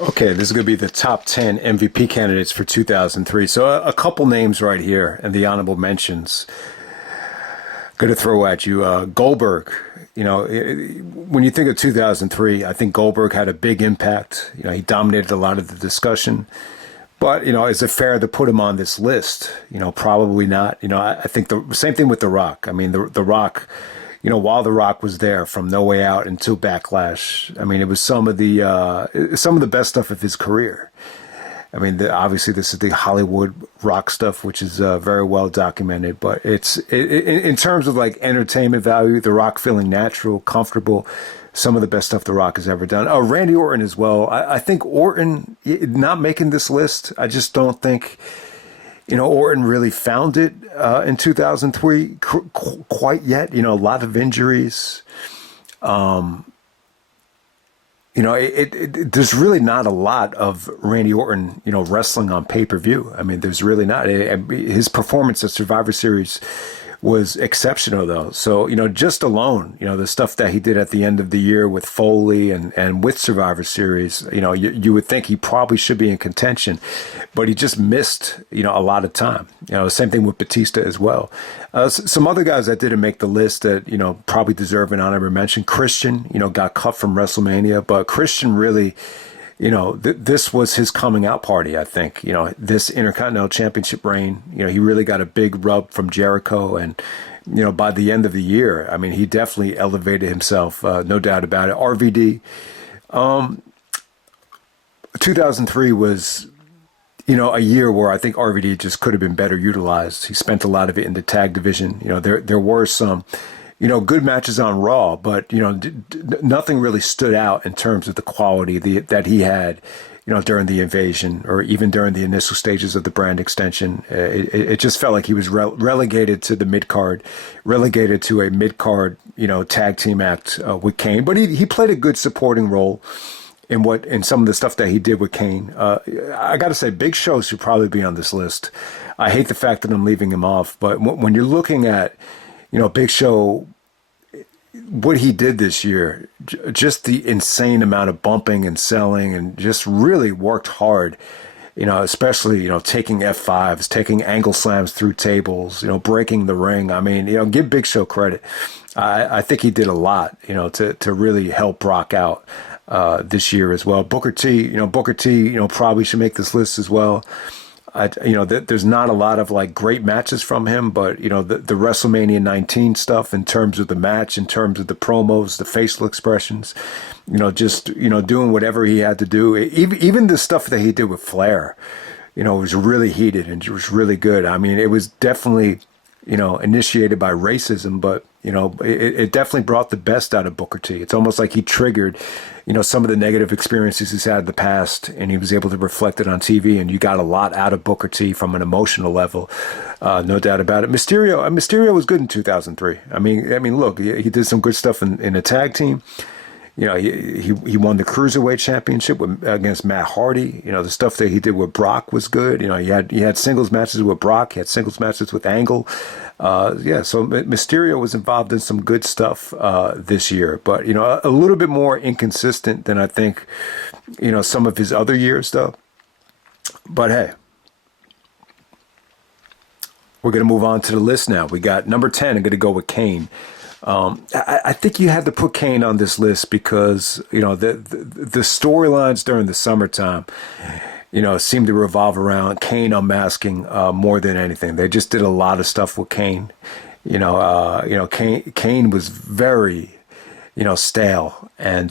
Okay, this is going to be the top 10 MVP candidates for 2003. So a couple names right here and the honorable mentions. Going to throw at you Goldberg. When you think of 2003, I think Goldberg had a big impact. He dominated a lot of the discussion. But, is it fair to put him on this list? Probably not. I think the same thing with The Rock. I mean, the Rock, while The Rock was there from No Way Out until Backlash, I mean, it was some of the best stuff of his career. I mean, obviously, this is the Hollywood Rock stuff, which is very well documented. But in terms of like entertainment value, The Rock feeling natural, comfortable, some of the best stuff The Rock has ever done. Oh, Randy Orton as well. I think Orton not making this list. I just don't think Orton really found it in 2003 quite yet. A lot of injuries. There's really not a lot of Randy Orton, wrestling on pay-per-view. I mean, there's really not. His performance at Survivor Series was exceptional, though. So, just alone, the stuff that he did at the end of the year with Foley and with Survivor Series, you would think he probably should be in contention, but he just missed, a lot of time. Same thing with Batista as well. Some other guys that didn't make the list that, probably deserve an honorable mention. Christian, got cut from WrestleMania, but Christian really, this was his coming out party, I think. This Intercontinental Championship reign, he really got a big rub from Jericho. And, by the end of the year, I mean, he definitely elevated himself, no doubt about it. RVD, 2003 was, a year where I think RVD just could have been better utilized. He spent a lot of it in the tag division. There were some good matches on Raw, but, nothing really stood out in terms of the quality that he had, during the invasion or even during the initial stages of the brand extension. It just felt like he was relegated to the mid-card, relegated to a mid-card, tag team act with Kane. But he played a good supporting role in some of the stuff that he did with Kane. I got to say, Big Show should probably be on this list. I hate the fact that I'm leaving him off, but when you're looking at Big Show, what he did this year, just the insane amount of bumping and selling, and just really worked hard, especially, taking F5s, taking angle slams through tables, breaking the ring. I mean, give Big Show credit. I think he did a lot, to really help Brock out this year as well. Booker T, probably should make this list as well. There's not a lot of like great matches from him, but the WrestleMania 19 stuff in terms of the match, in terms of the promos, the facial expressions, just doing whatever he had to do. Even the stuff that he did with Flair, was really heated and it was really good. I mean, it was definitely initiated by racism, but it definitely brought the best out of Booker T. It's almost like he triggered, some of the negative experiences he's had in the past, and he was able to reflect it on TV, and you got a lot out of Booker T from an emotional level, no doubt about it. Mysterio was good in 2003. I mean, look, he did some good stuff in a tag team. He won the Cruiserweight Championship against Matt Hardy. The stuff that he did with Brock was good. He had singles matches with Brock. He had singles matches with Angle. So Mysterio was involved in some good stuff this year, but a little bit more inconsistent than I think some of his other years, though. But hey, we're gonna move on to the list now. We got number 10. I'm gonna go with Kane. I think you had to put Kane on this list because the storylines during the summertime, seemed to revolve around Kane unmasking more than anything. They just did a lot of stuff with Kane. Kane was very stale, and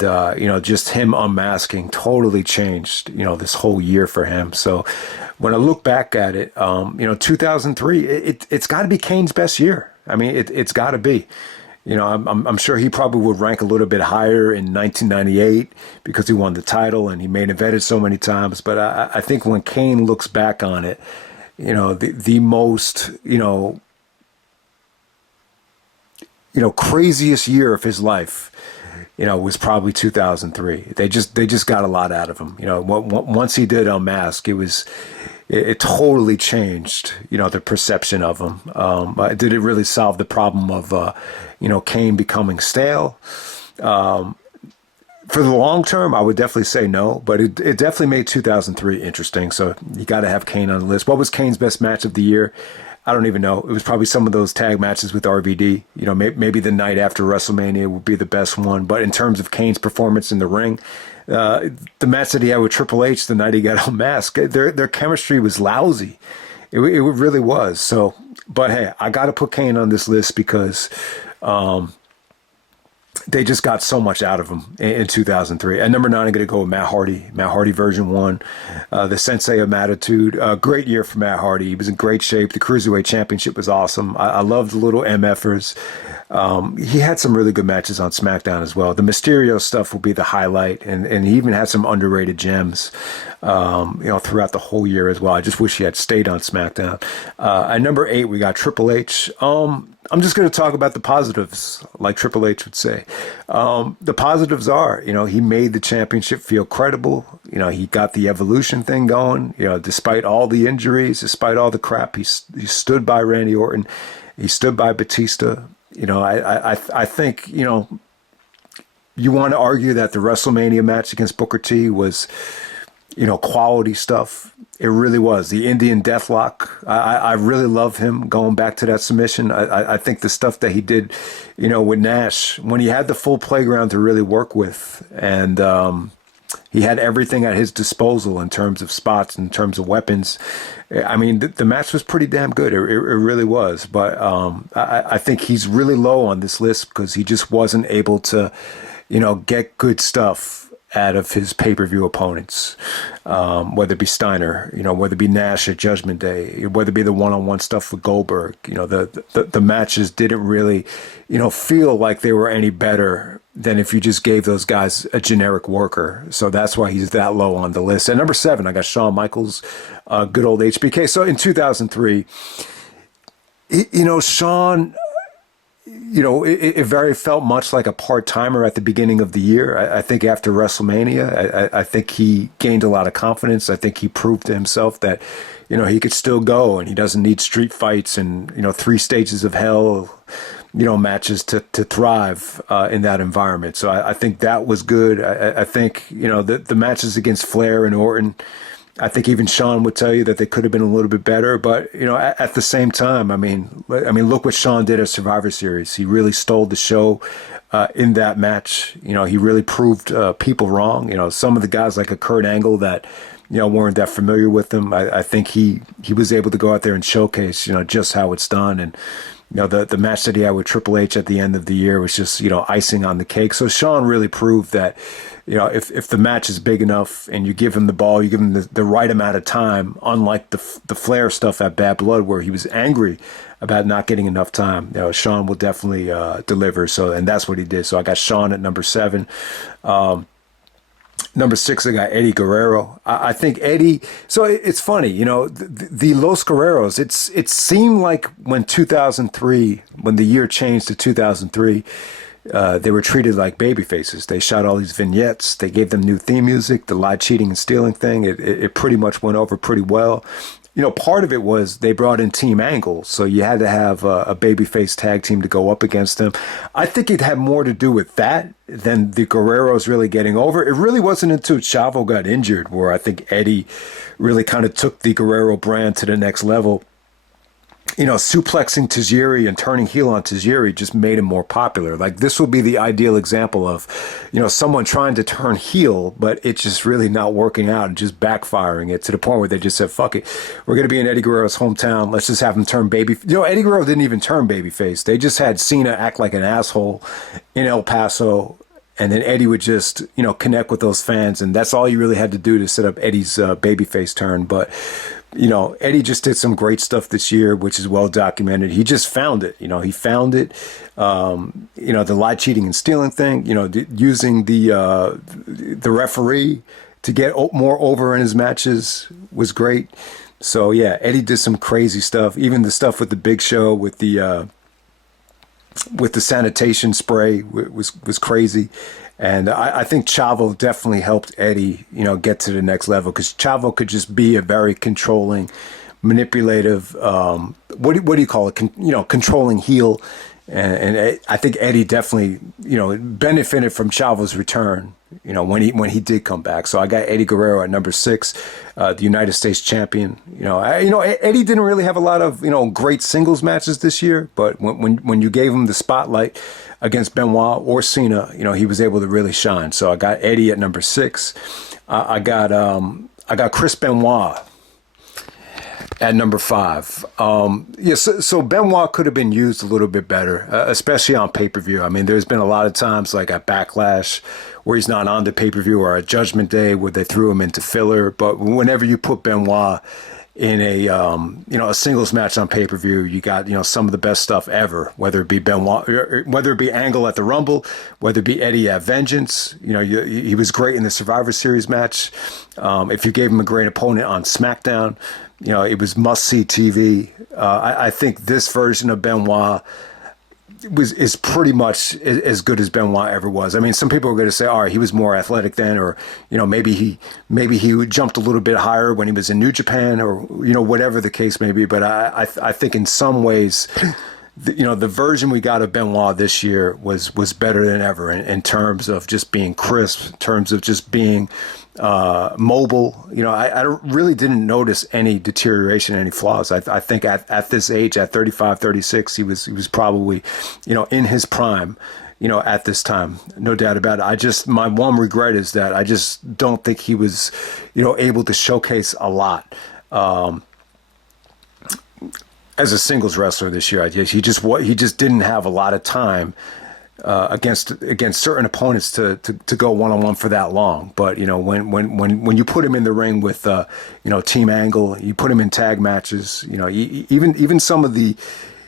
just him unmasking totally changed this whole year for him. So when I look back at it, 2003, it's got to be Kane's best year. I mean, it's got to be. I'm sure he probably would rank a little bit higher in 1998 because he won the title and he main evented so many times. But I think when Kane looks back on it, the most, craziest year of his life, was probably 2003. They just got a lot out of him. Once he did unmask, it totally changed, the perception of him. Did it really solve the problem of, Kane becoming stale? For the long term, I would definitely say no, but it definitely made 2003 interesting. So you got to have Kane on the list. What was Kane's best match of the year? I don't even know. It was probably some of those tag matches with RVD. You know, maybe the night after WrestleMania would be the best one. But in terms of Kane's performance in the ring, the match that he had with Triple H the night he got unmasked, their chemistry was lousy. It really was. So, but hey, I got to put Kane on this list because they just got so much out of him in 2003. At number 9, I'm going to go with Matt Hardy. Matt Hardy version 1, the Sensei of Attitude. Great year for Matt Hardy. He was in great shape. The Cruiserweight Championship was awesome. I loved the little MFers. He had some really good matches on SmackDown as well. The Mysterio stuff will be the highlight, and he even had some underrated gems, throughout the whole year as well. I just wish he had stayed on SmackDown. At number 8, we got Triple H. I'm just going to talk about the positives, like Triple H would say. The positives are, he made the championship feel credible. He got the evolution thing going. Despite all the injuries, despite all the crap, he stood by Randy Orton. He stood by Batista. I think, you want to argue that the WrestleMania match against Booker T was, quality stuff. It really was. The Indian Deathlock. I really love him going back to that submission. I think the stuff that he did, with Nash, when he had the full playground to really work with, and he had everything at his disposal in terms of spots, in terms of weapons. I mean, the match was pretty damn good. It really was. But I think he's really low on this list because he just wasn't able to, get good stuff out of his pay-per-view opponents, whether it be Steiner, whether it be Nash at Judgment Day, whether it be the one-on-one stuff with Goldberg. The matches didn't really, feel like they were any better than if you just gave those guys a generic worker. So that's why he's that low on the list. At number 7, I got Shawn Michaels, good old HBK. So in 2003, Shawn, it very felt much like a part-timer at the beginning of the year. I think after WrestleMania, I think he gained a lot of confidence. I think he proved to himself that, he could still go and he doesn't need street fights and, 3 stages of hell, matches to thrive in that environment. So I think that was good. I think, the matches against Flair and Orton, I think even Shawn would tell you that they could have been a little bit better, but at the same time, I mean, look what Shawn did at Survivor Series. He really stole the show in that match. He really proved people wrong. Some of the guys like a Kurt Angle that weren't that familiar with him. I think he was able to go out there and showcase just how it's done. And the match that he had with Triple H at the end of the year was just icing on the cake. So Shawn really proved that. If the match is big enough and you give him the ball, you give him the right amount of time, unlike the Flair stuff at Bad Blood where he was angry about not getting enough time, Shawn will definitely deliver. So, and that's what he did. So I got Shawn at number 7. Number 6, I got Eddie Guerrero. I think Eddie. So it's funny, the Los Guerreros. It seemed like when 2003, when the year changed to 2003. They were treated like baby faces. They shot all these vignettes. They gave them new theme music. The lie, cheating, and stealing thing, it pretty much went over pretty well. Part of it was they brought in Team Angle, so you had to have a babyface tag team to go up against them. I think it had more to do with that than the Guerreros really getting over. It really wasn't until Chavo got injured where I think Eddie really kind of took the Guerrero brand to the next level. Suplexing Tajiri and turning heel on Tajiri just made him more popular. Like, this would be the ideal example of, someone trying to turn heel, but it's just really not working out and just backfiring it to the point where they just said, fuck it. We're going to be in Eddie Guerrero's hometown. Let's just have him turn baby. Eddie Guerrero didn't even turn babyface. They just had Cena act like an asshole in El Paso. And then Eddie would just, connect with those fans. And that's all you really had to do to set up Eddie's babyface turn. But, Eddie just did some great stuff this year, which is well documented. He just found it. He found it. The lie, cheating, and stealing thing, using the referee to get more over in his matches was great. So, yeah, Eddie did some crazy stuff. Even the stuff with the Big Show with the sanitation spray was crazy. And I think Chavo definitely helped Eddie, get to the next level because Chavo could just be a very controlling, manipulative, what do you call it? Controlling heel. And I think Eddie definitely, benefited from Chavo's return when he did come back. So I got Eddie Guerrero at number 6, the United States champion. Eddie didn't really have a lot of great singles matches this year, but when you gave him the spotlight against Benoit or Cena, he was able to really shine. So I got Eddie at number 6. I got Chris Benoit at number 5. So Benoit could have been used a little bit better, especially on pay-per-view. I mean, there's been a lot of times like at Backlash where he's not on the pay-per-view, or at Judgment Day where they threw him into filler. But whenever you put Benoit in a singles match on pay-per-view, you got some of the best stuff ever, whether it be Benoit, whether it be Angle at the Rumble, whether it be Eddie at Vengeance. He was great in the Survivor Series match. If you gave him a great opponent on SmackDown, it was must-see TV. I think this version of Benoit is pretty much as good as Benoit ever was. I mean, some people are going to say, all right, he was more athletic then, or maybe he jumped a little bit higher when he was in New Japan, or whatever the case may be. But I think in some ways, the version we got of Benoit this year was better than ever in terms of just being crisp, in terms of just being mobile. I really didn't notice any deterioration, any flaws. I think at this age, at 35, 36, he was probably, in his prime, at this time, no doubt about it. My one regret is that I just don't think he was, able to showcase a lot, as a singles wrestler this year. He just didn't have a lot of time against certain opponents to go one-on-one for that long. But when you put him in the ring with Team Angle, you put him in tag matches, even some of the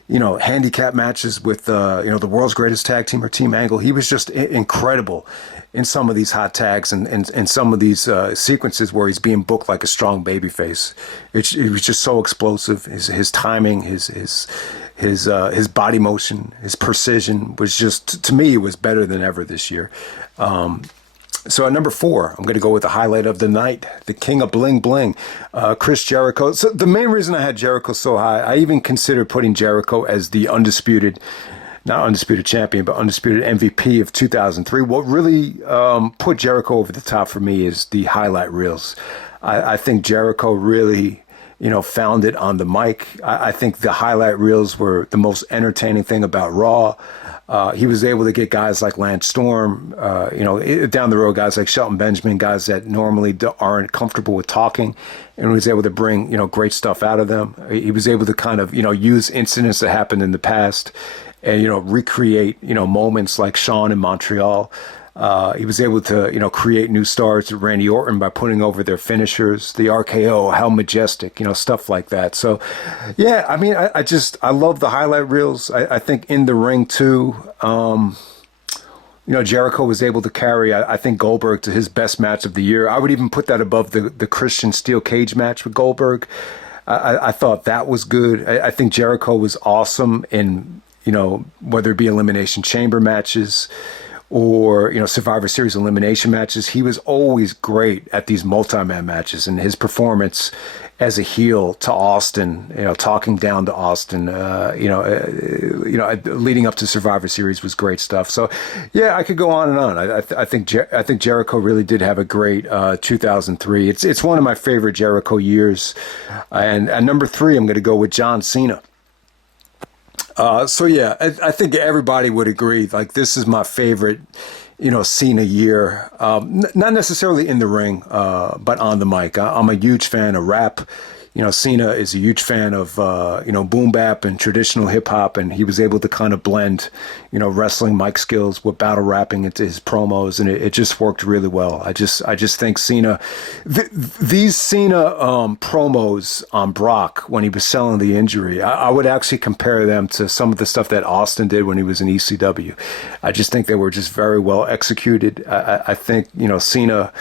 handicap matches with the world's greatest tag team or Team Angle, he was just incredible in some of these hot tags and some of these sequences where he's being booked like a strong babyface. It was just so explosive. His timing, his body motion, his precision was just, to me, it was better than ever this year. So at number 4, I'm going to go with the highlight of the night, the King of Bling Bling, Chris Jericho. So the main reason I had Jericho so high, I even considered putting Jericho as the not undisputed champion, but undisputed MVP of 2003. What really put Jericho over the top for me is the highlight reels. I think Jericho really found it on the mic. I think the highlight reels were the most entertaining thing about Raw. He was able to get guys like Lance Storm, down the road, guys like Shelton Benjamin, guys that normally aren't comfortable with talking, and was able to bring, great stuff out of them. He was able to kind of, use incidents that happened in the past and, recreate, moments like Shawn in Montreal. He was able to, create new stars with Randy Orton by putting over their finishers, the RKO, how majestic, stuff like that. So, yeah, I mean, I love the highlight reels. I think in the ring too, Jericho was able to carry, I think, Goldberg to his best match of the year. I would even put that above the Christian steel cage match with Goldberg. I thought that was good. I think Jericho was awesome in, whether it be Elimination Chamber matches or, Survivor Series elimination matches. He was always great at these multi-man matches, and his performance as a heel to Austin, talking down to Austin, leading up to Survivor Series was great stuff. So, yeah, I could go on and on. I think Jericho really did have a great 2003. It's one of my favorite Jericho years. And at number 3, I'm going to go with John Cena. So yeah, I think everybody would agree. Like, this is my favorite, Cena year. Not necessarily in the ring, but on the mic. I'm a huge fan of rap. Cena is a huge fan of, boom bap and traditional hip hop, and he was able to kind of blend, wrestling mic skills with battle rapping into his promos, and it just worked really well. I just think Cena, these Cena promos on Brock when he was selling the injury, I would actually compare them to some of the stuff that Austin did when he was in ECW. I just think they were just very well executed. I think, Cena,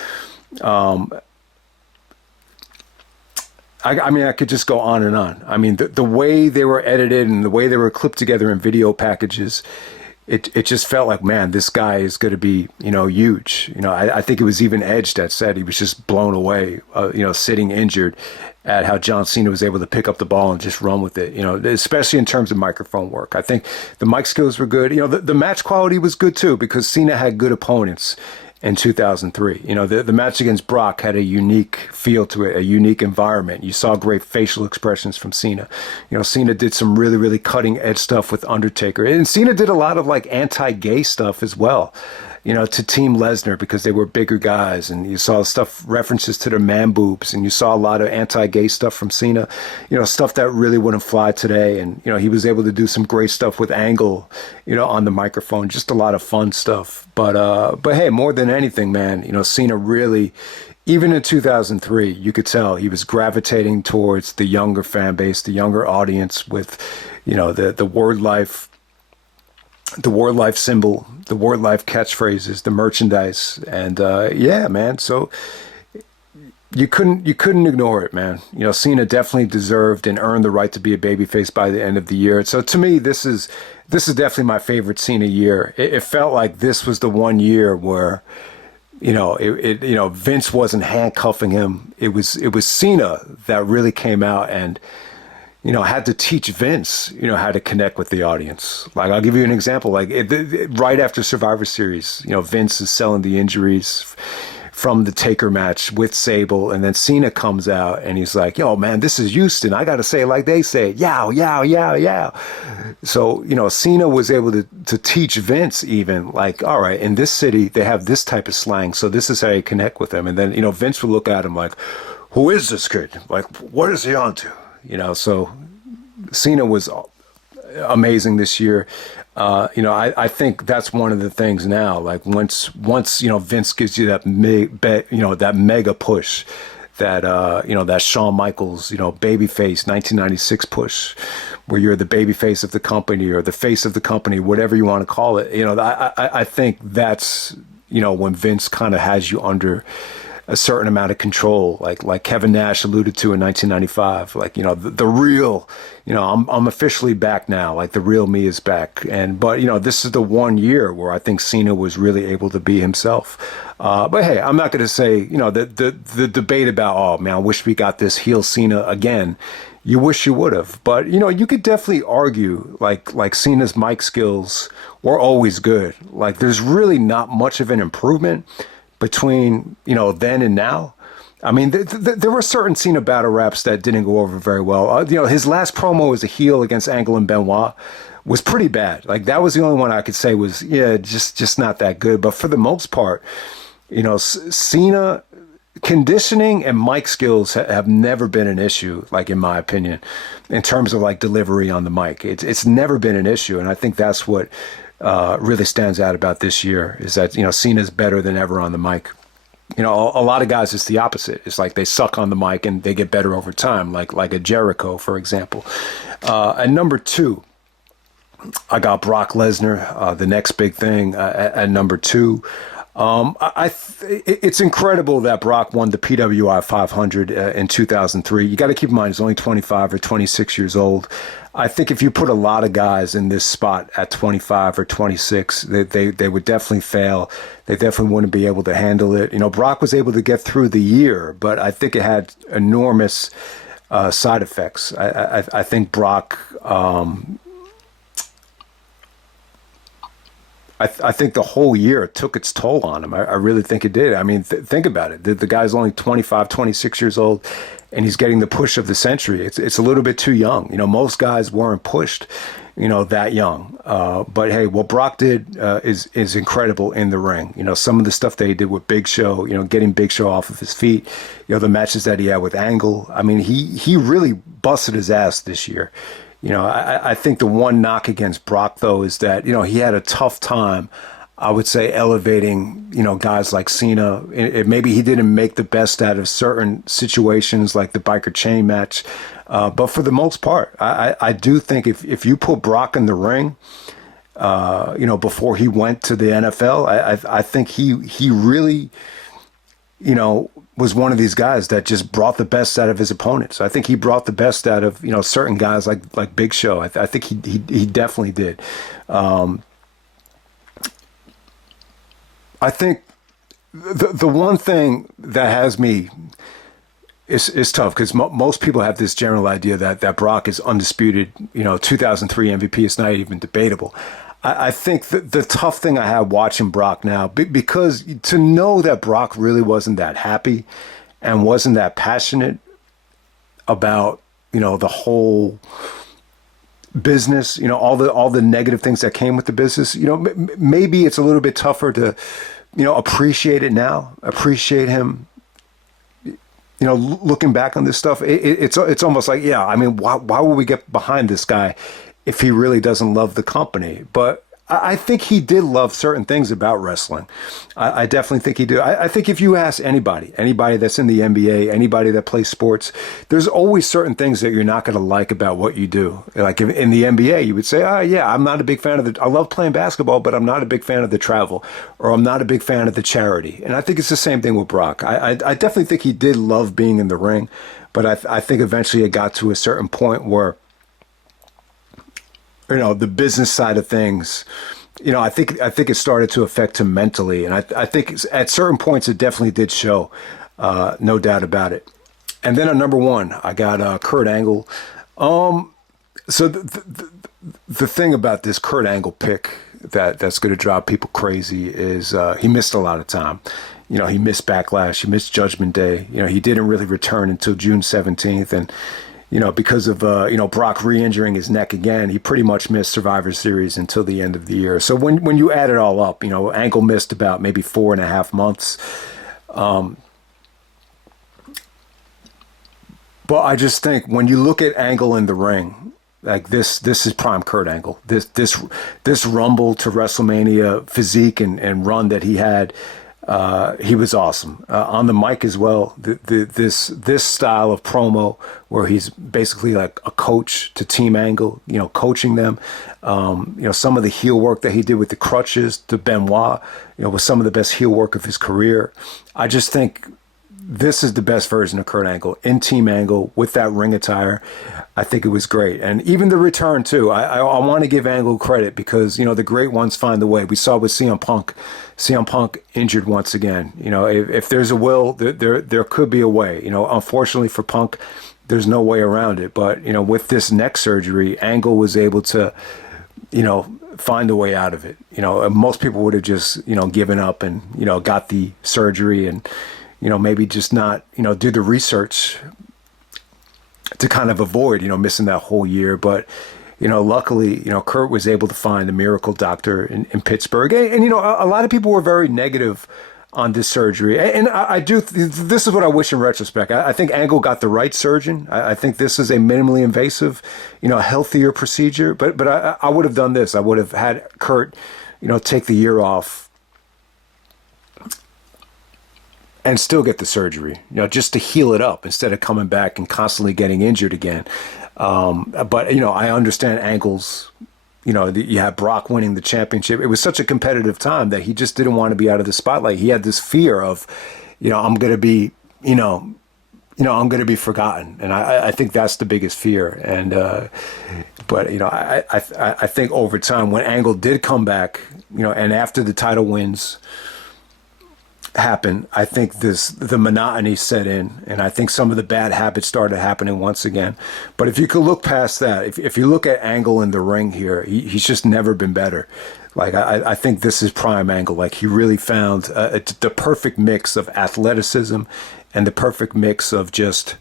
I mean, I could just go on and on. I mean, the way they were edited and the way they were clipped together in video packages, it just felt like, man, this guy is going to be, huge. I think it was even Edge that said he was just blown away, sitting injured at how John Cena was able to pick up the ball and just run with it, especially in terms of microphone work. I think the mic skills were good. The match quality was good too, because Cena had good opponents. in 2003. You know, the match against Brock had a unique feel to it, a unique environment. You saw great facial expressions from Cena. You know, Cena did some really, really cutting edge stuff with Undertaker. And Cena did a lot of like anti-gay stuff as well, you know, to Team Lesnar because they were bigger guys. And you saw stuff, references to their man boobs. And you saw a lot of anti-gay stuff from Cena, you know, stuff that really wouldn't fly today. And, you know, he was able to do some great stuff with Angle, you know, on the microphone, just a lot of fun stuff. But hey, more than anything, man, you know, Cena really, even in 2003, you could tell he was gravitating towards the younger fan base, the younger audience with, you know, the word life symbol, the word life catchphrases, the merchandise. And yeah, man, so you couldn't ignore it, man. You know, Cena definitely deserved and earned the right to be a babyface by the end of the year. So to me, this is definitely my favorite Cena year. It felt like this was the one year where, you know, you know, Vince wasn't handcuffing him. It was Cena that really came out and, you know, had to teach Vince, you know, how to connect with the audience. Like, I'll give you an example. Like, right after Survivor Series, you know, Vince is selling the injuries from the Taker match with Sable, and then Cena comes out and he's like, yo, man, this is Houston. I got to say it like they say it. Yow, yow, yow, yow. So, you know, Cena was able to teach Vince even, like, all right, in this city, they have this type of slang, so this is how you connect with them. And then, you know, Vince would look at him like, who is this kid? Like, what is he onto? You know, so Cena was amazing this year. You know, I think that's one of the things now. Like once you know, Vince gives you that that mega push, that you know, that Shawn Michaels, you know, babyface 1996 push, where you're the babyface of the company or the face of the company, whatever you want to call it. You know, I think that's, you know, when Vince kind of has you under a certain amount of control, like Kevin Nash alluded to in 1995. Like, you know, the real, you know, I'm officially back now. Like, the real me is back. But you know, this is the one year where I think Cena was really able to be himself. But hey, I'm not going to say, you know, the debate about, oh man, I wish we got this heel Cena again. You wish you would have, but you know, you could definitely argue like Cena's mic skills were always good. Like, there's really not much of an improvement between, you know, then and now. I mean, there were certain Cena battle raps that didn't go over very well. You know, his last promo as a heel against Angle and Benoit was pretty bad. Like, that was the only one I could say was, yeah, just not that good. But for the most part, you know, Cena conditioning and mic skills have never been an issue, like, in my opinion, in terms of like delivery on the mic. It's never been an issue. And I think that's what really stands out about this year, is that, you know, Cena's better than ever on the mic. You know, a lot of guys, it's the opposite. It's like they suck on the mic and they get better over time, like a Jericho, for example. At number 2, I got Brock Lesnar, the next big thing, at number 2. It's incredible that Brock won the PWI 500 in 2003. You got to keep in mind, he's only 25 or 26 years old. I think if you put a lot of guys in this spot at 25 or 26, they would definitely fail. They definitely wouldn't be able to handle it. You know, Brock was able to get through the year, but I think it had enormous side effects. I think Brock, I think the whole year took its toll on him. I really think it did. I mean, think about it. The guy's only 25, 26 years old, and he's getting the push of the century. It's a little bit too young. You know, most guys weren't pushed, you know, that young. But hey, what Brock did is incredible in the ring. You know, some of the stuff that he did with Big Show, you know, getting Big Show off of his feet, you know, the matches that he had with Angle. I mean, he really busted his ass this year. You know, I think the one knock against Brock, though, is that, you know, he had a tough time, I would say, elevating, you know, guys like Cena. Maybe he didn't make the best out of certain situations like the biker chain match. But for the most part, I do think if you put Brock in the ring, you know, before he went to the NFL, I think he really, you know, was one of these guys that just brought the best out of his opponents. I think he brought the best out of, you know, certain guys like Big Show. I think he definitely did. I think the one thing that has me is tough, because most people have this general idea that Brock is undisputed, you know, 2003 MVP. It's not even debatable. I think the tough thing I have watching Brock now, because to know that Brock really wasn't that happy and wasn't that passionate about, the whole business, all the negative things that came with the business, maybe it's a little bit tougher to, appreciate it now, appreciate him, looking back on this stuff. It's almost like, yeah, I mean, why would we get behind this guy if he really doesn't love the company? But I think he did love certain things about wrestling. I definitely think he did. I think if you ask anybody that's in the NBA, anybody that plays sports, there's always certain things that you're not going to like about what you do. Like in the NBA, you would say, oh, yeah, I'm not a big fan of I love playing basketball, but I'm not a big fan of the travel, or I'm not a big fan of the charity. And I think it's the same thing with Brock. I definitely think he did love being in the ring, but I think eventually it got to a certain point where, the business side of things, I think it started to affect him mentally, and I think at certain points it definitely did show, no doubt about it. And then at number one, I got Kurt Angle. So the thing about this Kurt Angle pick that's going to drive people crazy is he missed a lot of time. He missed Backlash, he missed Judgment Day. He didn't really return until June 17th, and because of, Brock re-injuring his neck again, he pretty much missed Survivor Series until the end of the year. So when you add it all up, Angle missed about maybe 4.5 months. But I just think when you look at Angle in the ring, like this is prime Kurt Angle. This Rumble to WrestleMania physique and run that he had, he was awesome on the mic as well. This style of promo where he's basically like a coach to Team Angle, coaching them. Some of the heel work that he did with the crutches to Benoit, was some of the best heel work of his career. I just think this is the best version of Kurt Angle in Team Angle with that ring attire. I think it was great. And even the return too. I want to give Angle credit because, the great ones find the way. We saw with CM Punk. CM Punk injured once again. If there's a will, there could be a way. Unfortunately for Punk, there's no way around it. But, with this neck surgery, Angle was able to, find a way out of it. Most people would have just, given up and, got the surgery and, maybe just not, do the research to kind of avoid, missing that whole year. But, luckily, Kurt was able to find a miracle doctor in Pittsburgh. And, a lot of people were very negative on this surgery. And I do, this is what I wish in retrospect. I think Angle got the right surgeon. I think this is a minimally invasive, healthier procedure. But I would have done this. I would have had Kurt, take the year off and still get the surgery, just to heal it up instead of coming back and constantly getting injured again. But, I understand Angle's, you had Brock winning the championship. It was such a competitive time that he just didn't want to be out of the spotlight. He had this fear of, I'm going to be, I'm going to be forgotten. And I think that's the biggest fear. And, but, I think over time when Angle did come back, and after the title wins happen, I think the monotony set in, and I think some of the bad habits started happening once again. But if you could look past that, if you look at Angle in the ring here, he's just never been better. Like I think this is prime Angle. Like he really found the perfect mix of athleticism and the perfect mix of just,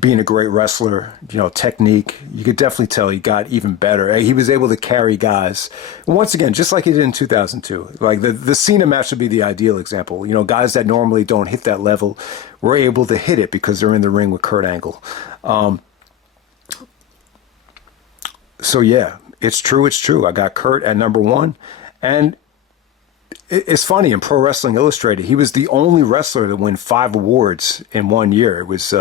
being a great wrestler, technique. You could definitely tell he got even better. He was able to carry guys, once again, just like he did in 2002. Like the Cena match would be the ideal example. Guys that normally don't hit that level were able to hit it because they're in the ring with Kurt Angle. So yeah, it's true. I got Kurt at number one. And it's funny, in Pro Wrestling Illustrated, he was the only wrestler to win 5 awards in one year. It was,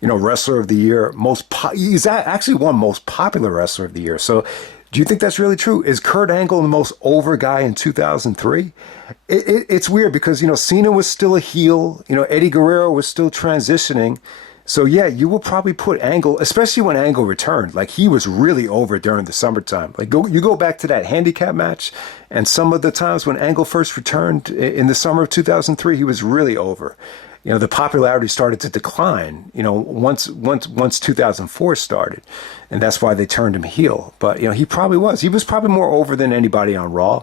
Wrestler of the Year, he's actually won Most Popular Wrestler of the Year. So do you think that's really true? Is Kurt Angle the most over guy in 2003? It's weird because, Cena was still a heel. Eddie Guerrero was still transitioning. So yeah, you will probably put Angle, especially when Angle returned. Like he was really over during the summertime. Like you go back to that handicap match, and some of the times when Angle first returned in the summer of 2003, he was really over. the popularity started to decline, once 2004 started. And that's why they turned him heel. But, he was probably more over than anybody on Raw.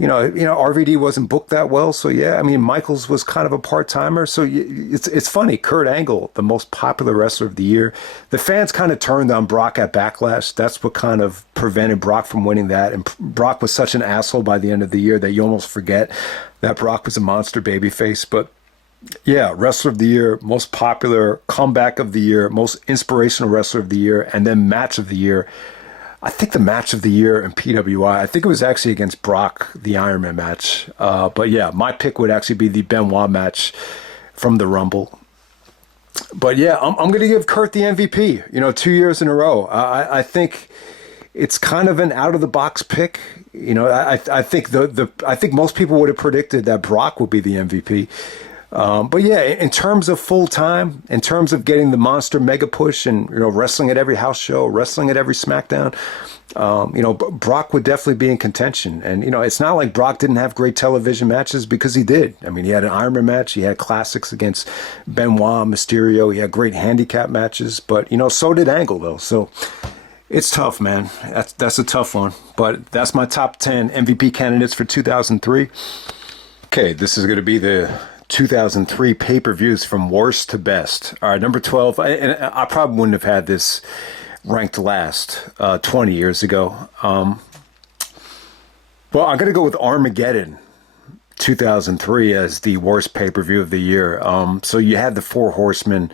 RVD wasn't booked that well. So, yeah, I mean, Michaels was kind of a part-timer. So it's funny. Kurt Angle, the most popular wrestler of the year. The fans kind of turned on Brock at Backlash. That's what kind of prevented Brock from winning that. And Brock was such an asshole by the end of the year that you almost forget that Brock was a monster babyface. But, yeah, wrestler of the year, most popular, comeback of the year, most inspirational wrestler of the year, and then match of the year. I think the match of the year in PWI, I think it was actually against Brock, the Iron Man match. But yeah, my pick would actually be the Benoit match from the Rumble. But yeah, I'm going to give Kurt the MVP, 2 years in a row. I think it's kind of an out of the box pick. I think I think most people would have predicted that Brock would be the MVP. But yeah, in terms of full time, in terms of getting the monster mega push and, wrestling at every house show, wrestling at every SmackDown, Brock would definitely be in contention. And, it's not like Brock didn't have great television matches, because he did. I mean, he had an Iron Man match. He had classics against Benoit, Mysterio. He had great handicap matches. But, so did Angle, though. So it's tough, man. That's a tough one. But that's my top 10 MVP candidates for 2003. Okay, this is going to be the 2003 pay-per-views from worst to best. All right, number 12, and I probably wouldn't have had this ranked last 20 years ago. Well, I'm going to go with Armageddon 2003 as the worst pay-per-view of the year. So you had the Four Horsemen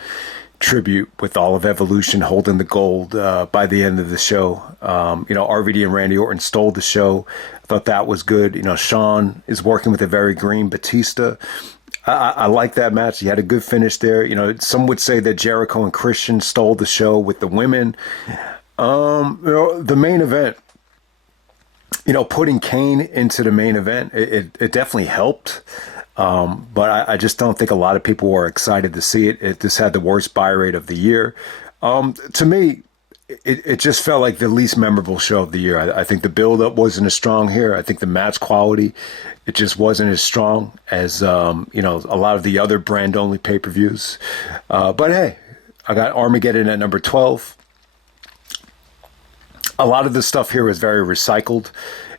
tribute with all of Evolution holding the gold by the end of the show. RVD and Randy Orton stole the show. I thought that was good. Shawn is working with a very green Batista. I like that match. He had a good finish there. Some would say that Jericho and Christian stole the show with the women. The main event, putting Kane into the main event, it definitely helped. But I just don't think a lot of people were excited to see it. It just had the worst buy rate of the year. To me, it just felt like the least memorable show of the year. I think the build-up wasn't as strong here. I think the match quality, it just wasn't as strong as, a lot of the other brand-only pay-per-views. But hey, I got Armageddon at number 12. A lot of the stuff here was very recycled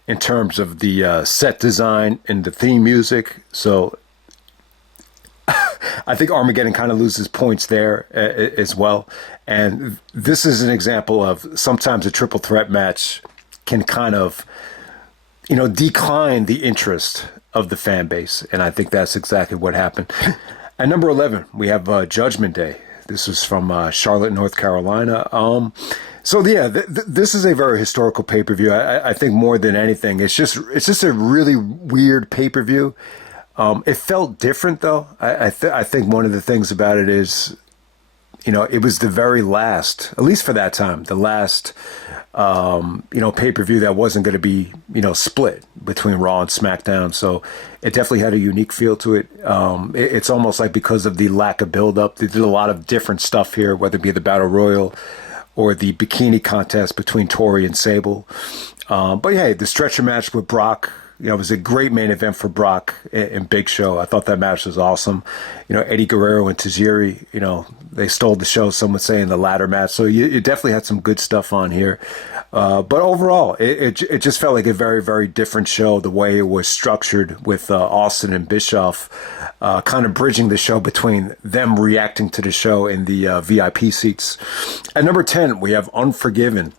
in terms of the set design and the theme music. So I think Armageddon kind of loses points there as well. And this is an example of sometimes a triple threat match can kind of, decline the interest of the fan base. And I think that's exactly what happened. At number 11, we have Judgment Day. This was from Charlotte, North Carolina. So yeah, this is a very historical pay-per-view. I think more than anything, it's just a really weird pay-per-view. It felt different though. I think one of the things about it is, it was the very last, at least for that time, the last, pay-per-view that wasn't going to be, split between Raw and SmackDown. So it definitely had a unique feel to it. It's almost like because of the lack of build-up, they did a lot of different stuff here, whether it be the Battle Royal or the bikini contest between Tori and Sable. But yeah, the stretcher match with Brock, it was a great main event for Brock and Big Show. I thought that match was awesome. Eddie Guerrero and Tajiri, they stole the show, some would say, in the ladder match. So you definitely had some good stuff on here. But overall, it just felt like a very, very different show, the way it was structured with Austin and Bischoff kind of bridging the show between them reacting to the show in the VIP seats. At number 10, we have Unforgiven.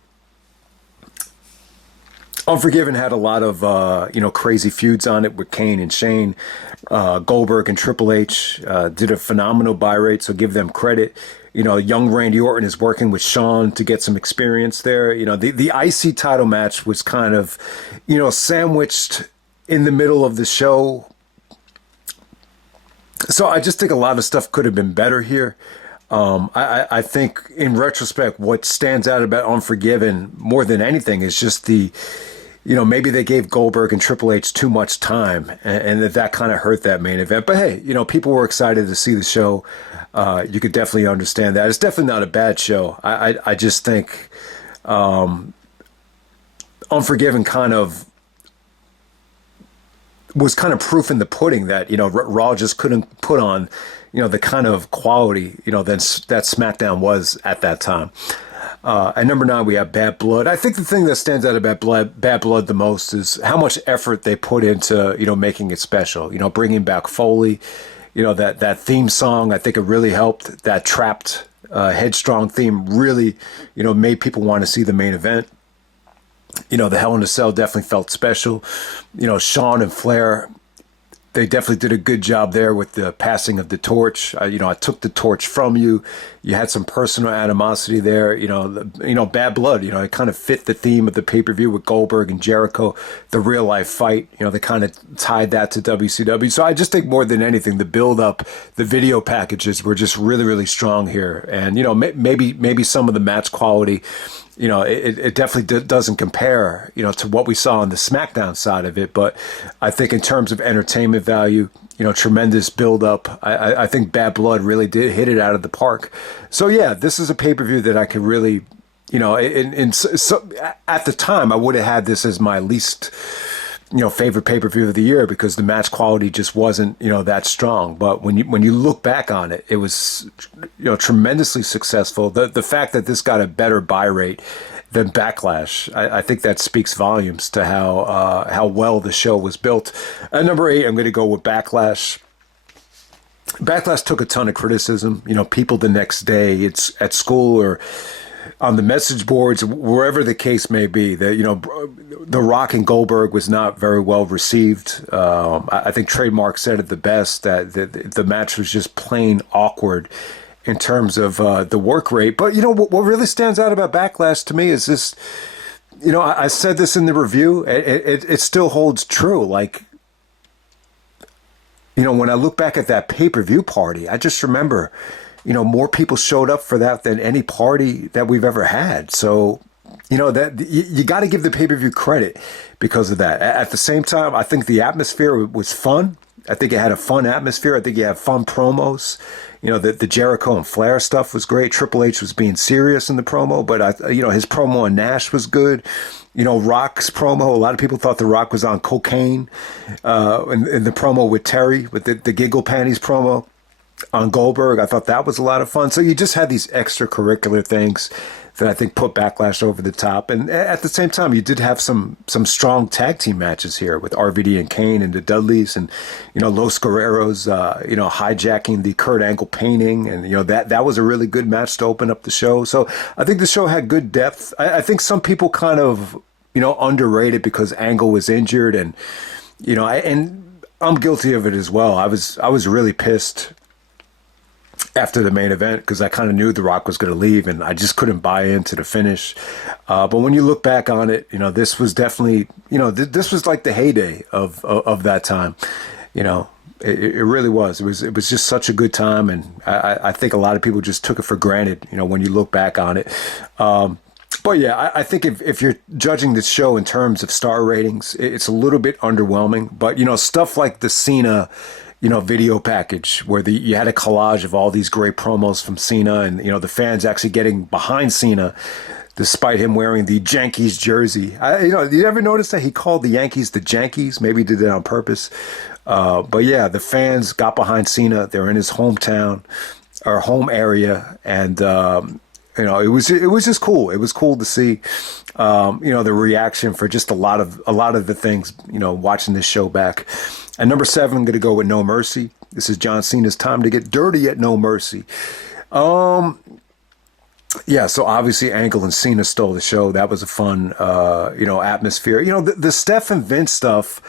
Unforgiven had a lot of, crazy feuds on it with Kane and Shane. Goldberg and Triple H did a phenomenal buy rate, so give them credit. Young Randy Orton is working with Shawn to get some experience there. The IC title match was kind of, sandwiched in the middle of the show. So I just think a lot of stuff could have been better here. I think in retrospect, what stands out about Unforgiven more than anything is just the, maybe they gave Goldberg and Triple H too much time, and that kind of hurt that main event. But hey, people were excited to see the show. You could definitely understand that. It's definitely not a bad show. I just think Unforgiven was kind of proof in the pudding that, Raw just couldn't put on, the kind of quality, that SmackDown was at that time. At number 9, we have Bad Blood. I think the thing that stands out about Bad Blood the most is how much effort they put into, making it special. Bringing back Foley, that theme song. I think it really helped. That trapped, headstrong theme really, made people want to see the main event. The Hell in a Cell definitely felt special. Shawn and Flair, they definitely did a good job there with the passing of the torch. I took the torch from you. You had some personal animosity there. Bad Blood. It kind of fit the theme of the pay-per-view with Goldberg and Jericho, the real life fight. They kind of tied that to WCW. So I just think more than anything, the build up, the video packages were just really, really strong here. And maybe some of the match quality. It definitely doesn't compare, to what we saw on the SmackDown side of it. But I think in terms of entertainment value, tremendous build-up. I think Bad Blood really did hit it out of the park. So, yeah, this is a pay-per-view that I could really, so at the time, I would have had this as my least favorite pay-per-view of the year because the match quality just wasn't, that strong. But when you look back on it, it was, tremendously successful. The fact that this got a better buy rate than Backlash, I think that speaks volumes to how well the show was built. At number 8, I'm going to go with Backlash. Backlash took a ton of criticism. People the next day, it's at school or on the message boards, wherever the case may be, that The Rock and Goldberg was not very well received. I think Trademark said it the best, that the match was just plain awkward in terms of the work rate. But what really stands out about Backlash to me is this. I said this in the review. It still holds true. Like, when I look back at that pay-per-view party, I just remember, more people showed up for that than any party that we've ever had. So, that you got to give the pay-per-view credit because of that. At the same time, I think the atmosphere was fun. I think it had a fun atmosphere. I think you had fun promos. The Jericho and Flair stuff was great. Triple H was being serious in the promo, but his promo on Nash was good. Rock's promo, a lot of people thought The Rock was on cocaine in the promo with Terry, with the Giggle Panties promo on Goldberg. I thought that was a lot of fun. So you just had these extracurricular things that I think put Backlash over the top. And at the same time, you did have some strong tag team matches here with RVD and Kane and the Dudleys and, Los Guerreros, hijacking the Kurt Angle painting. And, that was a really good match to open up the show. So I think the show had good depth. I think some people kind of, underrated because Angle was injured and, and I'm guilty of it as well. I was really pissed after the main event because I kind of knew The Rock was going to leave and I just couldn't buy into the finish. But when you look back on it, this was definitely, this was like the heyday of that time. It really was. It was just such a good time, and I think a lot of people just took it for granted. When you look back on it. But yeah, I think if you're judging this show in terms of star ratings, it's a little bit underwhelming. But stuff like the Cena, video package where you had a collage of all these great promos from Cena and, the fans actually getting behind Cena despite him wearing the Yankees jersey. You ever notice that he called the Yankees the Jankies? Maybe he did it on purpose. But yeah, the fans got behind Cena. They're in his hometown or home area. And, it was just cool. It was cool to see, the reaction for just a lot of the things, watching this show back. At number 7, I'm going to go with No Mercy. This is John Cena's time to get dirty at No Mercy. Yeah, so obviously Angle and Cena stole the show. That was a fun, atmosphere. The Steph and Vince stuff,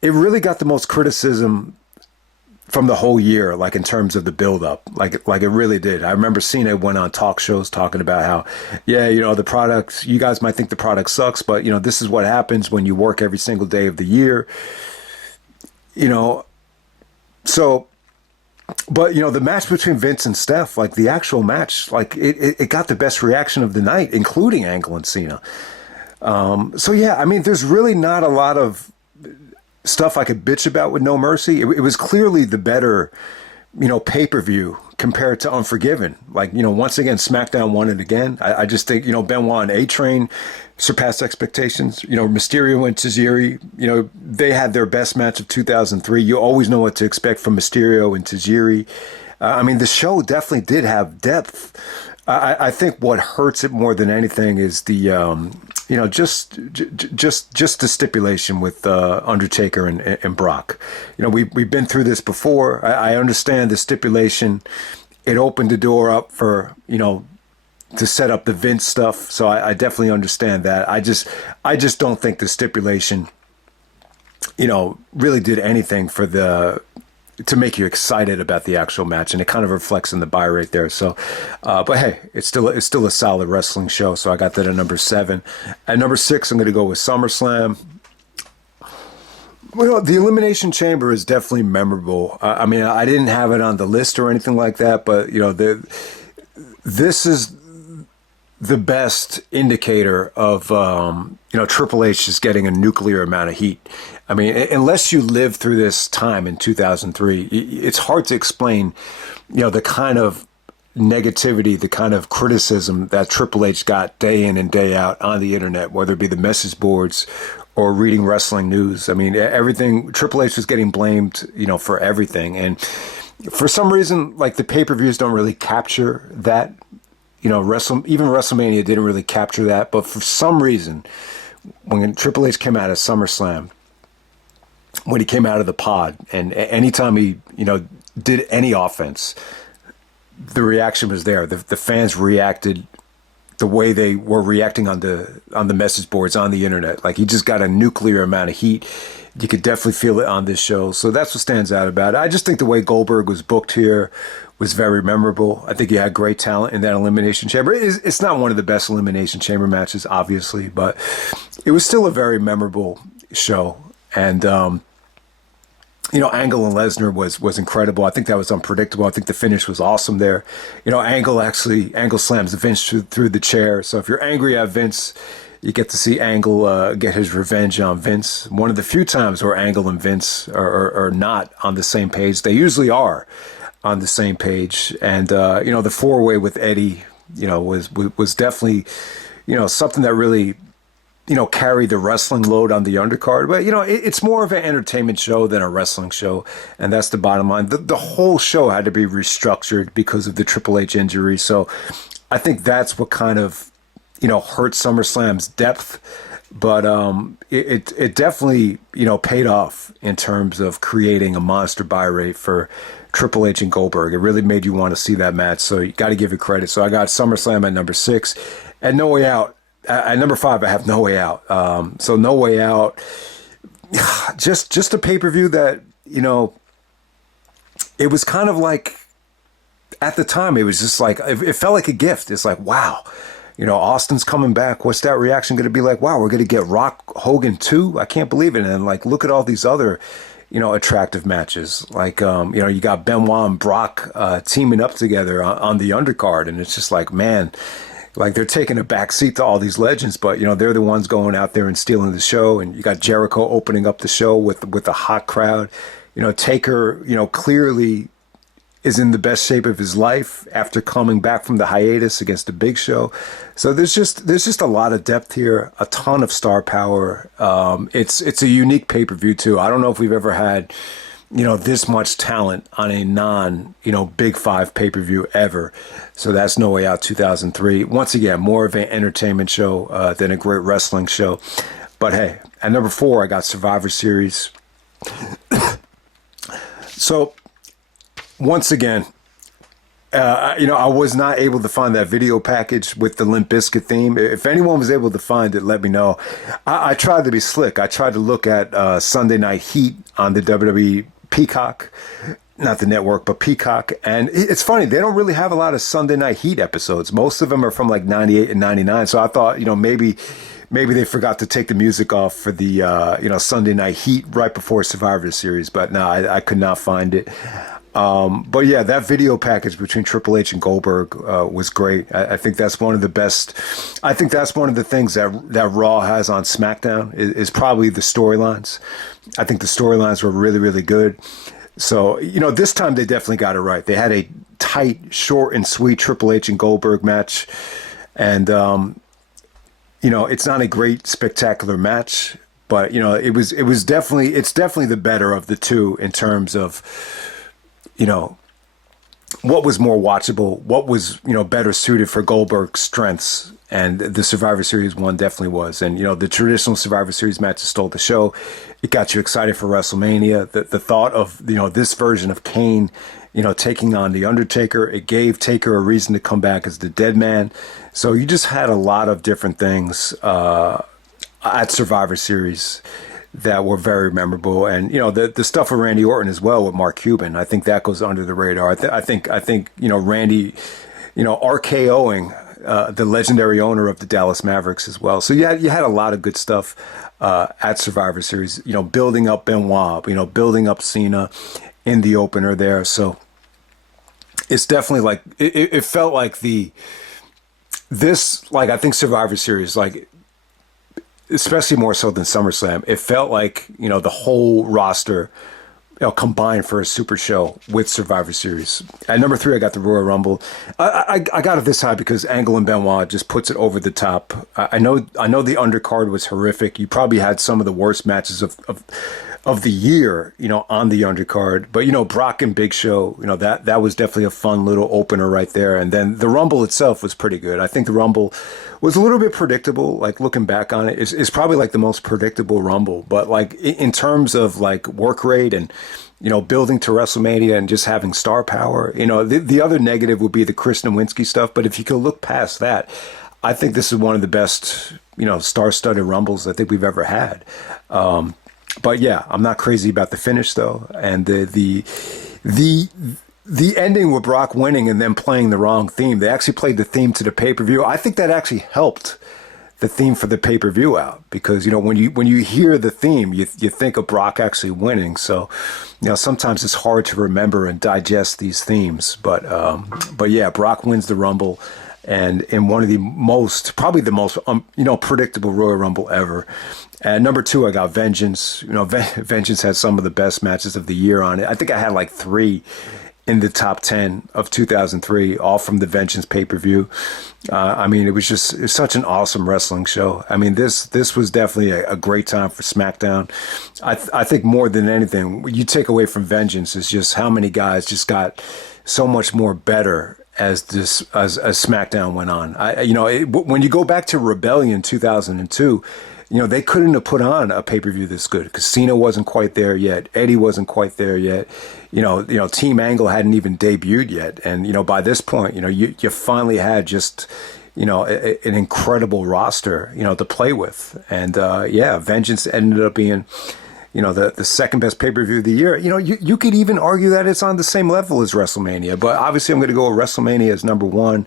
it really got the most criticism from the whole year, like in terms of the build-up, like it really did. I remember Cena went on talk shows talking about how, the product, you guys might think the product sucks, but, this is what happens when you work every single day of the year. So, but, the match between Vince and Steph, like the actual match, like it got the best reaction of the night, including Angle and Cena. So, yeah, I mean, there's really not a lot of stuff I could bitch about with No Mercy. It was clearly the better, pay-per-view compared to Unforgiven. Like, once again, SmackDown won it again. I just think, Benoit and A-Train surpassed expectations. Mysterio and Tajiri, they had their best match of 2003. You always know what to expect from Mysterio and Tajiri. I mean, the show definitely did have depth. I think what hurts it more than anything is the just the stipulation with Undertaker and Brock. We've been through this before. I understand the stipulation. It opened the door up for to set up the Vince stuff. So I definitely understand that. I just don't think the stipulation really did anything for the to make you excited about the actual match, and it kind of reflects in the buy rate there. So, but hey, it's still a solid wrestling show. So I got that at number 7. At number 6, I'm going to go with SummerSlam. Well, the Elimination Chamber is definitely memorable. I mean, I didn't have it on the list or anything like that, but this is the best indicator of Triple H just getting a nuclear amount of heat. I mean, unless you lived through this time in 2003, it's hard to explain, the kind of negativity, the kind of criticism that Triple H got day in and day out on the internet, whether it be the message boards or reading wrestling news. I mean, everything. Triple H was getting blamed, for everything, and for some reason, like the pay-per-views don't really capture that. Even WrestleMania didn't really capture that. But for some reason, when Triple H came out of SummerSlam, when he came out of the pod, and anytime he, did any offense, the reaction was there. The fans reacted the way they were reacting on the message boards on the internet. Like, he just got a nuclear amount of heat. You could definitely feel it on this show. So that's what stands out about it. I just think the way Goldberg was booked here was very memorable. I think he had great talent in that Elimination Chamber. It's not one of the best Elimination Chamber matches, obviously, but it was still a very memorable show. And, Angle and Lesnar was incredible. I think that was unpredictable. I think the finish was awesome there. Angle slams Vince through the chair. So if you're angry at Vince, you get to see Angle get his revenge on Vince. One of the few times where Angle and Vince are not on the same page. They usually are on the same page. And, the 4-way with Eddie, was definitely, something that really, carry the wrestling load on the undercard. But, it's more of an entertainment show than a wrestling show. And that's the bottom line. The whole show had to be restructured because of the Triple H injury. So I think that's what kind of, hurt SummerSlam's depth. But it definitely, paid off in terms of creating a monster buy rate for Triple H and Goldberg. It really made you want to see that match. So you got to give it credit. So I got SummerSlam at number 6. At No Way Out, at number 5, I have No Way Out. So No Way Out, just a pay-per-view that, it was kind of like, at the time, it was just like, it felt like a gift. It's like, wow, Austin's coming back. What's that reaction going to be like? Wow, we're going to get Rock Hogan too? I can't believe it. And like, look at all these other, attractive matches. Like, you got Benoit and Brock teaming up together on the undercard. And it's just like, man, like they're taking a back seat to all these legends, but they're the ones going out there and stealing the show. And you got Jericho opening up the show with a hot crowd. Taker, clearly is in the best shape of his life after coming back from the hiatus against the Big Show. So there's just a lot of depth here, a ton of star power. It's a unique pay-per-view too. I don't know if we've ever had this much talent on a Big 5 pay-per-view ever. So that's No Way Out 2003. Once again, more of an entertainment show than a great wrestling show. But hey, at number 4, I got Survivor Series. So once again, I was not able to find that video package with the Limp Bizkit theme. If anyone was able to find it, let me know. I tried to be slick. I tried to look at Sunday Night Heat on the WWE Peacock, not the network, but Peacock. And it's funny, they don't really have a lot of Sunday Night Heat episodes. Most of them are from like 98 and 99. So I thought, maybe they forgot to take the music off for the, Sunday Night Heat right before Survivor Series. But no, I could not find it. But yeah, that video package between Triple H and Goldberg was great. I think that's one of the best. I think that's one of the things that Raw has on SmackDown is probably the storylines. I think the storylines were really, really good. So, this time they definitely got it right. They had a tight, short and sweet Triple H and Goldberg match. And, it's not a great, spectacular match, but, it's definitely the better of the two in terms of, what was more watchable, what was, better suited for Goldberg's strengths. And the Survivor Series one definitely was. And, the traditional Survivor Series matches stole the show. It got you excited for WrestleMania. The thought of, this version of Kane, taking on The Undertaker, it gave Taker a reason to come back as the dead man. So you just had a lot of different things at Survivor Series that were very memorable. And, the stuff with Randy Orton as well with Mark Cuban, I think that goes under the radar. I think, Randy, RKOing the legendary owner of the Dallas Mavericks as well. So you had a lot of good stuff at Survivor Series, building up Benoit, building up Cena in the opener there. So it's definitely like, it felt like I think Survivor Series, like, especially more so than SummerSlam, it felt like, the whole roster, combined for a super show with Survivor Series. At number 3, I got the Royal Rumble. I got it this high because Angle and Benoit just puts it over the top. I know the undercard was horrific. You probably had some of the worst matches of the year, on the undercard. But, Brock and Big Show, that was definitely a fun little opener right there. And then the Rumble itself was pretty good. I think the Rumble was a little bit predictable. Like, looking back on it, it's probably like the most predictable Rumble. But like in terms of like work rate and, building to WrestleMania and just having star power, the other negative would be the Chris Nowinski stuff. But if you could look past that, I think this is one of the best, star-studded Rumbles I think we've ever had. But yeah, I'm not crazy about the finish though, and the ending with Brock winning and then playing the wrong theme. They actually played the theme to the pay-per-view. I think that actually helped the theme for the pay-per-view out because when you hear the theme, you think of Brock actually winning. So sometimes it's hard to remember and digest these themes. But yeah, Brock wins the Rumble. And in one of probably the most, predictable Royal Rumble ever. And number 2, I got Vengeance. Vengeance had some of the best matches of the year on it. I think I had like 3 in the top 10 of 2003, all from the Vengeance pay-per-view. It was such an awesome wrestling show. This was definitely a great time for SmackDown. I think more than anything, what you take away from Vengeance is just how many guys just got so much more better as SmackDown went on. When you go back to Rebellion 2002, they couldn't have put on a pay-per-view this good because Cena wasn't quite there yet. Eddie wasn't quite there yet. Team Angle hadn't even debuted yet. And, by this point, you finally had just, an incredible roster, to play with. And, Vengeance ended up being, the second best pay-per-view of the year. You could even argue that it's on the same level as WrestleMania, but obviously I'm going to go with WrestleMania as number 1.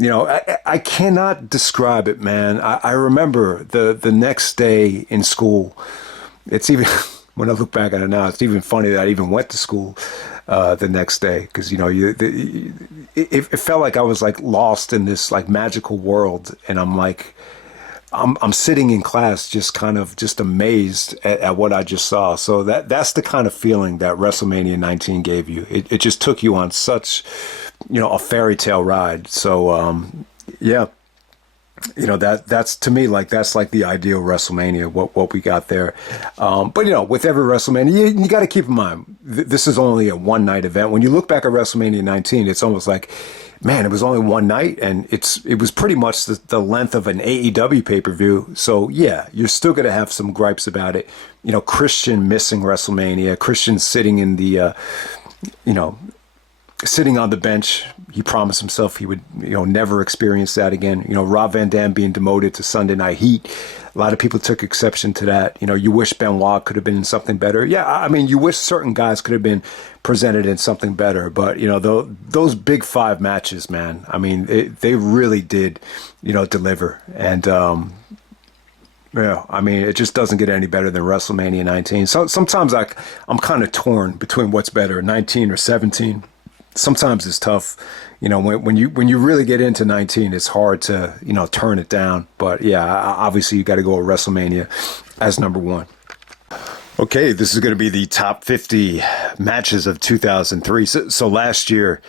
I cannot describe it, man. I remember the next day in school. It's even, when I look back at it now, it's even funny that I even went to school the next day because, it felt like I was like lost in this like magical world. And I'm like, I'm sitting in class just kind of just amazed at what I just saw. So that's the kind of feeling that WrestleMania 19 gave you. It just took you on such, a fairy tale ride. So, that's to me, like, that's like the ideal WrestleMania, what we got there. But, with every WrestleMania, you got to keep in mind, this is only a one-night event. When you look back at WrestleMania 19, it's almost like, man, it was only one night, and it was pretty much the length of an AEW pay-per-view. So, yeah, you're still going to have some gripes about it. Christian missing WrestleMania, Christian sitting in the, sitting on the bench. He promised himself he would, never experience that again. Rob Van Dam being demoted to Sunday Night Heat. A lot of people took exception to that. You wish Benoit could have been in something better. Yeah, you wish certain guys could have been presented in something better. But, those big 5 matches, man, they really did, deliver. And, it just doesn't get any better than WrestleMania 19. So sometimes I'm kind of torn between what's better, 19 or 17. Sometimes it's tough, when you really get into 19, it's hard to, turn it down. But yeah, obviously you got to go with WrestleMania as number 1. Okay, this is going to be the top 50 matches of 2003. So last year,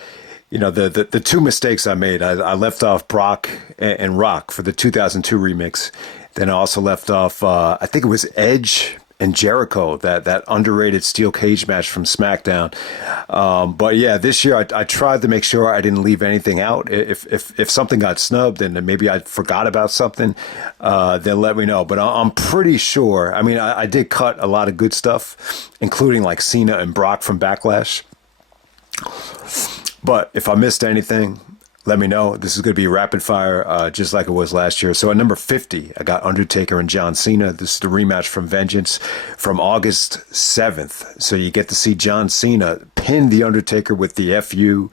the 2 mistakes I made, I left off Brock and Rock for the 2002 remix. Then I also left off, I think it was Edge and Jericho, that underrated steel cage match from SmackDown. But yeah, this year I tried to make sure I didn't leave anything out. If something got snubbed and maybe I forgot about something, then let me know. But I'm pretty sure. I mean, I did cut a lot of good stuff, including like Cena and Brock from Backlash. But if I missed anything, let me know. This is going to be rapid fire, just like it was last year. So at number 50, I got Undertaker and John Cena. This is the rematch from Vengeance from August 7th. So you get to see John Cena pin The Undertaker with the FU,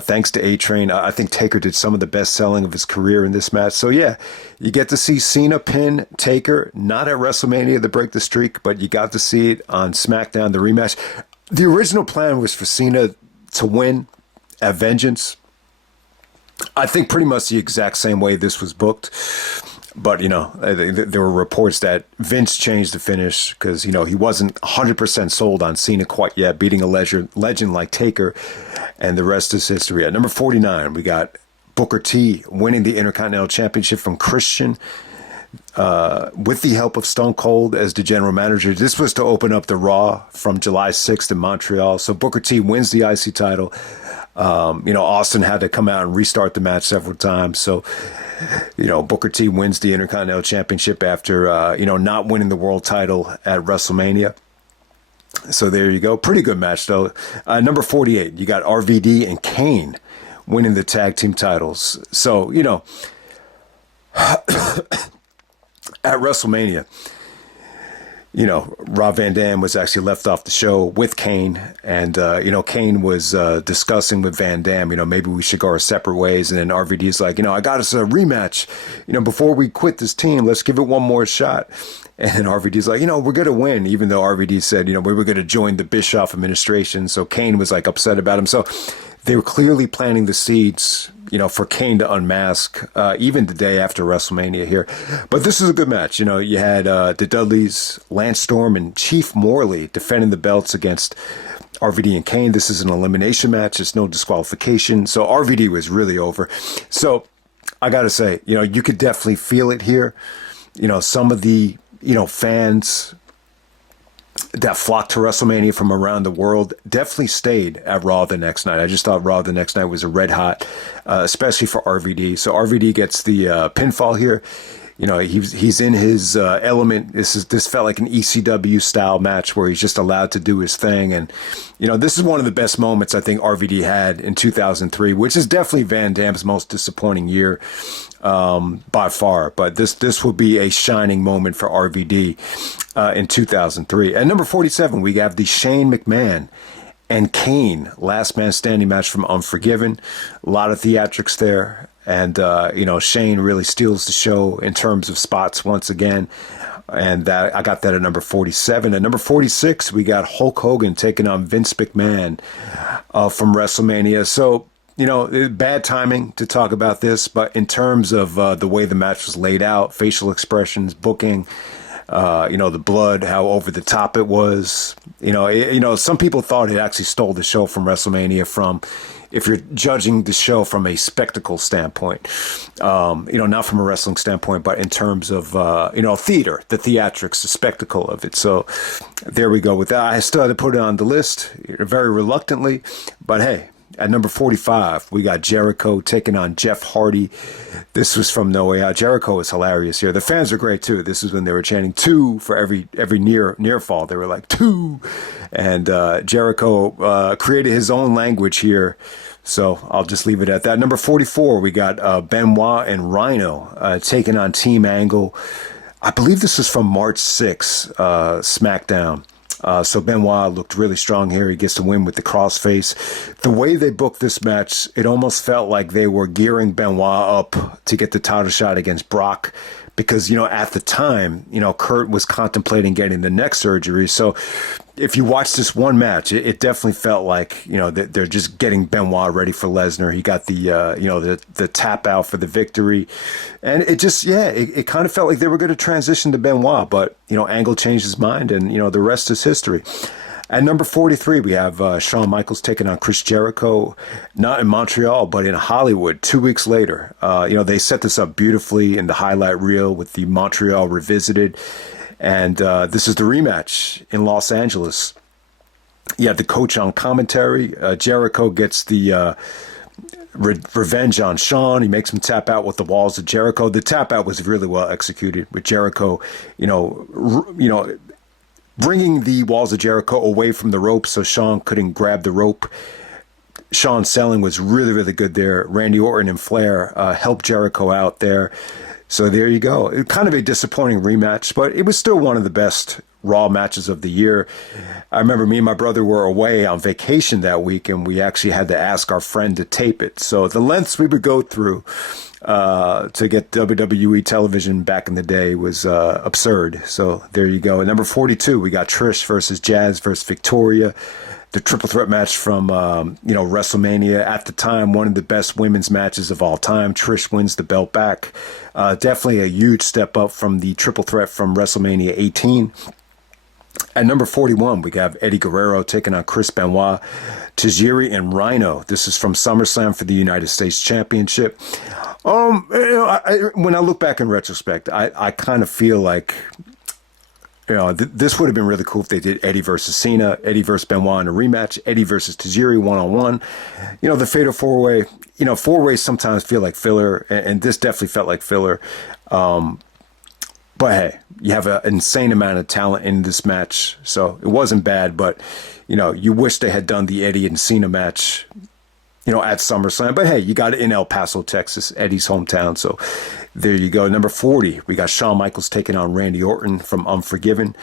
thanks to A-Train. I think Taker did some of the best selling of his career in this match. So yeah, you get to see Cena pin Taker, not at WrestleMania to break the streak, but you got to see it on SmackDown, the rematch. The original plan was for Cena to win at Vengeance. I think pretty much the exact same way this was booked. But, there were reports that Vince changed the finish because, he wasn't 100% sold on Cena quite yet, beating a legend like Taker, and the rest is history. At number 49, we got Booker T winning the Intercontinental Championship from Christian with the help of Stone Cold as the general manager. This was to open up the Raw from July 6th in Montreal. So Booker T wins the IC title. Austin had to come out and restart the match several times. So, Booker T wins the Intercontinental Championship after, not winning the world title at WrestleMania. So there you go. Pretty good match, though. Number 48, you got RVD and Kane winning the tag team titles. So, at WrestleMania, Rob Van Dam was actually left off the show with Kane. And, Kane was discussing with Van Dam, maybe we should go our separate ways. And then RVD's like, I got us a rematch. Before we quit this team, let's give it one more shot. And RVD's like, we're going to win, even though RVD said, we were going to join the Bischoff administration. So Kane was like upset about him. So they were clearly planting the seeds, for Kane to unmask, even the day after WrestleMania here. But this is a good match. You had the Dudleys, Lance Storm, and Chief Morley defending the belts against RVD and Kane. This is an elimination match. It's no disqualification. So RVD was really over. So I got to say, you could definitely feel it here. Some of the, fans that flocked to WrestleMania from around the world definitely stayed at Raw the next night. I just thought Raw the next night was a red hot, especially for RVD. So RVD gets the pinfall here. He's in his element. This felt like an ECW style match where he's just allowed to do his thing. And, this is one of the best moments I think RVD had in 2003, which is definitely Van Dam's most disappointing year by far. But this will be a shining moment for RVD in 2003. At number 47, we have the Shane McMahon and Kane last man standing match from Unforgiven. A lot of theatrics there. And, Shane really steals the show in terms of spots once again. And I got that at number 47. At number 46, we got Hulk Hogan taking on Vince McMahon from WrestleMania. So, bad timing to talk about this. But in terms of the way the match was laid out, facial expressions, booking, the blood, how over the top it was. Some people thought it actually stole the show from WrestleMania if you're judging the show from a spectacle standpoint, not from a wrestling standpoint, but in terms of, theater, the theatrics, the spectacle of it. So there we go with that. I still had to put it on the list very reluctantly, but hey, at number 45, we got Jericho taking on Jeff Hardy. This was from No Way Out. Jericho is hilarious here. The fans are great too. This is when they were chanting 2 for every near fall. They were like 2, and Jericho created his own language here. So I'll just leave it at that. Number 44, we got Benoit and Rhino taking on Team Angle. I believe this is from March 6th, SmackDown. So Benoit looked really strong here. He gets to win with the crossface. The way they booked this match, it almost felt like they were gearing Benoit up to get the title shot against Brock. Because, at the time, Kurt was contemplating getting the neck surgery. So if you watch this one match, it definitely felt like, they're just getting Benoit ready for Lesnar. He got the tap out for the victory. And it just, it kind of felt like they were going to transition to Benoit. But, Angle changed his mind and, the rest is history. At number 43, we have Shawn Michaels taking on Chris Jericho, not in Montreal, but in Hollywood 2 weeks later. They set this up beautifully in the highlight reel with the Montreal Revisited. And this is the rematch in Los Angeles. You have the coach on commentary. Jericho gets the revenge on Shawn. He makes him tap out with the walls of Jericho. The tap out was really well executed with Jericho, bringing the walls of Jericho away from the rope so Shawn couldn't grab the rope. Shawn's selling was really, really good there. Randy Orton and Flair helped Jericho out there. So there you go. Kind of a disappointing rematch, but it was still one of the best Raw matches of the year. I remember me and my brother were away on vacation that week, and we actually had to ask our friend to tape it. So the lengths we would go through to get WWE television back in the day was absurd. So there you go. At number 42, we got Trish versus Jazz versus Victoria. The triple threat match from, WrestleMania. At the time, one of the best women's matches of all time. Trish wins the belt back. Definitely a huge step up from the triple threat from WrestleMania 18. At number 41, we have Eddie Guerrero taking on Chris Benoit, Tajiri, and Rhino. This is from SummerSlam for the United States Championship. When I look back in retrospect, I kind of feel like, this would have been really cool if they did Eddie versus Cena, Eddie versus Benoit in a rematch, Eddie versus Tajiri one-on-one. The Fatal 4-Way, 4-Ways sometimes feel like filler, and this definitely felt like filler. But hey, you have an insane amount of talent in this match, so it wasn't bad, but, you wish they had done the Eddie and Cena match, at SummerSlam. But hey, you got it in El Paso, Texas, Eddie's hometown, so there you go. Number 40, we got Shawn Michaels taking on Randy Orton from Unforgiven.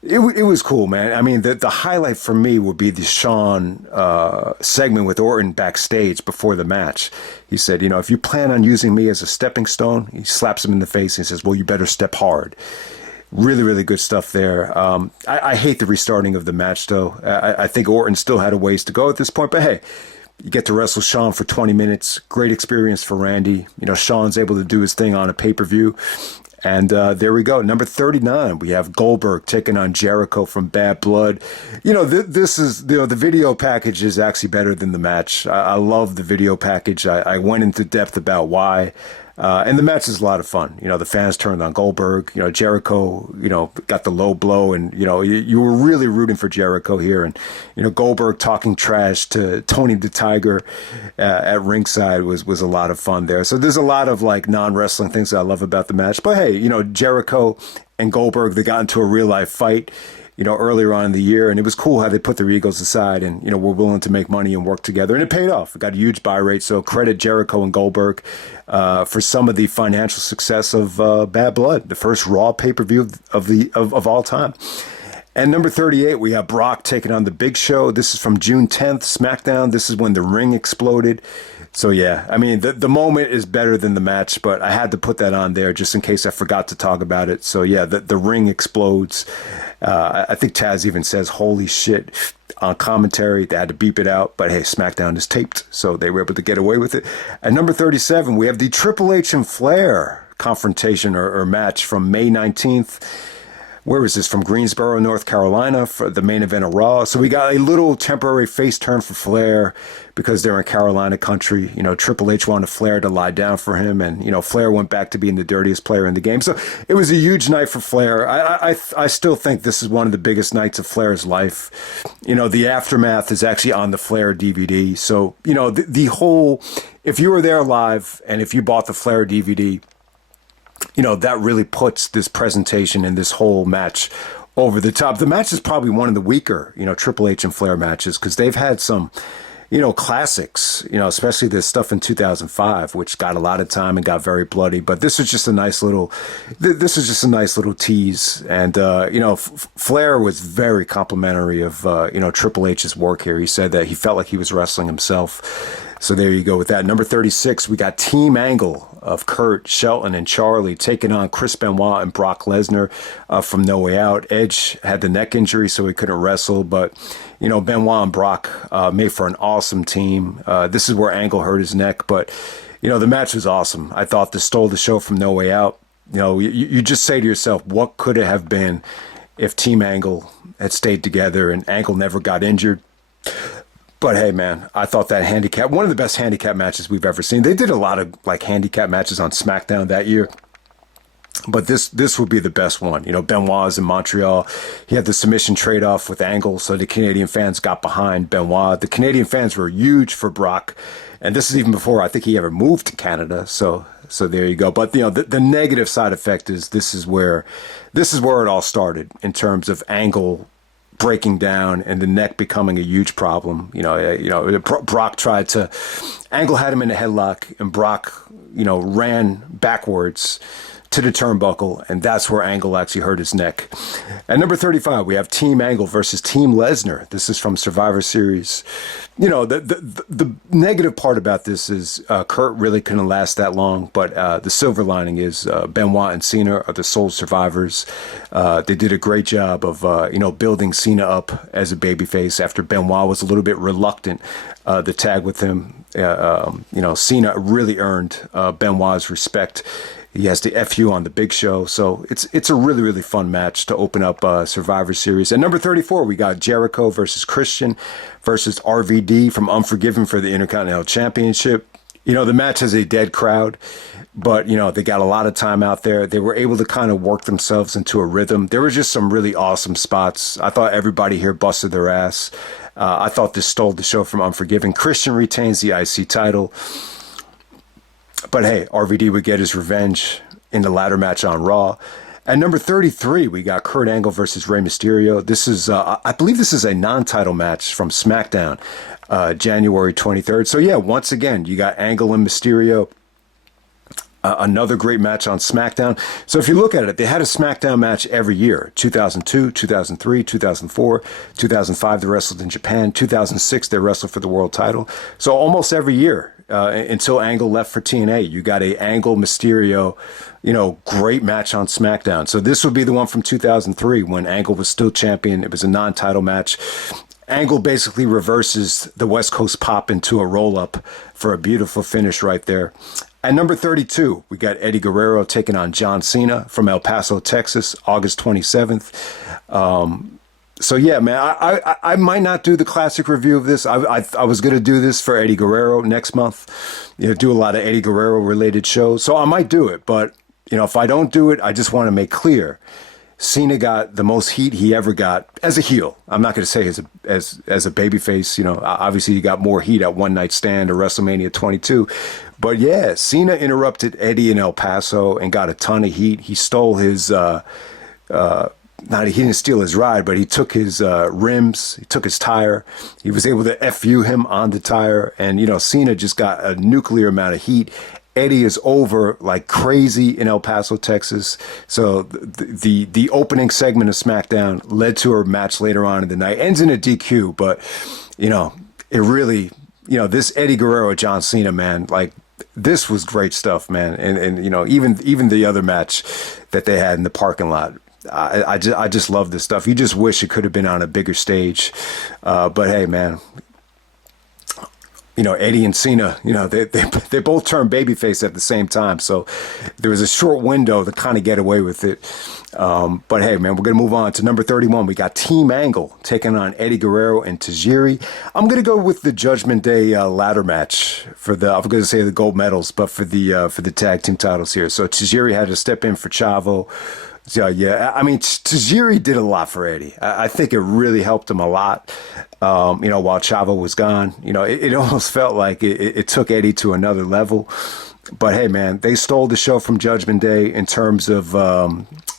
It was cool, man. I mean, the highlight for me would be the Shawn segment with Orton backstage before the match. He said, if you plan on using me as a stepping stone, he slaps him in the face and says, well, you better step hard. Really, really good stuff there. I hate the restarting of the match, though. I think Orton still had a ways to go at this point, but hey, you get to wrestle Shawn for 20 minutes. Great experience for Randy. Shawn's able to do his thing on a pay-per-view. And there we go. Number 39, we have Goldberg taking on Jericho from Bad Blood. This is, the video package is actually better than the match. I love the video package. I went into depth about why. And the match is a lot of fun. The fans turned on Goldberg. Jericho, got the low blow, and, you were really rooting for Jericho here. And, Goldberg talking trash to Tony the Tiger at ringside was a lot of fun there. So there's a lot of non-wrestling things that I love about the match. But hey, Jericho and Goldberg, they got into a real life fight, earlier on in the year, and it was cool how they put their egos aside and, were willing to make money and work together, and it paid off. It got a huge buy rate, so credit Jericho and Goldberg for some of the financial success of Bad Blood, the first Raw pay-per-view of all time. And number 38, we have Brock taking on The Big Show. This is from June 10th, SmackDown. This is when the ring exploded. So yeah, I mean, the moment is better than the match, but I had to put that on there just in case I forgot to talk about it. So yeah, the ring explodes. I think Taz even says, holy shit, on commentary. They had to beep it out, but hey, SmackDown is taped, so they were able to get away with it. At number 37, we have the Triple H and Flair confrontation or match from May 19th. Where was this? From Greensboro, North Carolina, for the main event of Raw. So we got a little temporary face turn for Flair because they're in Carolina country. Triple H wanted Flair to lie down for him, and, Flair went back to being the dirtiest player in the game. So it was a huge night for Flair. I still think this is one of the biggest nights of Flair's life. The aftermath is actually on the Flair DVD. So, the whole, if you were there live and if you bought the Flair DVD, that really puts this presentation and this whole match over the top. The match is probably one of the weaker, Triple H and Flair matches, because they've had some, classics, especially this stuff in 2005, which got a lot of time and got very bloody. But this is just a nice little, tease. And, Flair was very complimentary of, Triple H's work here. He said that he felt like he was wrestling himself. So there you go with that. Number 36, we got Team Angle of Kurt, Shelton, and Charlie taking on Chris Benoit and Brock Lesnar from No Way Out. Edge had the neck injury, so he couldn't wrestle, but, Benoit and Brock made for an awesome team. This is where Angle hurt his neck, but, the match was awesome. I thought this stole the show from No Way Out. You just say to yourself, what could it have been if Team Angle had stayed together and Angle never got injured? But hey, man, I thought that handicap, one of the best handicap matches we've ever seen. They did a lot of handicap matches on SmackDown that year. But this would be the best one. You know, Benoit is in Montreal. He had the submission trade-off with Angle, so the Canadian fans got behind Benoit. The Canadian fans were huge for Brock, and this is even before I think he ever moved to Canada. So there you go. But you know, the negative side effect is this is where it all started in terms of Angle breaking down and the neck becoming a huge problem. Brock tried to, Angle had him in a headlock, and Brock, ran backwards to the turnbuckle, and that's where Angle actually hurt his neck. At number 35, we have Team Angle versus Team Lesnar. This is from Survivor Series. The negative part about this is Kurt really couldn't last that long, but the silver lining is Benoit and Cena are the sole survivors. They did a great job of building Cena up as a babyface after Benoit was a little bit reluctant to tag with him. Cena really earned Benoit's respect. He has the FU on the Big Show. So it's a really, really fun match to open up Survivor Series. At number 34, we got Jericho versus Christian versus RVD from Unforgiven for the Intercontinental Championship. The match has a dead crowd, but, they got a lot of time out there. They were able to kind of work themselves into a rhythm. There were just some really awesome spots. I thought everybody here busted their ass. I thought this stole the show from Unforgiven. Christian retains the IC title. But hey, RVD would get his revenge in the ladder match on Raw. At number 33, we got Kurt Angle versus Rey Mysterio. This is, I believe this is a non-title match from SmackDown, January 23rd. So yeah, once again, you got Angle and Mysterio. Another great match on SmackDown. So if you look at it, they had a SmackDown match every year. 2002, 2003, 2004, 2005, they wrestled in Japan. 2006, they wrestled for the world title. So almost every year until Angle left for TNA, you got a Angle Mysterio, great match on SmackDown. So this would be the one from 2003 when Angle was still champion. It was a non-title match. Angle basically reverses the West Coast pop into a roll-up for a beautiful finish right there. At number 32, we got Eddie Guerrero taking on John Cena from El Paso, Texas, August 27th. So yeah, man, I might not do the classic review of this. I was going to do this for Eddie Guerrero next month, do a lot of Eddie Guerrero related shows. So I might do it. But, if I don't do it, I just want to make clear Cena got the most heat he ever got as a heel. I'm not going to say as a babyface. Obviously he got more heat at One Night Stand or WrestleMania 22. But yeah, Cena interrupted Eddie in El Paso and got a ton of heat. He stole his, he didn't steal his ride, but he took his rims, he took his tire. He was able to FU him on the tire. And, Cena just got a nuclear amount of heat. Eddie is over like crazy in El Paso, Texas. So the opening segment of SmackDown led to a match later on in the night. Ends in a DQ, but, it really, this Eddie Guerrero, John Cena, man, like, this was great stuff, man. And even the other match that they had in the parking lot, I just love this stuff. You just wish it could have been on a bigger stage. But hey, man, Eddie and Cena, they both turned babyface at the same time. So there was a short window to kind of get away with it. But hey, man, we're going to move on to number 31. We got Team Angle taking on Eddie Guerrero and Tajiri. I'm going to go with the Judgment Day ladder match for I'm going to say the gold medals, but for the tag team titles here. So Tajiri had to step in for Chavo. So yeah, I mean, Tajiri did a lot for Eddie. I think it really helped him a lot. While Chavo was gone, it almost felt like it took Eddie to another level. But hey, man, they stole the show from Judgment Day in terms of,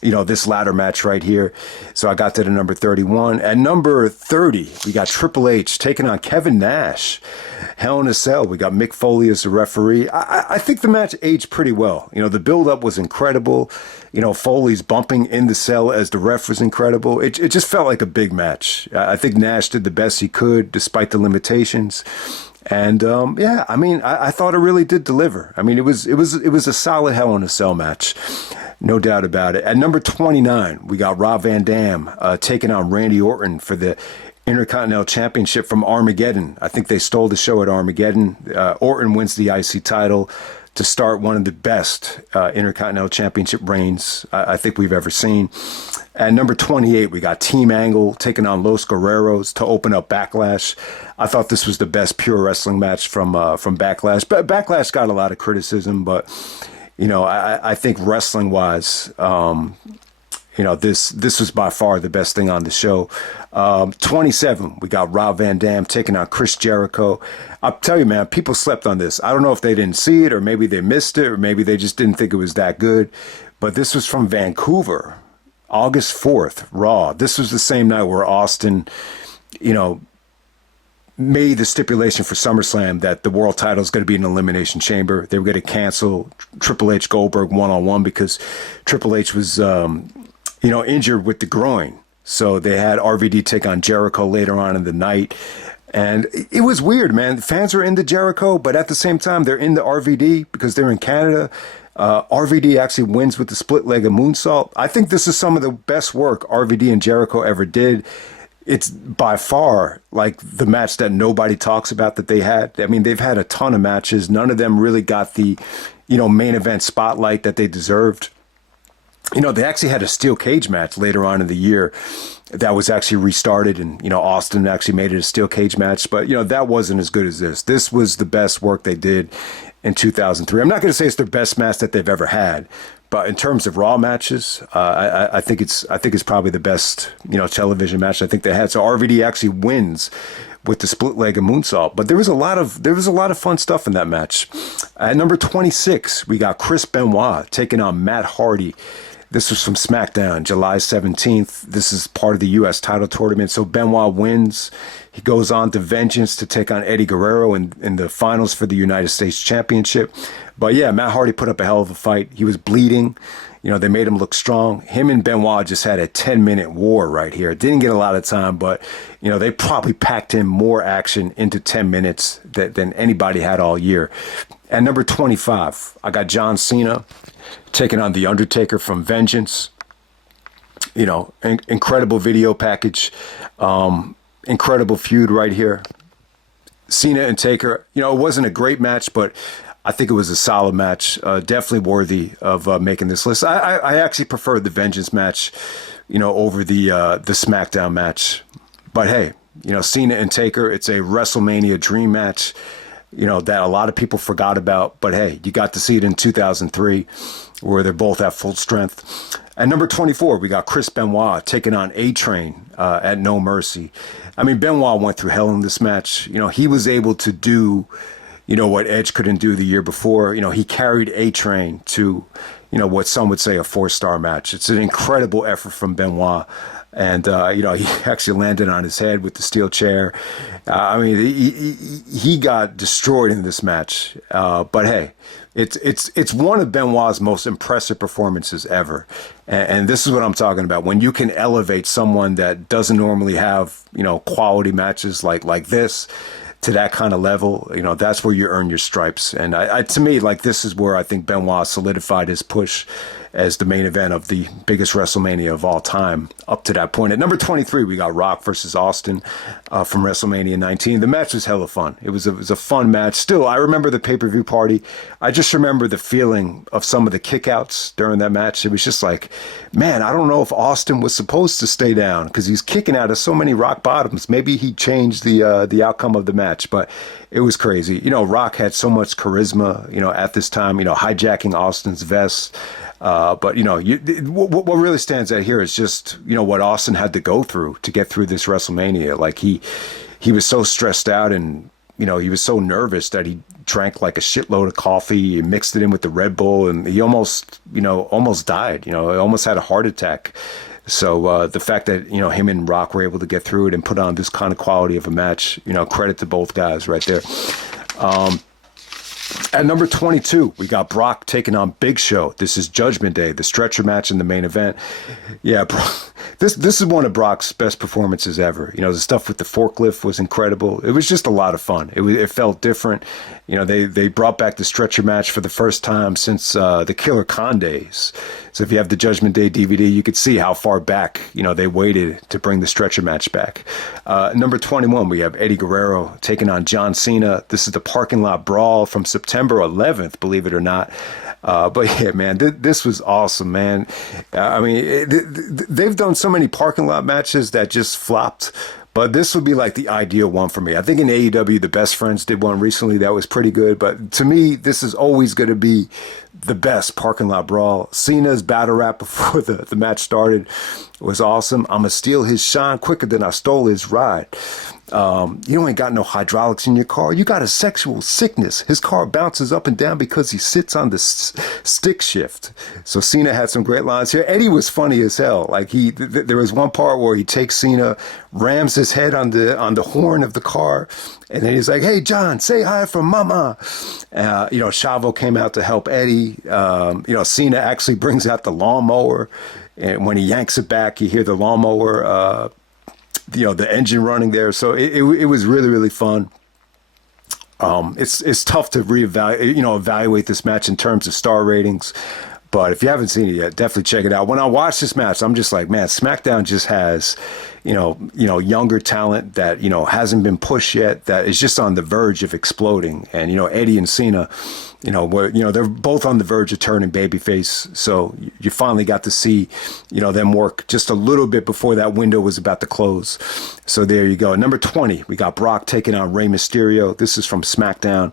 this ladder match right here. So I got to the number 31. At number 30, we got Triple H taking on Kevin Nash. Hell in a Cell. We got Mick Foley as the referee. I think the match aged pretty well. The build-up was incredible. Foley's bumping in the cell as the ref was incredible. It just felt like a big match. I think Nash did the best he could despite the limitations. And I thought it really did deliver. I mean, it was a solid Hell in a Cell match, no doubt about it. At number 29, we got Rob Van Dam taking on Randy Orton for the Intercontinental Championship from Armageddon. I think they stole the show at Armageddon. Orton wins the IC title to start one of the best Intercontinental Championship reigns I think we've ever seen. At number 28, we got Team Angle taking on Los Guerreros to open up Backlash. I thought this was the best pure wrestling match from Backlash. But Backlash got a lot of criticism, but I think wrestling wise, this was by far the best thing on the show. 27, we got Rob Van Dam taking on Chris Jericho. I'll tell you, man, people slept on this. I don't know if they didn't see it, or maybe they missed it, or maybe they just didn't think it was that good. But this was from Vancouver, August 4th, Raw. This was the same night where Austin, made the stipulation for SummerSlam that the world title is going to be an elimination chamber. They were going to cancel Triple H Goldberg one-on-one because Triple H was, injured with the groin. So they had RVD take on Jericho later on in the night. And it was weird, man. The fans are into Jericho, but at the same time, they're into RVD because they're in Canada. RVD actually wins with the split leg of moonsault. I think this is some of the best work RVD and Jericho ever did. It's by far like the match that nobody talks about that they had. I mean, they've had a ton of matches. None of them really got the, main event spotlight that they deserved. They actually had a steel cage match later on in the year that was actually restarted, and, Austin actually made it a steel cage match. But, that wasn't as good as this. This was the best work they did in 2003. I'm not going to say it's their best match that they've ever had, but in terms of Raw matches, I think it's probably the best, television match I think they had. So RVD actually wins with the split leg of moonsault. But there was a lot of fun stuff in that match. At number 26, we got Chris Benoit taking on Matt Hardy. This was from SmackDown, July 17th. This is part of the U.S. title tournament. So Benoit wins. He goes on to Vengeance to take on Eddie Guerrero in the finals for the United States Championship. But yeah, Matt Hardy put up a hell of a fight. He was bleeding. They made him look strong. Him and Benoit just had a 10-minute war right here. Didn't get a lot of time, but, they probably packed in more action into 10 minutes than anybody had all year. At number 25, I got John Cena taking on The Undertaker from Vengeance. Incredible video package. Incredible feud right here. Cena and Taker, it wasn't a great match, but I think it was a solid match. Definitely worthy of making this list. I actually preferred the Vengeance match, over the SmackDown match. But hey, Cena and Taker, it's a WrestleMania dream match, that a lot of people forgot about. But hey, you got to see it in 2003 where they're both at full strength. At number 24, we got Chris Benoit taking on A-Train at No Mercy. I mean, Benoit went through hell in this match. He was able to do, what Edge couldn't do the year before. He carried A-Train to, what some would say a 4-star match. It's an incredible effort from Benoit. And, he actually landed on his head with the steel chair. He got destroyed in this match. But hey, it's one of Benoit's most impressive performances ever. And this is what I'm talking about. When you can elevate someone that doesn't normally have, quality matches like this to that kind of level, that's where you earn your stripes. And to me, this is where I think Benoit solidified his push as the main event of the biggest WrestleMania of all time up to that point. At number 23, we got Rock versus Austin from WrestleMania 19. The match was hella fun. It was a fun match. Still, I remember the pay-per-view party. I just remember the feeling of some of the kickouts during that match. It was just like, man, I don't know if Austin was supposed to stay down because he's kicking out of so many rock bottoms. Maybe he changed the outcome of the match, but it was crazy. Rock had so much charisma, at this time, hijacking Austin's vest. But what really stands out here is just, what Austin had to go through to get through this WrestleMania. Like he was so stressed out and, he was so nervous that he drank like a shitload of coffee, he mixed it in with the Red Bull, and he almost died, he almost had a heart attack. So the fact that, him and Rock were able to get through it and put on this kind of quality of a match, credit to both guys right there. At number 22, we got Brock taking on Big Show. This is Judgment Day, the stretcher match in the main event. Yeah, this is one of Brock's best performances ever. The stuff with the forklift was incredible. It was just a lot of fun. It felt different. They brought back the stretcher match for the first time since the Killer Khan days. So if you have the Judgment Day DVD, you could see how far back, they waited to bring the stretcher match back. Number 21, we have Eddie Guerrero taking on John Cena. This is the parking lot brawl from September 11th, believe it or not. But yeah, man, this was awesome, man. They've done so many parking lot matches that just flopped. But this would be like the ideal one for me. I think in AEW, the Best Friends did one recently that was pretty good. But to me, this is always going to be the best parking lot brawl. Cena's battle rap before the match started was awesome. I'ma steal his shine quicker than I stole his ride. You ain't got no hydraulics in your car. You got a sexual sickness. His car bounces up and down because he sits on the stick shift. So Cena had some great lines here. Eddie was funny as hell. Like there was one part where he takes Cena, rams his head on the horn of the car, and then he's like, "Hey John, say hi from Mama." Chavo came out to help Eddie. Cena actually brings out the lawnmower, and when he yanks it back, you hear the lawnmower. The engine running there. So it was really, really fun. It's tough to evaluate this match in terms of star ratings. But if you haven't seen it yet, definitely check it out. When I watch this match, I'm just like, man, SmackDown just has, younger talent that, hasn't been pushed yet, that is just on the verge of exploding. And, Eddie and Cena, they're both on the verge of turning babyface. So you finally got to see, them work just a little bit before that window was about to close. So there you go. Number 20, we got Brock taking on Rey Mysterio. This is from SmackDown.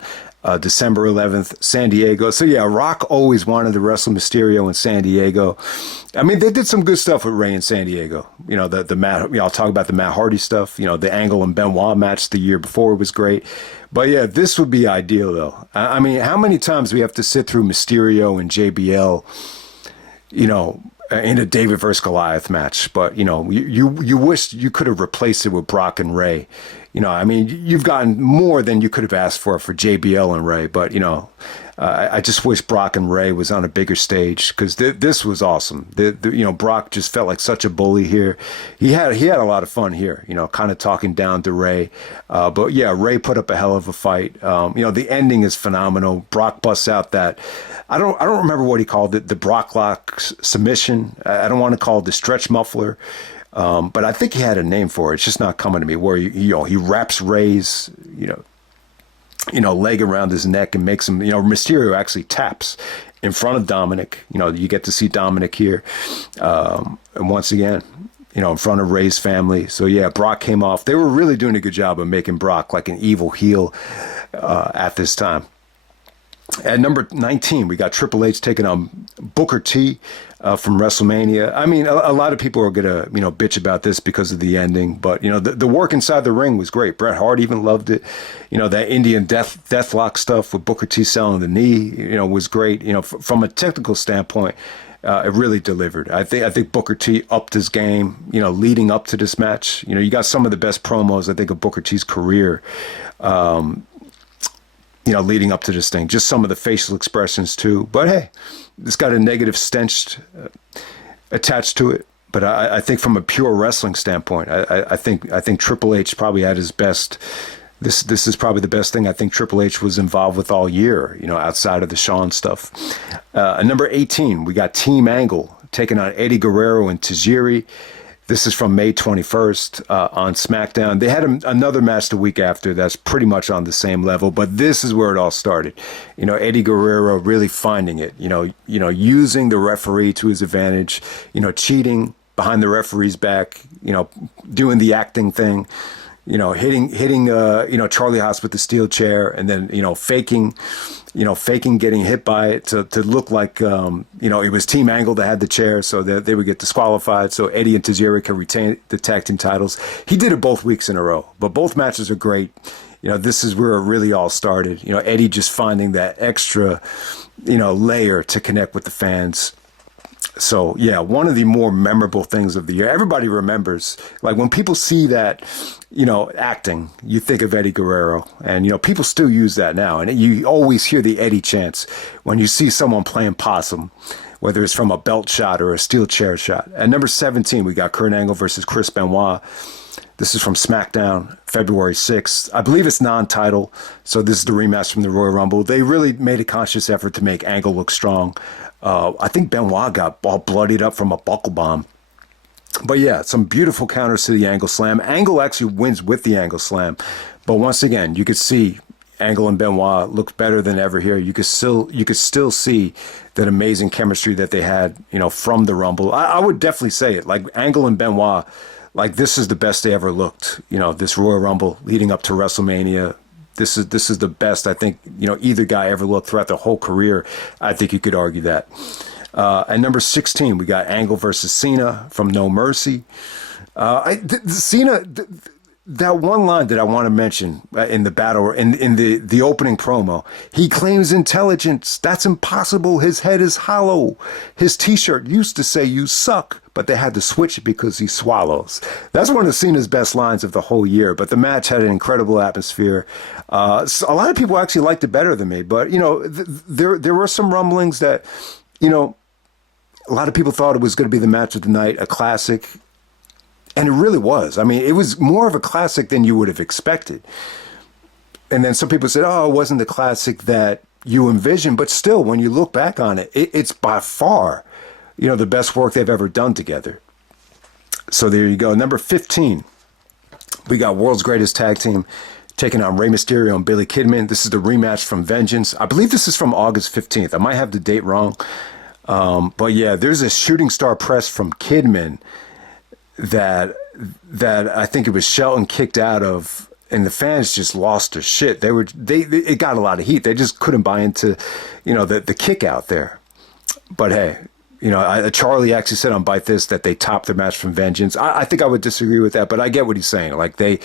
December 11th, San Diego. So yeah, Rock always wanted to wrestle Mysterio in San Diego. I mean, they did some good stuff with Ray in San Diego. The Matt. I'll talk about the Matt Hardy stuff. The Angle and Benoit match the year before was great. But yeah, this would be ideal though. I mean, how many times we have to sit through Mysterio and JBL? In a David versus Goliath match, but you wish you could have replaced it with Brock and Ray. You've gotten more than you could have asked for JBL and Ray, but I just wish Brock and Ray was on a bigger stage because this was awesome. Brock just felt like such a bully here. He had a lot of fun here. Kind of talking down to Ray, but yeah, Ray put up a hell of a fight. The ending is phenomenal. Brock busts out that. I don't remember what he called it, the Brock Lock submission. I don't want to call it the stretch muffler, but I think he had a name for it. It's just not coming to me. Where he wraps Ray's leg around his neck and makes him. Mysterio actually taps in front of Dominic. You get to see Dominic here, and once again, in front of Ray's family. So yeah, Brock came off. They were really doing a good job of making Brock like an evil heel at this time. At number 19, we got Triple H taking on Booker T from WrestleMania. I mean, a lot of people are going to, bitch about this because of the ending. But, the work inside the ring was great. Bret Hart even loved it. That Indian deathlock stuff with Booker T selling the knee, was great. From a technical standpoint, it really delivered. I think Booker T upped his game, leading up to this match. You got some of the best promos, I think, of Booker T's career. Leading up to this thing, just some of the facial expressions too. But hey, it's got a negative stench attached to it. But I think from a pure wrestling standpoint, I think Triple H probably had his best. This is probably the best thing I think Triple H was involved with all year. Outside of the Shawn stuff. Number 18, we got Team Angle taking on Eddie Guerrero and Tajiri. This is from May 21st on SmackDown. They had another match the week after that's pretty much on the same level, but this is where it all started. Eddie Guerrero really finding it, using the referee to his advantage, cheating behind the referee's back, doing the acting thing, hitting Charlie Haas with the steel chair and then, faking getting hit by it to look like, it was Team Angle that had the chair so that they would get disqualified. So Eddie and Tajiri could retain the tag team titles. He did it both weeks in a row, but both matches are great. This is where it really all started. Eddie just finding that extra, layer to connect with the fans. So, yeah, one of the more memorable things of the year. Everybody remembers, like when people see that, acting, you think of Eddie Guerrero. And, people still use that now. And you always hear the Eddie chants when you see someone playing possum, whether it's from a belt shot or a steel chair shot. At number 17, we got Kurt Angle versus Chris Benoit. This is from SmackDown, February 6th. I believe it's non-title, so this is the rematch from the Royal Rumble. They really made a conscious effort to make Angle look strong. I think Benoit got all bloodied up from a buckle bomb. But yeah, some beautiful counters to the Angle Slam. Angle actually wins with the Angle Slam. But once again, you could see Angle and Benoit looked better than ever here. You could still see that amazing chemistry that they had, from the Rumble. I would definitely say it. Like Angle and Benoit, like this is the best they ever looked. This Royal Rumble leading up to WrestleMania. This is the best I think, either guy ever looked throughout their whole career. I think you could argue that. At number 16, we got Angle versus Cena from No Mercy. Cena, that one line that I want to mention in the battle, in the opening promo, he claims intelligence. That's impossible. His head is hollow. His T-shirt used to say "You suck," but they had to switch it because he swallows. That's one of Cena's best lines of the whole year. But the match had an incredible atmosphere. So a lot of people actually liked it better than me. But there were some rumblings that a lot of people thought it was going to be the match of the night, a classic. And it really was. I mean, it was more of a classic than you would have expected. And then some people said, oh, it wasn't the classic that you envisioned. But still, when you look back on it, it's by far, the best work they've ever done together. So there you go. Number 15, we got World's Greatest Tag Team taking on Rey Mysterio and Billy Kidman. This is the rematch from Vengeance. I believe this is from August 15th. I might have the date wrong. But yeah, there's a shooting star press from Kidman that I think it was Shelton kicked out of, and the fans just lost their shit. It got a lot of heat. They just couldn't buy into, the kick out there. But hey, Charlie actually said on Bite This that they topped their match from Vengeance. I think I would disagree with that, but I get what he's saying. Like they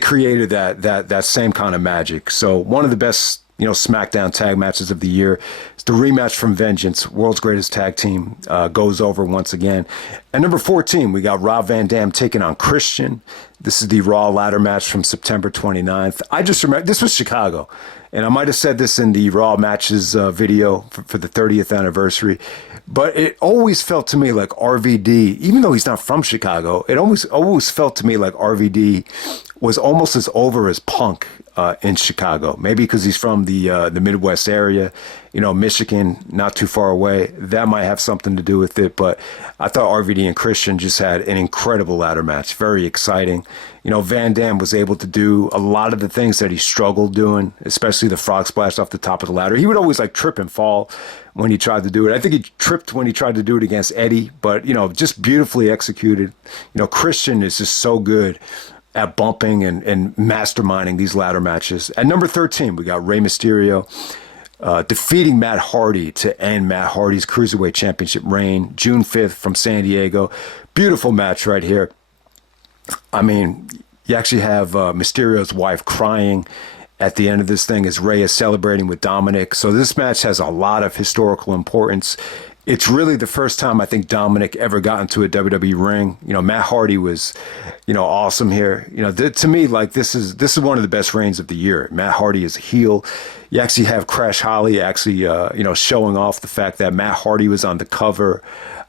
created that same kind of magic. So one of the best SmackDown tag matches of the year. It's the rematch from Vengeance. World's Greatest Tag Team goes over once again. At number 14, we got Rob Van Dam taking on Christian. This is the Raw ladder match from September 29th. I just remember, this was Chicago. And I might have said this in the Raw matches video for the 30th anniversary. But it always felt to me like RVD, even though he's not from Chicago, it always felt to me like RVD was almost as over as Punk in Chicago. Maybe because he's from the Midwest area, Michigan, not too far away. That might have something to do with it. But I thought RVD and Christian just had an incredible ladder match. Very exciting. Van Dam was able to do a lot of the things that he struggled doing, especially the frog splash off the top of the ladder. He would always trip and fall when he tried to do it. I think he tripped when he tried to do it against Eddie, but, just beautifully executed. Christian is just so good at bumping and masterminding these ladder matches. At number 13, we got Rey Mysterio defeating Matt Hardy to end Matt Hardy's Cruiserweight Championship reign, June 5th from San Diego. Beautiful match right here. I mean, you actually have Mysterio's wife crying at the end of this thing as Rey is celebrating with Dominic. So this match has a lot of historical importance. It's really the first time I think Dominic ever got into a WWE ring. Matt Hardy was, awesome here. To me, this is one of the best reigns of the year. Matt Hardy is a heel. You actually have Crash Holly actually, showing off the fact that Matt Hardy was on the cover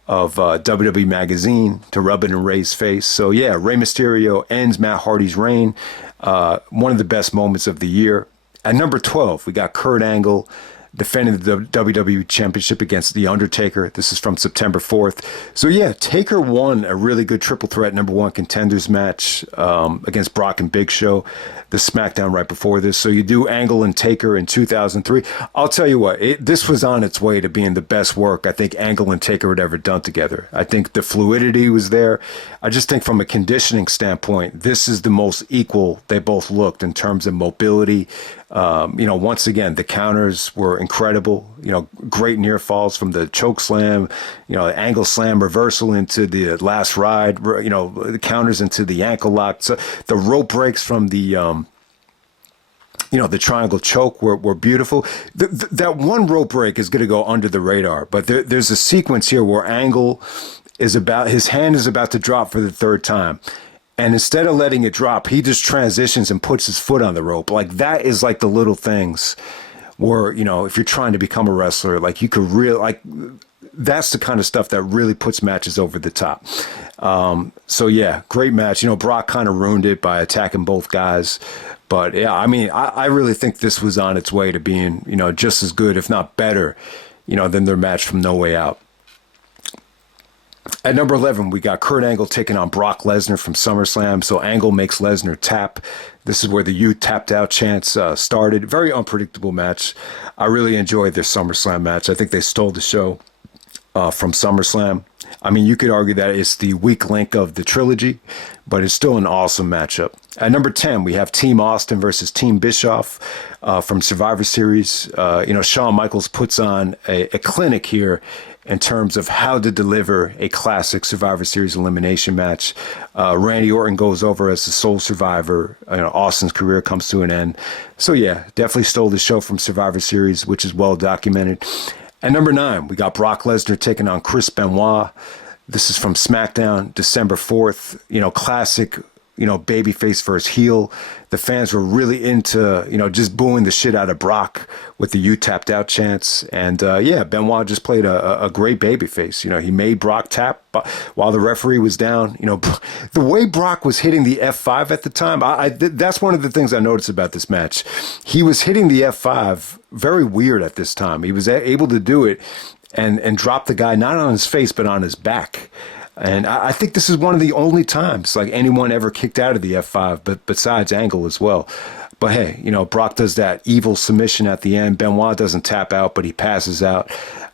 of WWE Magazine to rub it in Rey's face. So yeah, Rey Mysterio ends Matt Hardy's reign. One of the best moments of the year. At number 12, we got Kurt Angle defending the WWE Championship against The Undertaker. This is from September 4th. So yeah, Taker won a really good triple threat number one contenders match against Brock and Big Show, the SmackDown right before this. So you do Angle and Taker in 2003. I'll tell you what, this was on its way to being the best work I think Angle and Taker had ever done together. I think the fluidity was there. I just think from a conditioning standpoint, this is the most equal they both looked in terms of mobility. Once again, the counters were incredible. Great near falls from the choke slam, angle slam reversal into the last ride, the counters into the ankle lock. So the rope breaks from the triangle choke were beautiful. That one rope break is going to go under the radar, but there's a sequence here where Angle his hand is about to drop for the third time. And instead of letting it drop, he just transitions and puts his foot on the rope. That is the little things where, if you're trying to become a wrestler, you could really, that's the kind of stuff that really puts matches over the top. So yeah, great match. Brock kind of ruined it by attacking both guys. But yeah, I mean, I really think this was on its way to being, just as good, if not better, than their match from No Way Out. At number 11, we got Kurt Angle taking on Brock Lesnar from SummerSlam. So Angle makes Lesnar tap. This is where the "you tapped out" chants started. Very unpredictable match. I really enjoyed their SummerSlam match. I think they stole the show from SummerSlam. I mean, you could argue that it's the weak link of the trilogy, but it's still an awesome matchup. At number 10, we have Team Austin versus Team Bischoff from Survivor Series. Shawn Michaels puts on a clinic here in terms of how to deliver a classic Survivor Series elimination match. Randy Orton goes over as the sole survivor. Austin's career comes to an end. So, yeah, definitely stole the show from Survivor Series, which is well documented. At number 9, we got Brock Lesnar taking on Chris Benoit. This is from SmackDown, December 4th. Classic, babyface versus heel. The fans were really into, just booing the shit out of Brock with the "you tapped out" chants. And Benoit just played a great babyface. He made Brock tap while the referee was down. The way Brock was hitting the F5 at the time, that's one of the things I noticed about this match. He was hitting the F5 very weird at this time. He was able to do it and drop the guy not on his face, but on his back. And I think this is one of the only times like anyone ever kicked out of the F5, but besides Angle as well. But hey, Brock does that evil submission at the end. Benoit doesn't tap out, but he passes out.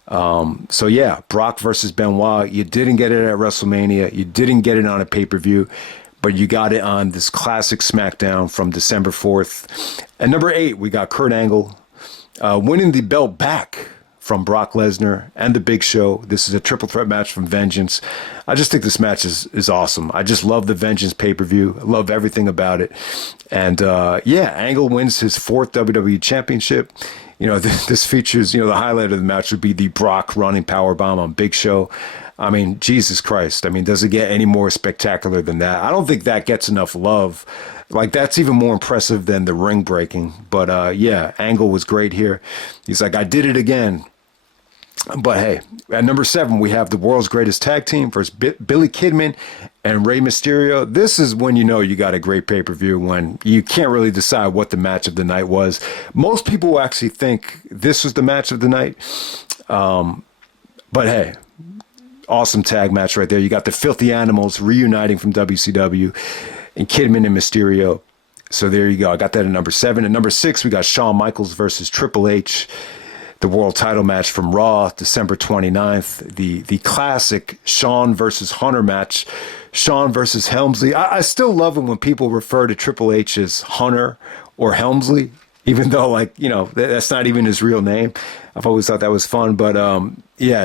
So yeah, Brock versus Benoit. You didn't get it at WrestleMania. You didn't get it on a pay-per-view, but you got it on this classic SmackDown from December 4th. At number 8, we got Kurt Angle winning the belt back from Brock Lesnar and The Big Show. This is a triple threat match from Vengeance. I just think this match is awesome. I just love the Vengeance pay-per-view. I love everything about it. And Angle wins his 4th WWE Championship. This features, the highlight of the match would be the Brock running powerbomb on Big Show. I mean, Jesus Christ. I mean, does it get any more spectacular than that? I don't think that gets enough love. Like, that's even more impressive than the ring breaking. But Angle was great here. He's like, I did it again. But hey, at number 7, we have the world's greatest tag team versus Billy Kidman and Rey Mysterio. This is when you got a great pay-per-view, when you can't really decide what the match of the night was. Most people actually think this was the match of the night. But hey, awesome tag match right there. You got the Filthy Animals reuniting from WCW and Kidman and Mysterio. So there you go. I got that at number 7. At number 6, we got Shawn Michaels versus Triple H. The world title match from Raw, December 29th. The classic Shawn versus Hunter match. Shawn versus Helmsley. I still love it when people refer to Triple H as Hunter or Helmsley, even though, that's not even his real name. I've always thought that was fun. But,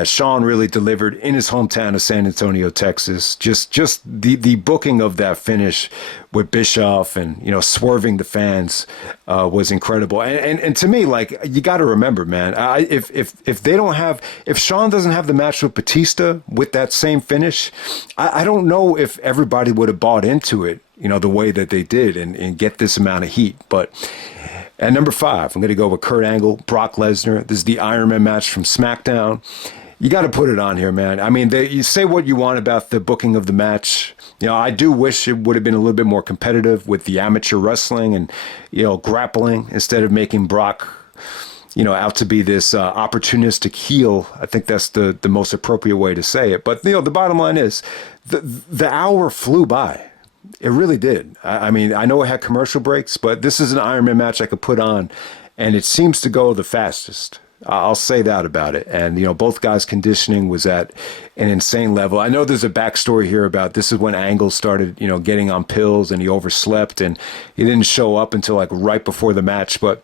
Shawn really delivered in his hometown of San Antonio, Texas. Just the booking of that finish with Bischoff and, swerving the fans was incredible. And to me, you got to remember, man, if Shawn doesn't have the match with Batista with that same finish, I don't know if everybody would have bought into it, the way that they did and get this amount of heat. But at number 5, I'm going to go with Kurt Angle, Brock Lesnar. This is the Iron Man match from SmackDown. You got to put it on here, man. I mean, you say what you want about the booking of the match. I do wish it would have been a little bit more competitive with the amateur wrestling and, grappling instead of making Brock, out to be this opportunistic heel. I think that's the most appropriate way to say it. But, the bottom line is the hour flew by. It really did. I mean, I know it had commercial breaks, but this is an Iron Man match I could put on, and it seems to go the fastest. I'll say that about it. And, both guys' conditioning was at an insane level. I know there's a backstory here about this is when Angle started, getting on pills and he overslept and he didn't show up until right before the match, but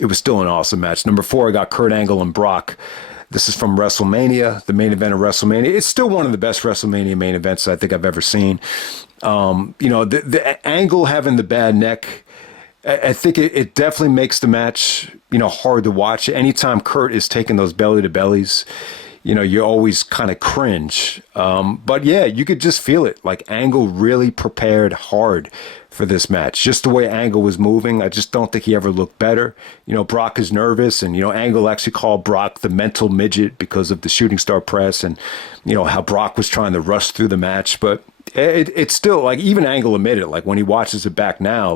it was still an awesome match. Number 4, I got Kurt Angle and Brock. This is from WrestleMania, the main event of WrestleMania. It's still one of the best WrestleMania main events I think I've ever seen. The Angle having the bad neck, I think it definitely makes the match, hard to watch. Anytime Kurt is taking those belly to bellies, you always kind of cringe. But yeah, you could just feel it. Like Angle really prepared hard for this match. Just the way Angle was moving, I just don't think he ever looked better. Brock is nervous, and Angle actually called Brock the mental midget because of the shooting star press, and how Brock was trying to rush through the match. But it's still even Angle admitted when he watches it back now,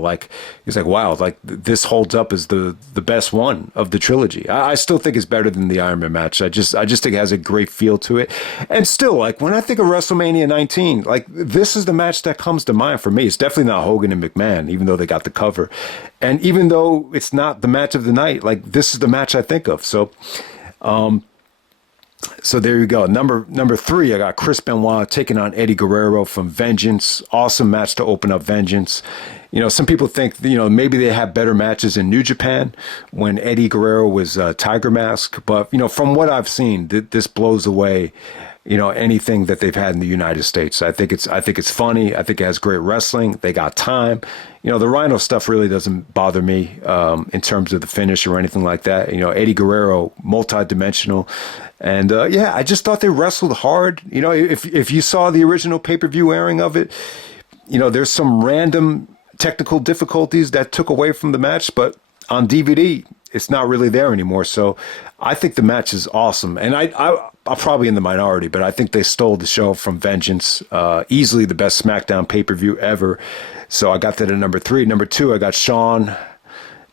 he's like, wow, this holds up as the best one of the trilogy. I still think it's better than the Iron Man match. I just think it has a great feel to it. And still, when I think of WrestleMania 19, this is the match that comes to mind for me. It's definitely not Hogan and McMahon, even though they got the cover. And even though it's not the match of the night, this is the match I think of. So, So there you go. Number three, I got Chris Benoit taking on Eddie Guerrero from Vengeance. Awesome match to open up Vengeance. You know, some people think, you know, maybe they have better matches in New Japan when Eddie Guerrero was Tiger Mask. But, you know, from what I've seen, this blows away, you know, anything that they've had in the United States. I think it's funny. I think it has great wrestling. They got time. You know, the Rhino stuff really doesn't bother me in terms of the finish or anything like that. You know, Eddie Guerrero, multi-dimensional. And, yeah, I just thought they wrestled hard. You know, if you saw the original pay-per-view airing of it, you know, there's some random technical difficulties that took away from the match, but on DVD, it's not really there anymore. So I think the match is awesome. And I'm probably in the minority, but I think they stole the show from Vengeance. Easily the best SmackDown pay-per-view ever. So I got that at number three. Number two, I got Shawn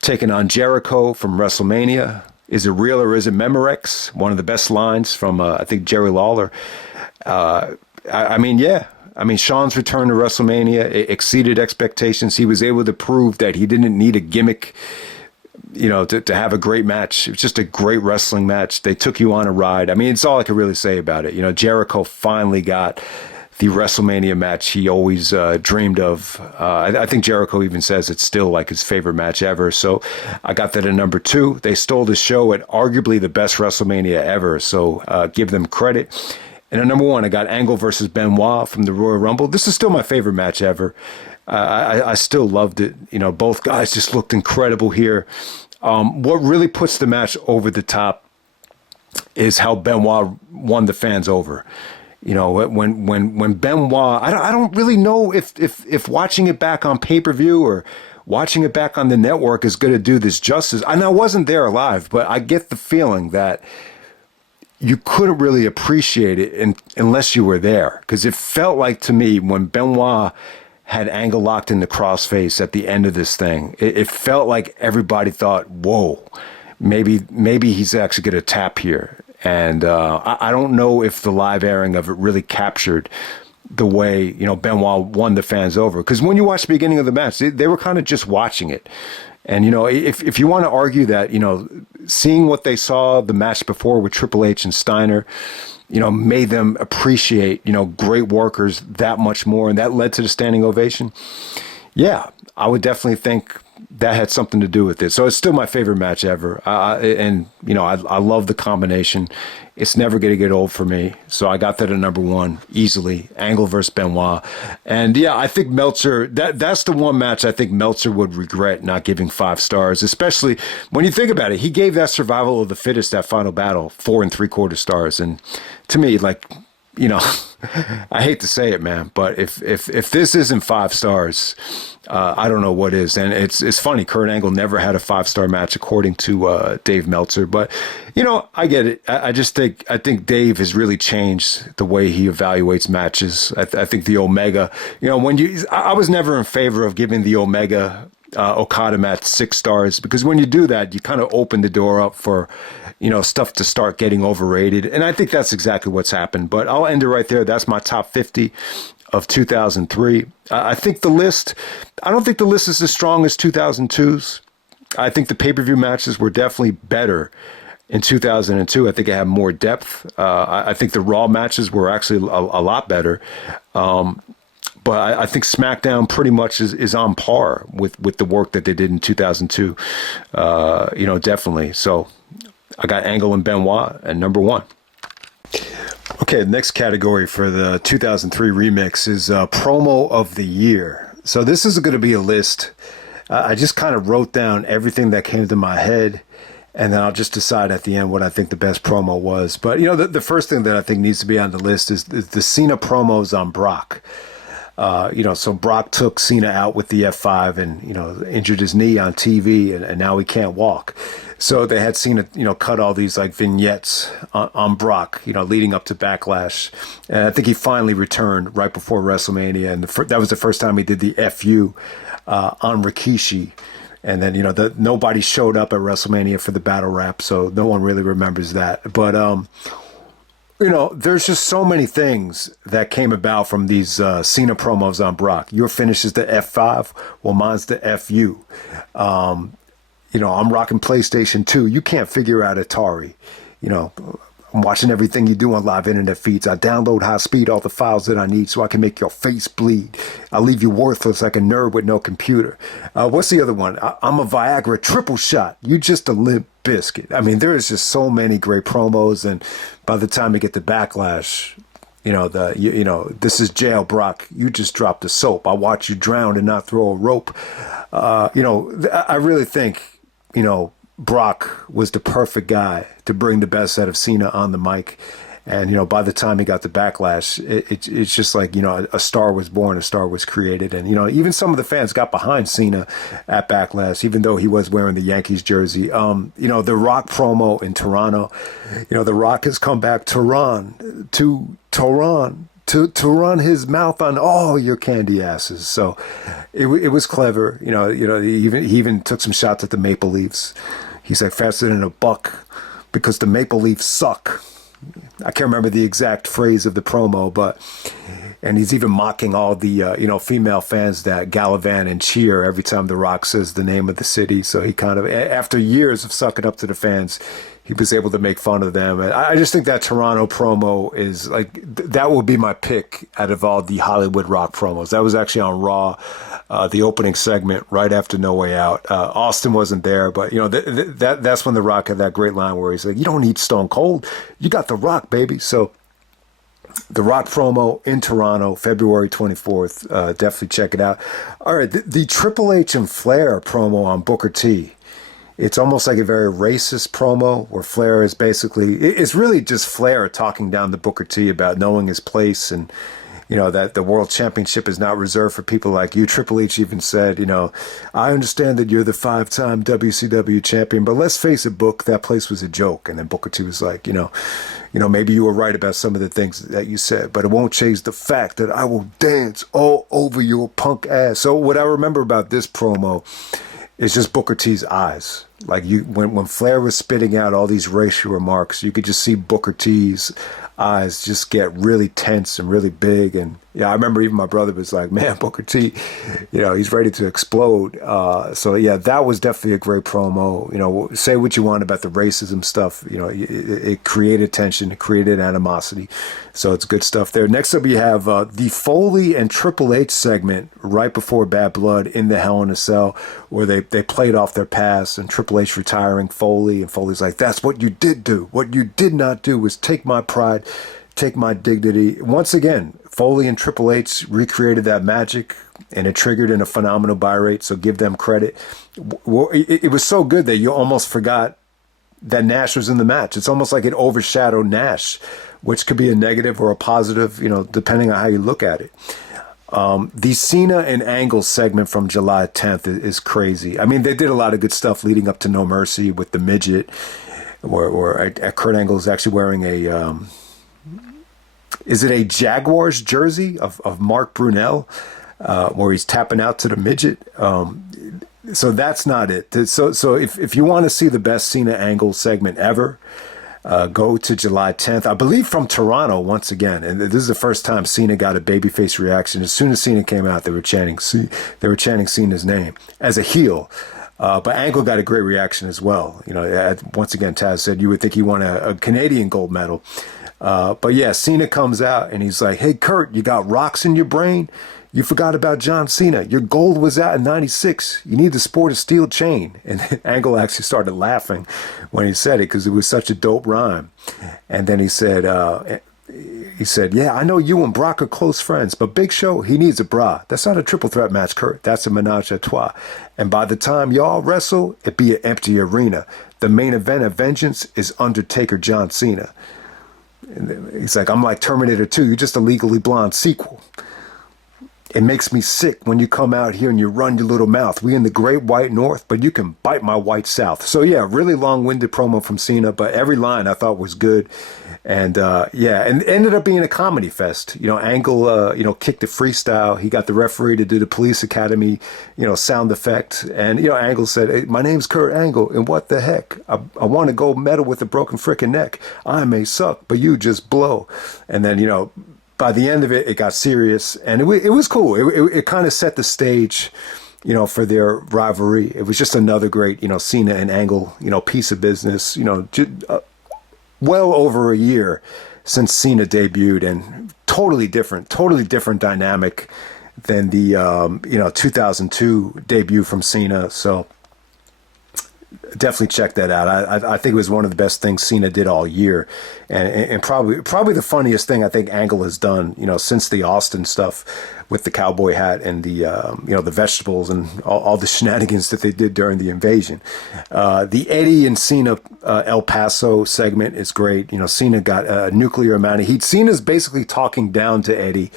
taking on Jericho from WrestleMania. Is it real or is it Memorex? One of the best lines from, I think, Jerry Lawler. I mean, yeah. I mean, Shawn's return to WrestleMania exceeded expectations. He was able to prove that he didn't need a gimmick, you know, to have a great match. It was just a great wrestling match. They took you on a ride. I mean, it's all I could really say about it. You know, Jericho finally got the WrestleMania match he always dreamed of. I think Jericho even says it's still like his favorite match ever. So I got that at number two. They stole the show at arguably the best WrestleMania ever. So give them credit. And at number one, I got Angle versus Benoit from the Royal Rumble. This is still my favorite match ever. I still loved it. You know, both guys just looked incredible here. What really puts the match over the top is how Benoit won the fans over. You know, when Benoit, I don't really know if watching it back on pay-per-view or watching it back on the network is going to do this justice. I wasn't there live, but I get the feeling that you couldn't really appreciate it unless you were there. Because it felt like to me when Benoit had Angle locked in the crossface at the end of this thing, it felt like everybody thought, whoa, maybe he's actually going to tap here. And I don't know if the live airing of it really captured the way, you know, Benoit won the fans over. Because when you watch the beginning of the match, they were kind of just watching it. And, you know, if you want to argue that, you know, seeing what they saw the match before with Triple H and Steiner, you know, made them appreciate, you know, great workers that much more. And that led to the standing ovation. Yeah, I would definitely think that had something to do with it. So it's still my favorite match ever. And, you know, I love the combination. It's never going to get old for me. So I got that at number one easily. Angle versus Benoit. And yeah, I think Meltzer, that's the one match I think Meltzer would regret not giving 5 stars, especially when you think about it. He gave that survival of the fittest, that final battle, 4 3/4 stars. And to me, like, you know, I hate to say it, man, but if this isn't 5 stars, I don't know what is. And it's funny. Kurt Angle never had a 5-star match, according to Dave Meltzer. But you know, I get it. I think Dave has really changed the way he evaluates matches. I think the Omega. You know, I was never in favor of giving the Omega Okada match 6 stars, because when you do that, you kind of open the door up for, you know, stuff to start getting overrated. And I think that's exactly what's happened. But I'll end it right there. That's my top 50 of 2003. I think the list, I don't think the list is as strong as 2002's. I think the pay-per-view matches were definitely better in 2002. I think it had more depth. I think the Raw matches were actually a lot better. But I think SmackDown pretty much is on par with the work that they did in 2002. You know, definitely. So I got Angle and Benoit at number one. Okay, next category for the 2003 remix is promo of the year. So this is going to be a list. I just kind of wrote down everything that came to my head, and then I'll just decide at the end what I think the best promo was. But, you know, the first thing that I think needs to be on the list is the Cena promos on Brock. You know, so Brock took Cena out with the F5 and, you know, injured his knee on TV, and now he can't walk. So they had Cena, you know, cut all these like vignettes on Brock, you know, leading up to Backlash. And I think he finally returned right before WrestleMania. And that was the first time he did the FU on Rikishi. And then, you know, nobody showed up at WrestleMania for the battle rap, so no one really remembers that. But, you know, there's just so many things that came about from these Cena promos on Brock. Your finish is the F5, well, mine's the FU. You know, I'm rocking PlayStation 2. You can't figure out Atari. You know, I'm watching everything you do on live internet feeds. I download high speed all the files that I need so I can make your face bleed. I leave you worthless like a nerd with no computer. What's the other one? I'm a Viagra triple shot. You just a limp biscuit. I mean, there's just so many great promos, and by the time you get the backlash, this is jail, Brock. You just dropped the soap. I watch you drown and not throw a rope. I really think, Brock was the perfect guy to bring the best out of Cena on the mic. And, by the time he got the backlash, it's just like, a star was born, a star was created. And, even some of the fans got behind Cena at Backlash, even though he was wearing the Yankees jersey. The Rock promo in Toronto, The Rock has come back to run his mouth on all your candy asses. So it was clever. He even took some shots at the Maple Leafs. He's like faster than a buck because the Maple Leafs suck. I can't remember the exact phrase of the promo, and he's even mocking all the, female fans that gallivant and cheer every time The Rock says the name of the city. So he kind of, after years of sucking up to the fans, he was able to make fun of them. And I just think that Toronto promo is like, that would be my pick out of all the Hollywood Rock promos. That was actually on Raw, the opening segment right after No Way Out. Austin wasn't there, but that's when The Rock had that great line where he's like, you don't need Stone Cold. You got The Rock, baby. So the Rock promo in Toronto, February 24th. Definitely check it out. All right. The Triple H and Flair promo on Booker T. It's almost like a very racist promo where Flair is basically, it's really just Flair talking down to Booker T about knowing his place and, that the world championship is not reserved for people like you. Triple H even said, I understand that you're the 5-time WCW champion, but let's face it, Book, that place was a joke. And then Booker T was like, maybe you were right about some of the things that you said, but it won't change the fact that I will dance all over your punk ass. So what I remember about this promo is just Booker T's eyes. Like when Flair was spitting out all these racial remarks, you could just see Booker T's eyes just get really tense and really big. And I remember even my brother was like, man, Booker T, he's ready to explode. That was definitely a great promo. Say what you want about the racism stuff. It created tension, it created animosity. So it's good stuff there. Next up, you have the Foley and Triple H segment right before Bad Blood in the Hell in a Cell, where they played off their past and Triple H retiring Foley. And Foley's like, that's what you did do. What you did not do was take my pride, take my dignity. Once again, Foley and Triple H recreated that magic, and it triggered in a phenomenal buy rate, so give them credit. It was so good that you almost forgot that Nash was in the match. It's almost like it overshadowed Nash, which could be a negative or a positive, depending on how you look at it. The Cena and Angle segment from July 10th is crazy. I mean, they did a lot of good stuff leading up to No Mercy with the midget, where Kurt Angle is actually wearing is it a Jaguars jersey of Mark Brunell, where he's tapping out to the midget? So that's not it. So if you want to see the best Cena Angle segment ever, go to July 10th, I believe, from Toronto once again. And this is the first time Cena got a babyface reaction. As soon as Cena came out, they were chanting Cena's name as a heel. But Angle got a great reaction as well. Once again, Taz said you would think he won a Canadian gold medal. But yeah, Cena comes out and he's like, hey, Kurt, you got rocks in your brain? You forgot about John Cena. Your gold was out in 96. You need to sport a steel chain. And Angle actually started laughing when he said it because it was such a dope rhyme. And then he said, yeah, I know you and Brock are close friends, but Big Show, he needs a bra. That's not a triple threat match, Kurt. That's a menage a trois. And by the time y'all wrestle, it'd be an empty arena. The main event of Vengeance is Undertaker John Cena. And he's like, I'm like Terminator 2. You're just a Legally Blonde sequel. It makes me sick when you come out here and you run your little mouth. We in the great white north, but you can bite my white south. So yeah, really long-winded promo from Cena, but every line I thought was good. And and it ended up being a comedy fest. Angle, kicked the freestyle. He got the referee to do the Police Academy, sound effect. And, Angle said, hey, my name's Kurt Angle, and what the heck? I want to go medal with a broken frickin' neck. I may suck, but you just blow. And then, by the end of it, it got serious, and it was cool. It kind of set the stage, for their rivalry. It was just another great, Cena and Angle, piece of business. well over a year since Cena debuted, and totally different dynamic than the 2002 debut from Cena. So definitely check that out. I think it was one of the best things Cena did all year, and probably the funniest thing I think Angle has done, since the Austin stuff with the cowboy hat and the the vegetables and all the shenanigans that they did during the invasion. The Eddie and Cena El Paso segment is great. Cena got a nuclear amount of heat. Cena's basically talking down to Eddie.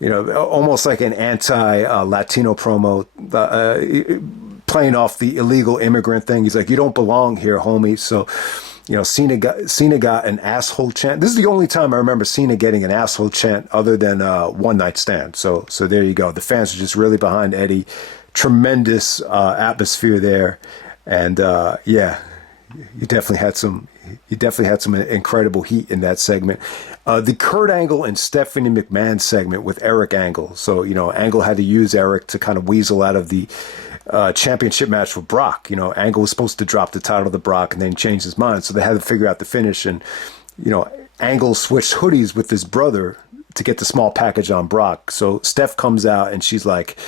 Almost like an anti-Latino promo, playing off the illegal immigrant thing. He's like, "You don't belong here, homie." So, Cena got an asshole chant. This is the only time I remember Cena getting an asshole chant other than One Night Stand. So there you go. The fans are just really behind Eddie. Tremendous atmosphere there, and yeah, you definitely had some. He definitely had some incredible heat in that segment. The Kurt Angle and Stephanie McMahon segment with Eric Angle. So, Angle had to use Eric to kind of weasel out of the championship match with Brock. Angle was supposed to drop the title to Brock and then change his mind. So they had to figure out the finish. And, Angle switched hoodies with his brother to get the small package on Brock. So Steph comes out and she's like,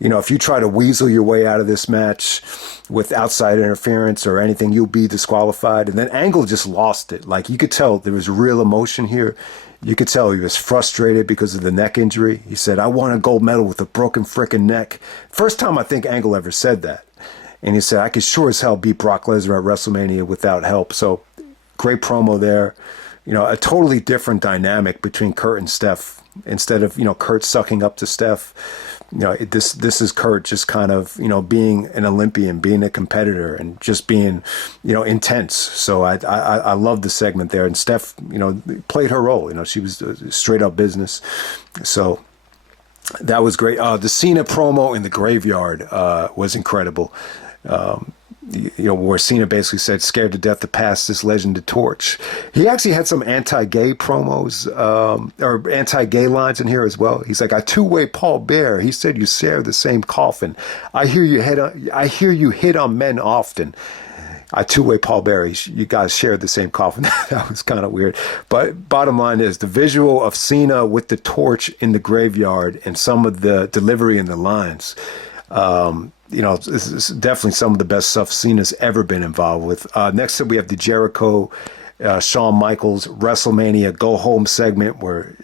if you try to weasel your way out of this match with outside interference or anything, you'll be disqualified. And then Angle just lost it. Like, you could tell there was real emotion here. You could tell he was frustrated because of the neck injury. He said, "I won a gold medal with a broken frickin' neck." First time I think Angle ever said that. And he said, "I could sure as hell beat Brock Lesnar at WrestleMania without help." So great promo there. A totally different dynamic between Kurt and Steph. Instead of, Kurt sucking up to Steph, this is Kurt just kind of, being an Olympian, being a competitor, and just being, intense. So I love the segment there. And Steph, played her role. She was straight up business. So that was great. The Cena promo in the graveyard was incredible. Where Cena basically said, "Scared to death to pass this legend the torch." He actually had some anti-gay promos, or anti-gay lines in here as well. He's like, "I two-way Paul Bear. He said you share the same coffin. I hear you hit on men often." I two-way Paul Bear. You guys share the same coffin. That was kind of weird. But bottom line is the visual of Cena with the torch in the graveyard and some of the delivery in the lines. This is definitely some of the best stuff Cena's ever been involved with. Next up, we have the Jericho, Shawn Michaels WrestleMania Go Home segment where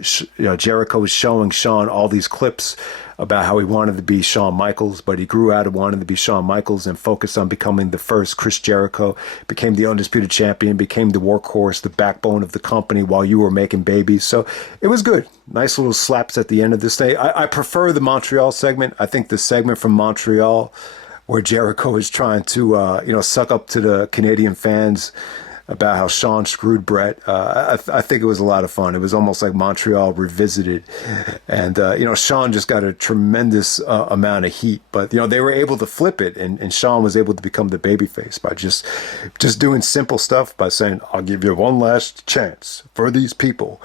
Jericho is showing Shawn all these clips about how he wanted to be Shawn Michaels, but he grew out of wanting to be Shawn Michaels and focused on becoming the first Chris Jericho, became the undisputed champion, became the workhorse, the backbone of the company while you were making babies. So it was good. Nice little slaps at the end of this day. I prefer the Montreal segment. I think the segment from Montreal where Jericho is trying to, suck up to the Canadian fans about how Shawn screwed Brett. I think it was a lot of fun. It was almost like Montreal revisited. And, Shawn just got a tremendous amount of heat. But, they were able to flip it. And Shawn was able to become the babyface by just doing simple stuff, by saying, "I'll give you one last chance for these people.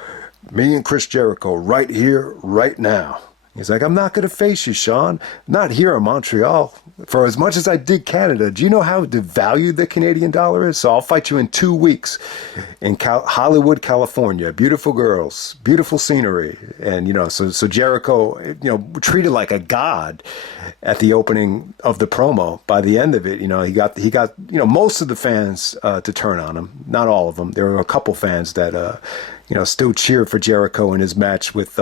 Me and Chris Jericho right here, right now." He's like, "I'm not going to face you, Shawn. Not here in Montreal. For as much as I did Canada, do you know how devalued the Canadian dollar is? So I'll fight you in 2 weeks in Hollywood, California. Beautiful girls, beautiful scenery." And, so Jericho, treated like a god at the opening of the promo. By the end of it, he got most of the fans to turn on him. Not all of them. There were a couple fans that, still cheered for Jericho in his match with,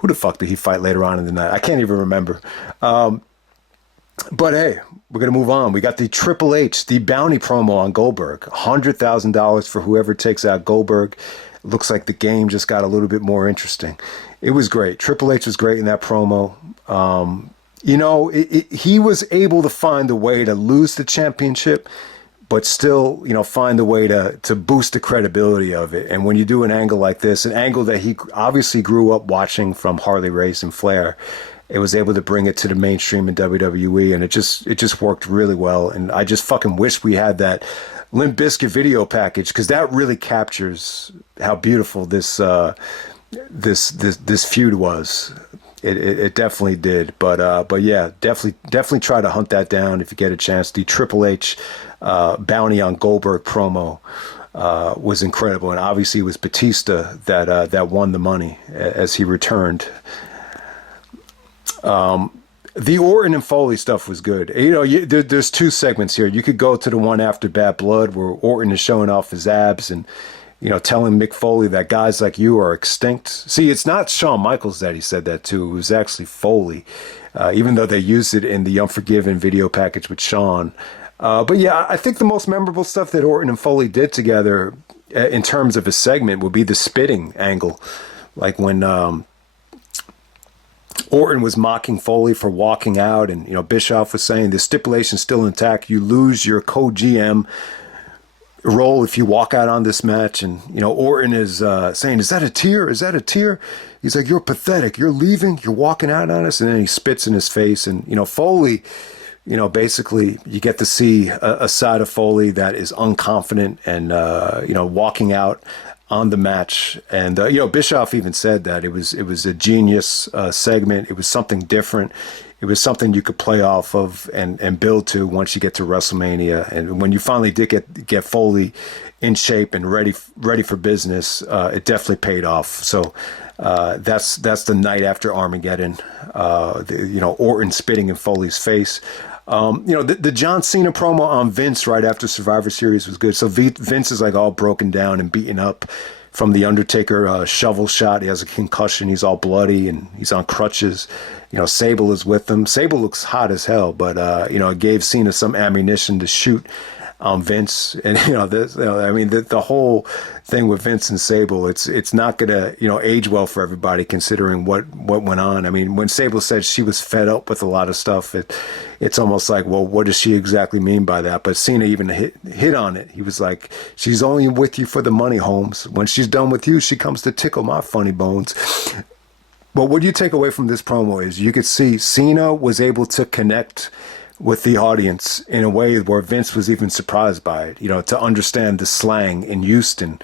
who the fuck did he fight later on in the night? I can't even remember. But hey, we're going to move on. We got the Triple H, the bounty promo on Goldberg. $100,000 for whoever takes out Goldberg. Looks like the game just got a little bit more interesting. It was great. Triple H was great in that promo. He was able to find a way to lose the championship, but still, find a way to boost the credibility of it. And when you do an angle like this, an angle that he obviously grew up watching from Harley Race and Flair, it was able to bring it to the mainstream in WWE, and it just worked really well. And I just fucking wish we had that Limp Bizkit video package, because that really captures how beautiful this feud was. It definitely did. But yeah, definitely try to hunt that down if you get a chance. The Triple H bounty on Goldberg promo. was incredible, and obviously it was Batista that won the money as he returned. The Orton and Foley stuff was good. There's two segments here. You could go to the one after Bad Blood where Orton is showing off his abs and telling Mick Foley that guys like you are extinct. See, it's not Shawn Michaels that he said that to. It was actually Foley, even though they used it in the Unforgiven video package with Shawn. But yeah, I think the most memorable stuff that Orton and Foley did together in terms of a segment would be the spitting angle. Like when Orton was mocking Foley for walking out, and Bischoff was saying the stipulation's still intact. You lose your co-GM role if you walk out on this match. And Orton is saying, "Is that a tear? Is that a tear?" He's like, "You're pathetic. You're leaving. You're walking out on us." And then he spits in his face. And Foley, basically you get to see a side of Foley that is unconfident and walking out on the match. And Bischoff even said that it was a genius segment. It was something different. It was something you could play off of and build to once you get to WrestleMania. And when you finally did get Foley in shape and ready for business, it definitely paid off. So that's the night after Armageddon. Orton spitting in Foley's face. The John Cena promo on Vince right after Survivor Series was good. So Vince is like all broken down and beaten up from the Undertaker shovel shot. He has a concussion. He's all bloody and he's on crutches. Sable is with him. Sable looks hot as hell, but it gave Cena some ammunition to shoot on Vince. And the whole thing with Vince and Sable, it's not gonna age well for everybody considering what went on. I mean, when Sable said she was fed up with a lot of stuff, it's almost like, well, what does she exactly mean by that? But Cena even hit on it. He was like, "She's only with you for the money, Holmes. When she's done with you, she comes to tickle my funny bones." But what you take away from this promo is you could see Cena was able to connect with the audience in a way where Vince was even surprised by it, to understand the slang in Houston,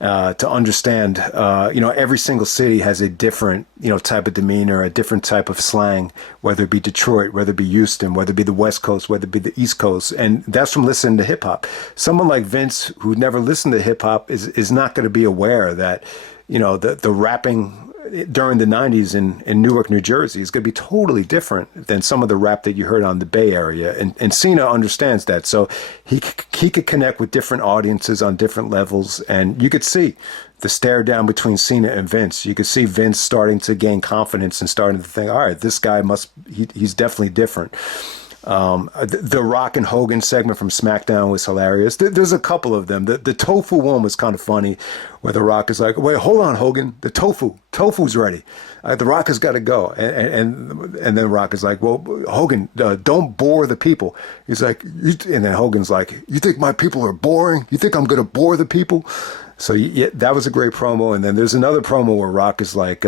to understand, every single city has a different, type of demeanor, a different type of slang, whether it be Detroit, whether it be Houston, whether it be the West Coast, whether it be the East Coast. And that's from listening to hip hop. Someone like Vince, who never listened to hip hop, is not going to be aware that, the rapping during the 90s in Newark, New Jersey is going to be totally different than some of the rap that you heard on the Bay Area. And Cena understands that. So he could connect with different audiences on different levels. And you could see the stare down between Cena and Vince. You could see Vince starting to gain confidence and starting to think, all right, this guy he's definitely different. The Rock and Hogan segment from SmackDown was hilarious. There's a couple of them. The tofu one was kind of funny, where The Rock is like, "Wait, hold on, Hogan. The tofu's ready. The Rock has got to go." And then Rock is like, "Well, Hogan, don't bore the people." He's like, and then Hogan's like, "You think my people are boring? You think I'm going to bore the people?" So yeah, that was a great promo. And then there's another promo where Rock is like,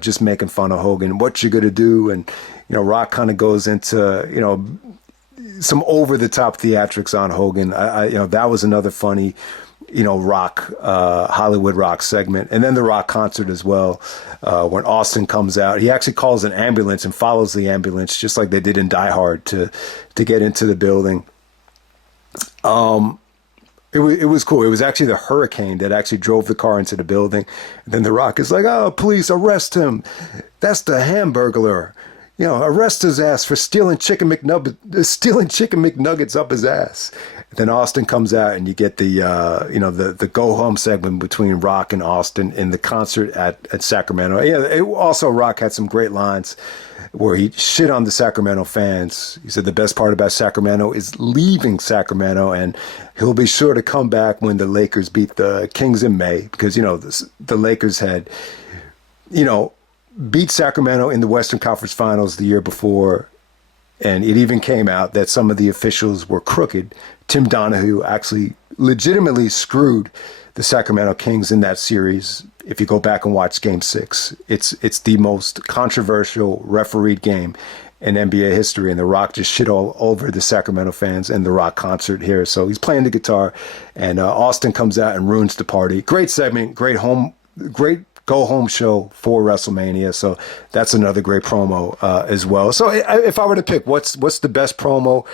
just making fun of Hogan. What you gonna do? And Rock kind of goes into some over the top theatrics on Hogan. That was another funny Rock Hollywood Rock segment. And then the Rock concert as well. When Austin comes out, he actually calls an ambulance and follows the ambulance just like they did in Die Hard to get into the building. It was cool. It was actually the Hurricane that actually drove the car into the building. And then The Rock is like, "Oh, police, arrest him. That's the Hamburglar. Arrest his ass for stealing chicken McNuggets up his ass." And then Austin comes out, and you get the go home segment between Rock and Austin in the concert at Sacramento. Yeah, also Rock had some great lines where he shit on the Sacramento fans. He said the best part about Sacramento is leaving Sacramento, and he'll be sure to come back when the Lakers beat the Kings in May, because the Lakers had beat Sacramento in the Western Conference Finals the year before, and it even came out that some of the officials were crooked. Tim Donahue actually legitimately screwed the Sacramento Kings in that series. If you go back and watch Game 6, it's the most controversial refereed game in NBA history, and The Rock just shit all over the Sacramento fans and the Rock concert here. So he's playing the guitar, and Austin comes out and ruins the party. Great segment, great go home show for WrestleMania. So that's another great promo if I were to pick what's the best promo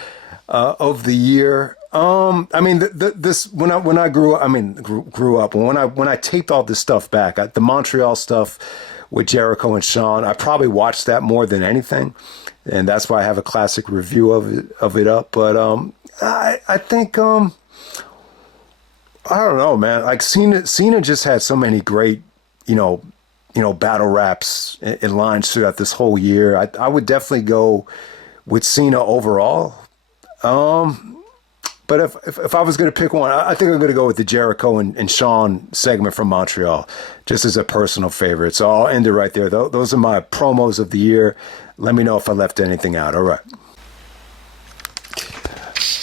of the year, I mean, this when I grew up, I mean, grew up when I taped all this stuff back, the Montreal stuff with Jericho and Shawn, I probably watched that more than anything, and that's why I have a classic review of it up. But I think I don't know, man. Like Cena just had so many great, you know, battle raps and lines throughout this whole year. I would definitely go with Cena overall. But if I was going to pick one, I think I'm going to go with the Jericho and Shawn segment from Montreal, just as a personal favorite. So I'll end it right there. Those are my promos of the year. Let me know if I left anything out. All right.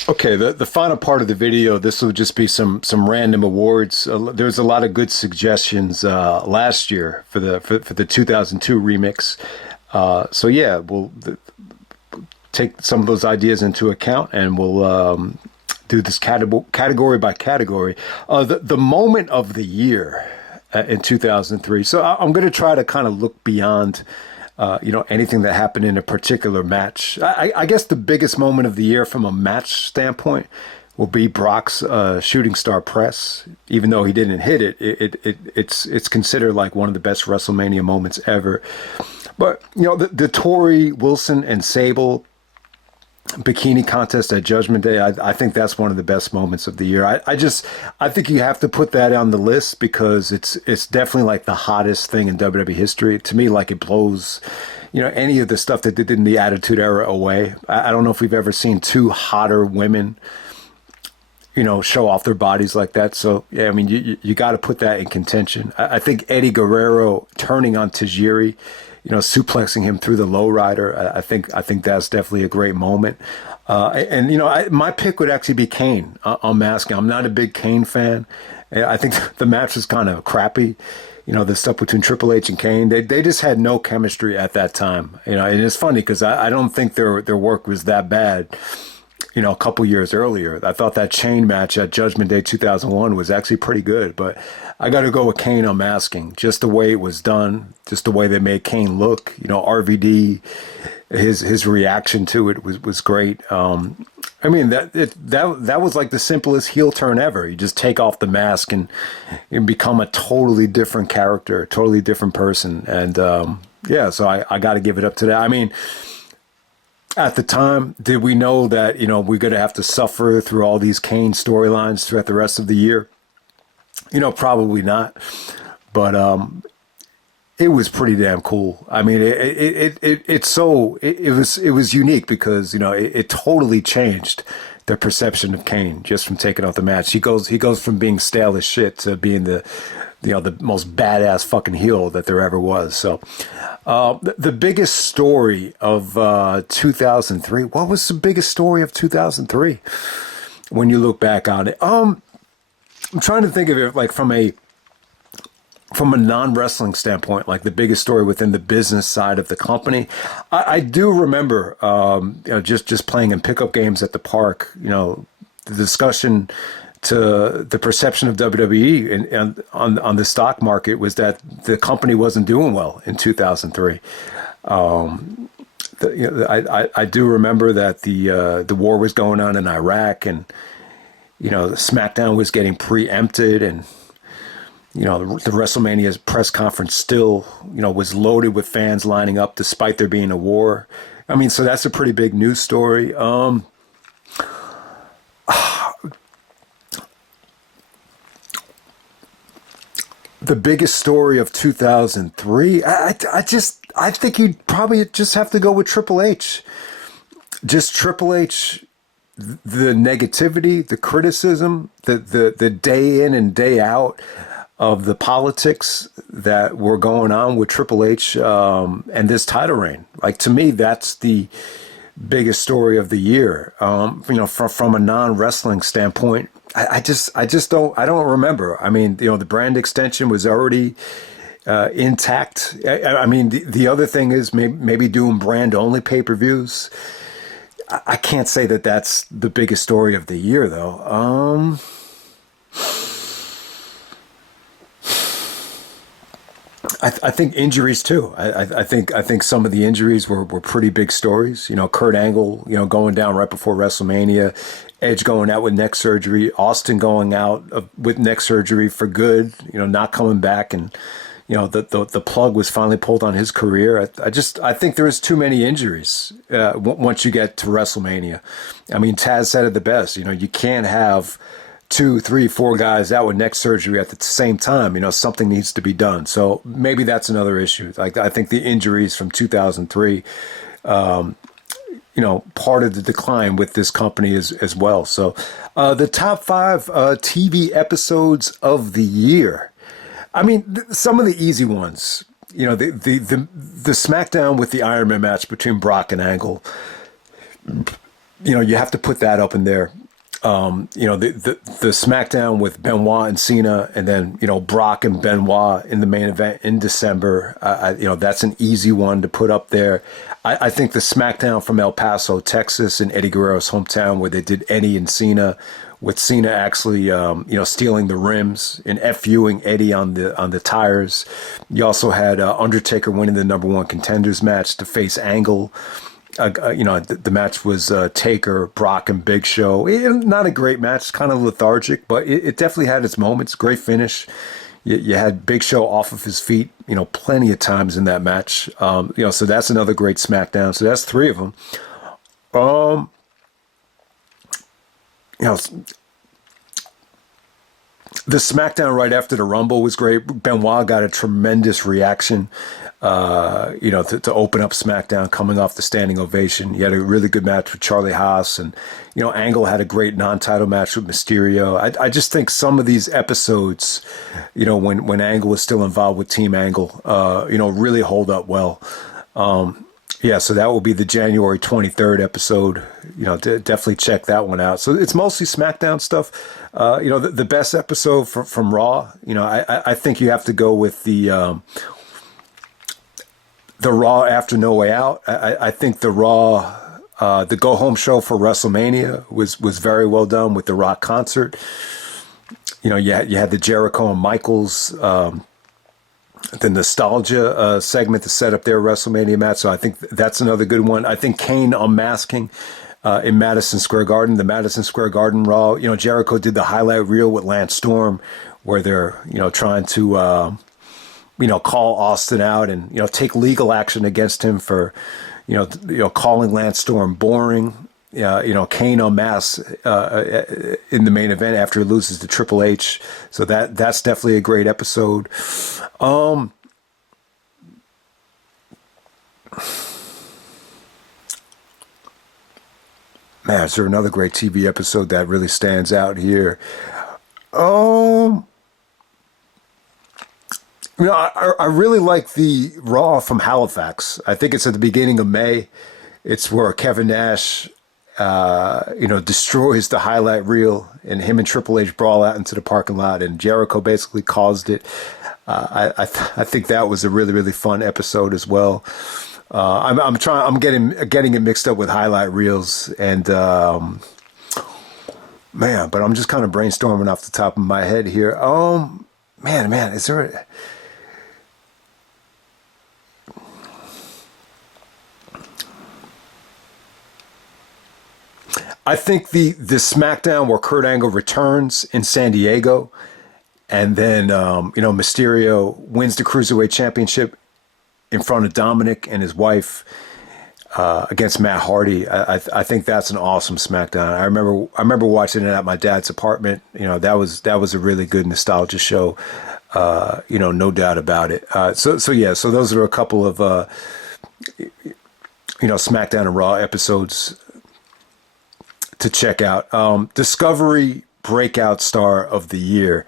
Okay, the final part of the video, this will just be some random awards. There's a lot of good suggestions last year for the 2002 remix. So yeah, we'll take some of those ideas into account, and we'll do this category by category. The moment of the year in 2003. So I'm going to try to kind of look beyond anything that happened in a particular match. I guess the biggest moment of the year from a match standpoint will be Brock's shooting star press. Even though he didn't hit it, it's considered like one of the best WrestleMania moments ever. But the Torrie Wilson and Sable bikini contest at Judgment Day, I think that's one of the best moments of the year. I think you have to put that on the list because it's definitely like the hottest thing in WWE history. To me, like it blows, any of the stuff that they did in the Attitude Era away. I don't know if we've ever seen two hotter women, show off their bodies like that. So yeah, I mean, you got to put that in contention. I think Eddie Guerrero turning on Tajiri, suplexing him through the lowrider. I think that's definitely a great moment. My pick would actually be Kane. I'm asking. I'm not a big Kane fan. I think the match was kind of crappy. The stuff between Triple H and Kane, they just had no chemistry at that time. And it's funny because I don't think their work was that bad. A couple years earlier. I thought that chain match at Judgment Day 2001 was actually pretty good, but I got to go with Kane. I'm asking, just the way it was done, just the way they made Kane look. RVD, his reaction to it was great. I mean that was like the simplest heel turn ever. You just take off the mask and become a totally different character, a totally different person, and so I got to give it up to that. I mean. At the time, did we know that, we're going to have to suffer through all these Kane storylines throughout the rest of the year? Probably not. But it was pretty damn cool. I mean, it was unique because, it totally changed their perception of Kane just from taking off the match. He goes from being stale as shit to being the most badass fucking heel that there ever was. So, the biggest story of 2003. What was the biggest story of 2003? When you look back on it, I'm trying to think of it like from a non-wrestling standpoint, like the biggest story within the business side of the company. I do remember, just playing in pickup games at the park. The discussion to the perception of WWE and on the stock market was that the company wasn't doing well in 2003. I do remember that the war was going on in Iraq, and SmackDown was getting preempted, and the WrestleMania press conference still was loaded with fans lining up despite there being a war. I mean, so that's a pretty big news story. The biggest story of 2003, I think you'd probably just have to go with Triple H. Just Triple H, the negativity, the criticism, the day in and day out of the politics that were going on with Triple H and this title reign. Like, to me, that's the biggest story of the year. From a non-wrestling standpoint, I don't remember. I mean, the brand extension was already intact. I mean, the other thing is maybe doing brand only pay-per-views. I can't say that that's the biggest story of the year, though. I think injuries too. I think some of the injuries were pretty big stories. Kurt Angle, going down right before WrestleMania, Edge going out with neck surgery, Austin going out with neck surgery for good. Not coming back, and the plug was finally pulled on his career. I think there is too many injuries once you get to WrestleMania. I mean, Taz said it the best. You can't have two, three, four guys out with neck surgery at the same time. Something needs to be done. So maybe that's another issue. Like I think the injuries from 2003, part of the decline with this company as well. So the top five TV episodes of the year. I mean, some of the easy ones. The SmackDown with the Iron Man match between Brock and Angle. You have to put that up in there. The SmackDown with Benoit and Cena, and then Brock and Benoit in the main event in December. That's an easy one to put up there. I think the SmackDown from El Paso, Texas, in Eddie Guerrero's hometown, where they did Eddie and Cena, with Cena actually stealing the rims and FUing Eddie on the tires. You also had Undertaker winning the number one contenders match to face Angle. The match was Taker, Brock, and Big Show. Not a great match, kind of lethargic, but it definitely had its moments. Great finish. You had Big Show off of his feet, plenty of times in that match. So that's another great SmackDown. So that's three of them. You know, the SmackDown right after the Rumble was great. Benoit got a tremendous reaction, to open up SmackDown coming off the standing ovation. He had a really good match with Charlie Haas, and, Angle had a great non-title match with Mysterio. I just think some of these episodes, when Angle was still involved with Team Angle, really hold up well. So that will be the January 23rd episode. Definitely check that one out. So it's mostly SmackDown stuff. The best episode from Raw, I think you have to go with the Raw after No Way Out. I think the Raw, the go home show for WrestleMania was very well done with the Rock concert. You had the Jericho and Michaels, the nostalgia segment to set up their WrestleMania match. So I think that's another good one. I think Kane unmasking in Madison Square Garden, the Madison Square Garden Raw. Jericho did the highlight reel with Lance Storm, where they're trying to call Austin out and take legal action against him for calling Lance Storm boring. Kane unmasks in the main event after he loses to Triple H. So that's definitely a great episode. Man, is there another great TV episode that really stands out here? I really like the Raw from Halifax. I think it's at the beginning of May. It's where Kevin Nash destroys the highlight reel, and him and Triple H brawl out into the parking lot, and Jericho basically caused it. I think that was a really, really fun episode as well. I'm getting it mixed up with highlight reels, and but I'm just kind of brainstorming off the top of my head here. Is there I think the SmackDown where Kurt Angle returns in San Diego, and then Mysterio wins the Cruiserweight Championship in front of Dominic and his wife against Matt Hardy. I think that's an awesome SmackDown. I remember watching it at my dad's apartment. That was a really good nostalgia show. No doubt about it. So those are a couple of SmackDown and Raw episodes to check out. Discovery Breakout Star of the Year.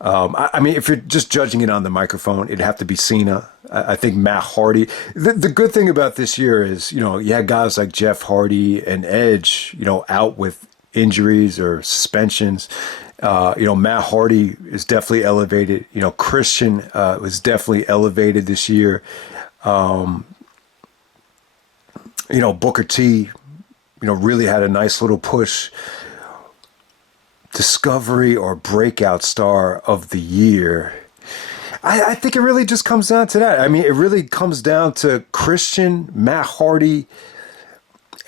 I mean, if you're just judging it on the microphone, it'd have to be Cena. I think Matt Hardy. The good thing about this year is, you had guys like Jeff Hardy and Edge, out with injuries or suspensions. Matt Hardy is definitely elevated. Christian was definitely elevated this year. Booker T, really had a nice little push. Discovery or Breakout Star of the Year. I think it really just comes down to that. I mean, it really comes down to Christian, Matt Hardy,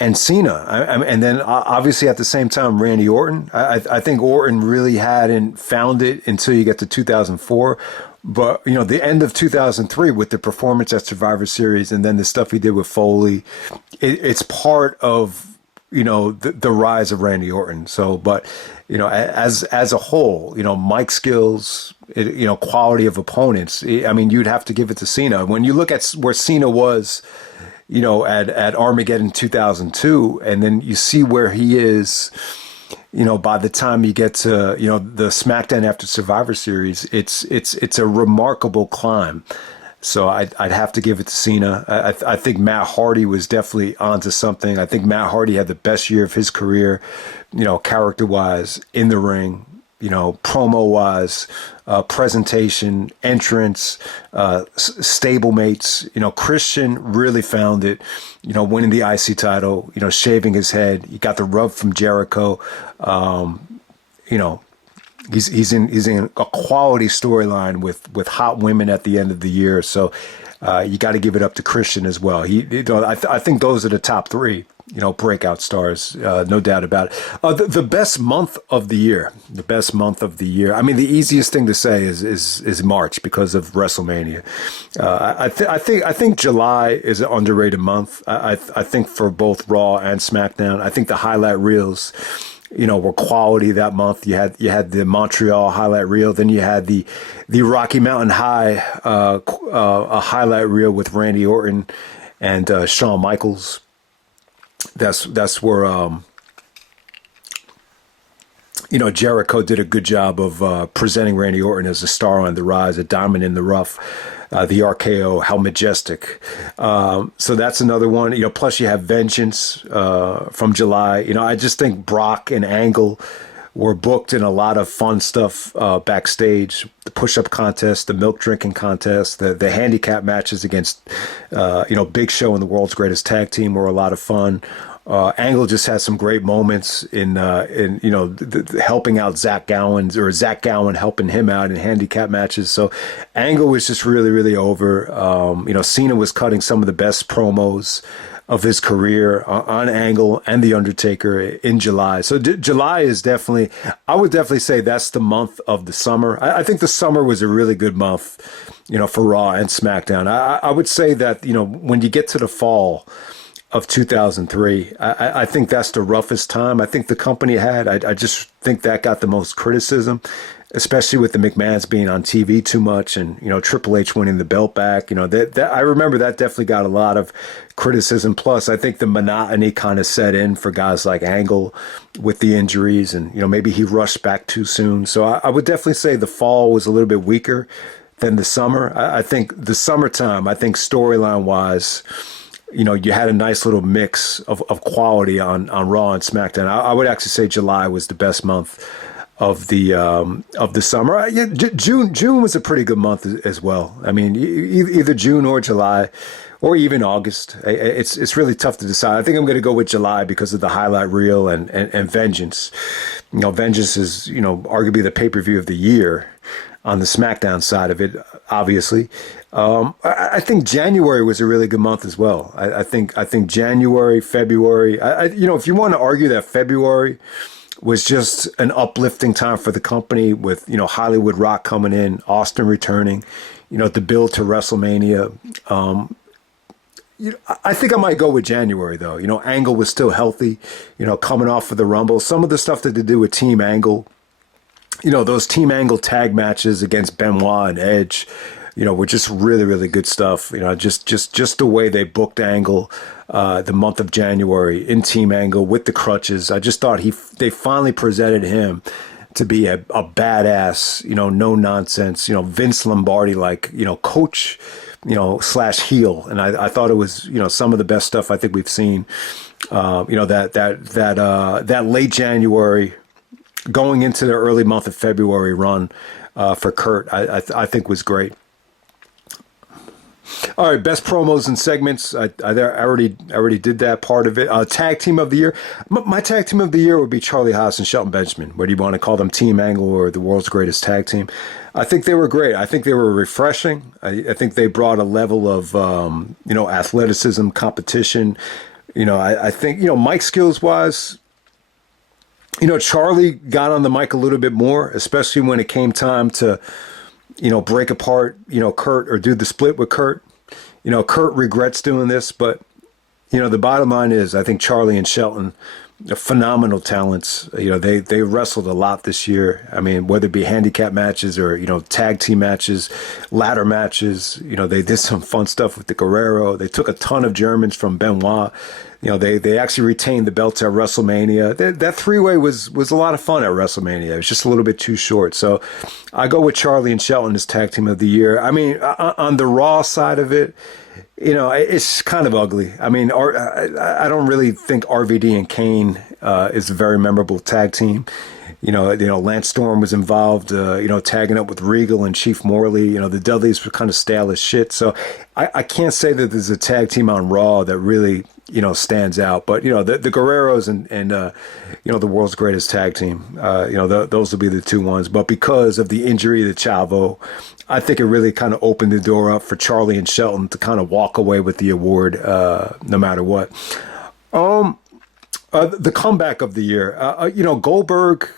and Cena. And then obviously at the same time, Randy Orton. I think Orton really hadn't found it until you get to 2004. But, you know, the end of 2003 with the performance at Survivor Series and then the stuff he did with Foley, it's part of, you know, the rise of Randy Orton. So, but, you know, as a whole, you know, mic skills, you know, quality of opponents, I mean, you'd have to give it to Cena. When you look at where Cena was, you know, at Armageddon 2002, and then you see where he is, you know, by the time you get to, you know, the SmackDown after Survivor Series, it's a remarkable climb. So I'd have to give it to Cena. I think Matt Hardy was definitely onto something. I think Matt Hardy had the best year of his career, you know, character-wise, in the ring, you know, promo-wise, presentation, entrance, stablemates. You know, Christian really found it, you know, winning the IC title, you know, shaving his head. He got the rub from Jericho. You know, he's in a quality storyline with hot women at the end of the year. So you got to give it up to Christian as well. You know, I think those are the top three, you know, breakout stars, no doubt about it. The best month of the year, the best month of the year. I mean, the easiest thing to say is March because of WrestleMania. I think July is an underrated month. I think for both Raw and SmackDown. I think the highlight reels, you know, were quality that month. You had the Montreal highlight reel, then you had the Rocky Mountain High a highlight reel with Randy Orton and Shawn Michaels. That's where you know, Jericho did a good job of presenting Randy Orton as a star on the rise, a diamond in the rough. The RKO, how majestic. So that's another one. You know, plus you have Vengeance from July. You know, I just think Brock and Angle were booked in a lot of fun stuff backstage. The push-up contest, the milk drinking contest, the handicap matches against, you know, Big Show and the World's Greatest Tag Team were a lot of fun. Angle just had some great moments in you know, helping out Zach Gowen, or Zach Gowen helping him out in handicap matches. So Angle was just really, really over. You know, Cena was cutting some of the best promos of his career on Angle and The Undertaker in July. So July is definitely, I would definitely say that's the month of the summer. I think the summer was a really good month, you know, for Raw and SmackDown. I would say that, you know, when you get to the fall of 2003, I think that's the roughest time I think the company had. I just think that got the most criticism, especially with the McMahons being on TV too much, and, you know, Triple H winning the belt back. You know, that I remember that definitely got a lot of criticism. Plus, I think the monotony kind of set in for guys like Angle with the injuries, and, you know, maybe he rushed back too soon. So I would definitely say the fall was a little bit weaker than the summer. I think the summertime, I think storyline wise, you know, you had a nice little mix of quality on Raw and SmackDown. I would actually say July was the best month of the summer. Yeah, June was a pretty good month as well. I mean, either June or July, or even August. It's really tough to decide. I think I'm going to go with July because of the highlight reel and Vengeance. You know, Vengeance is, you know, arguably the pay-per-view of the year on the SmackDown side of it, obviously. I think January was a really good month as well. I think January, February. You know, if you want to argue that February was just an uplifting time for the company with, you know, Hollywood Rock coming in, Austin returning, you know, the build to WrestleMania. You know, I think I might go with January, though. You know, Angle was still healthy, you know, coming off of the Rumble. Some of the stuff that they do with Team Angle, you know, those Team Angle tag matches against Benoit and Edge, you know, were just really, really good stuff. You know, just the way they booked Angle the month of January in Team Angle with the crutches. I just thought they finally presented him to be a badass, you know, no nonsense, you know, Vince Lombardi, like, you know, coach, you know, / heel. And I thought it was, you know, some of the best stuff I think we've seen. You know, that late January going into the early month of February run for Kurt, I think was great. All right, best promos and segments. I already did that part of it. Tag team of the year. My tag team of the year would be Charlie Haas and Shelton Benjamin. Whether you want to call them Team Angle or the world's greatest tag team, I think they were great. I think they were refreshing. I think they brought a level of athleticism, competition. I think mic skills wise. Charlie got on the mic a little bit more, especially when it came time to break apart, Kurt or do the split with Kurt. Kurt regrets doing this, but, the bottom line is I think Charlie and Shelton are phenomenal talents. They wrestled a lot this year. I mean, whether it be handicap matches or, tag team matches, ladder matches, they did some fun stuff with the Guerrero. They took a ton of Germans from Benoit. They actually retained the belts at WrestleMania. That three-way was a lot of fun at WrestleMania. It was just a little bit too short. So I go with Charlie and Shelton as tag team of the year. I mean, on the Raw side of it, it's kind of ugly. I mean, I don't really think RVD and Kane is a very memorable tag team. Lance Storm was involved, tagging up with Regal and Chief Morley. The Dudleys were kind of stale as shit. So I can't say that there's a tag team on Raw that really, stands out. But, the Guerreros and the world's greatest tag team, those will be the two ones. But because of the injury to Chavo, I think it really kind of opened the door up for Charlie and Shelton to kind of walk away with the award no matter what. The comeback of the year, Goldberg,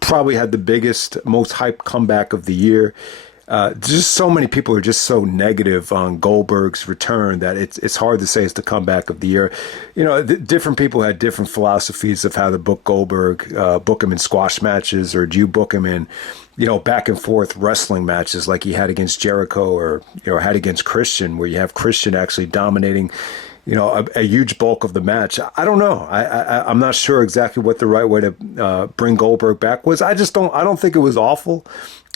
probably had the biggest, most hyped comeback of the year. Just so many people are just so negative on Goldberg's return that it's hard to say it's the comeback of the year. Different people had different philosophies of how to book Goldberg, book him in squash matches, or do you book him in, back and forth wrestling matches like he had against Jericho or had against Christian, where you have Christian actually dominating a huge bulk of the match. I don't know. I'm not sure exactly what the right way to bring Goldberg back was. I don't think it was awful.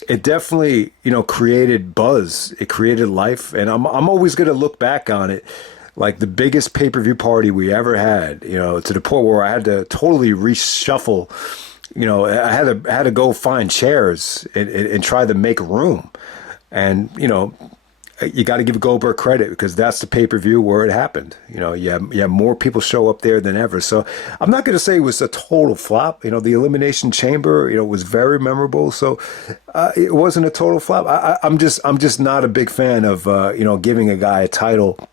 It definitely, created buzz. It created life. And I'm always going to look back on it like the biggest pay-per-view party we ever had, to the point where I had to totally reshuffle. I had to go find chairs and try to make room. And, you got to give Goldberg credit because that's the pay-per-view where it happened. You have more people show up there than ever. So I'm not going to say it was a total flop. The Elimination Chamber, was very memorable. So it wasn't a total flop. I'm just not a big fan of, giving a guy a title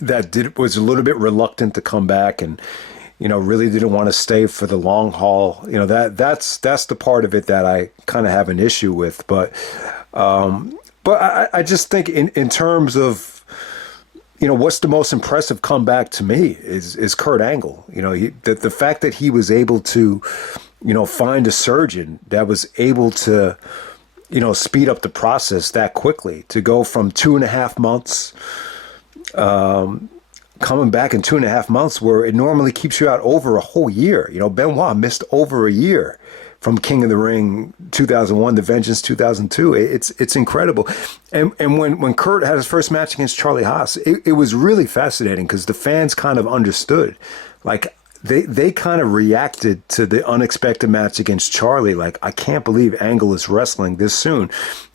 that was a little bit reluctant to come back and, really didn't want to stay for the long haul. That's the part of it that I kind of have an issue with. But I just think in terms of, what's the most impressive comeback to me is Kurt Angle. The fact that he was able to, find a surgeon that was able to, speed up the process that quickly, to go from 2.5 months, coming back in 2.5 months where it normally keeps you out over a whole year. Benoit missed over a year from King of the Ring 2001 to Vengeance 2002. It's incredible. And when Kurt had his first match against Charlie Haas, it was really fascinating because the fans kind of understood. Like, they kind of reacted to the unexpected match against Charlie. Like, I can't believe Angle is wrestling this soon.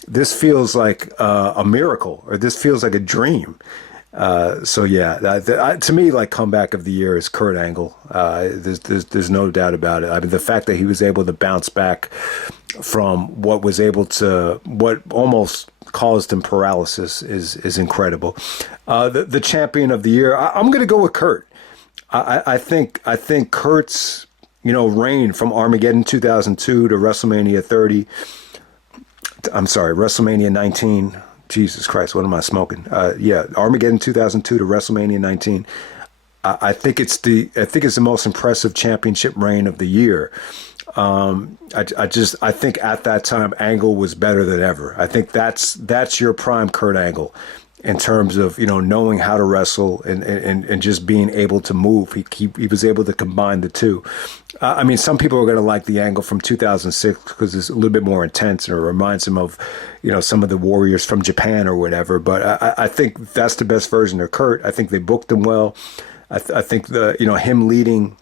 This feels like a miracle, or this feels like a dream. To me, like, comeback of the year is Kurt Angle. There's no doubt about it. I mean, the fact that he was able to bounce back from what almost caused him paralysis is incredible. The champion of the year, I'm going to go with Kurt. I think Kurt's reign from Armageddon 2002 to WrestleMania 30. I'm sorry, WrestleMania 19. Jesus Christ, what am I smoking? Armageddon 2002 to WrestleMania 19. I think it's the most impressive championship reign of the year. I think at that time Angle was better than ever. I think that's your prime Kurt Angle in terms of knowing how to wrestle and just being able to move. He was able to combine the two. I mean, some people are going to like the Angle from 2006 because it's a little bit more intense and it reminds him of some of the Warriors from Japan or whatever. But I think that's the best version of Kurt. I think they booked him well. I think him leading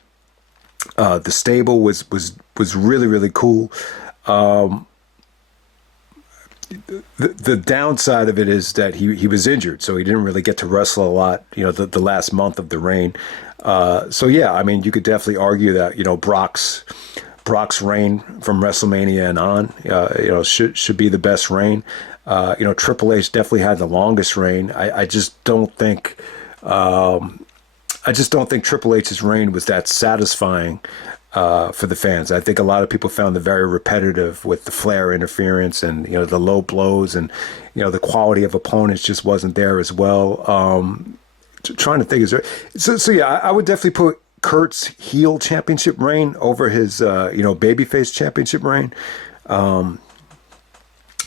the stable was really, really cool. the downside of it is that he was injured, so he didn't really get to wrestle a lot. The last month of the reign. So yeah, I mean, you could definitely argue that Brock's reign from WrestleMania and on, should be the best reign. Triple H definitely had the longest reign. I just don't think. I just don't think Triple H's reign was that satisfying for the fans. I think a lot of people found it very repetitive with the Flair interference and the low blows, and the quality of opponents just wasn't there as well. Trying to think, so yeah, I would definitely put Kurt's heel championship reign over his babyface championship reign.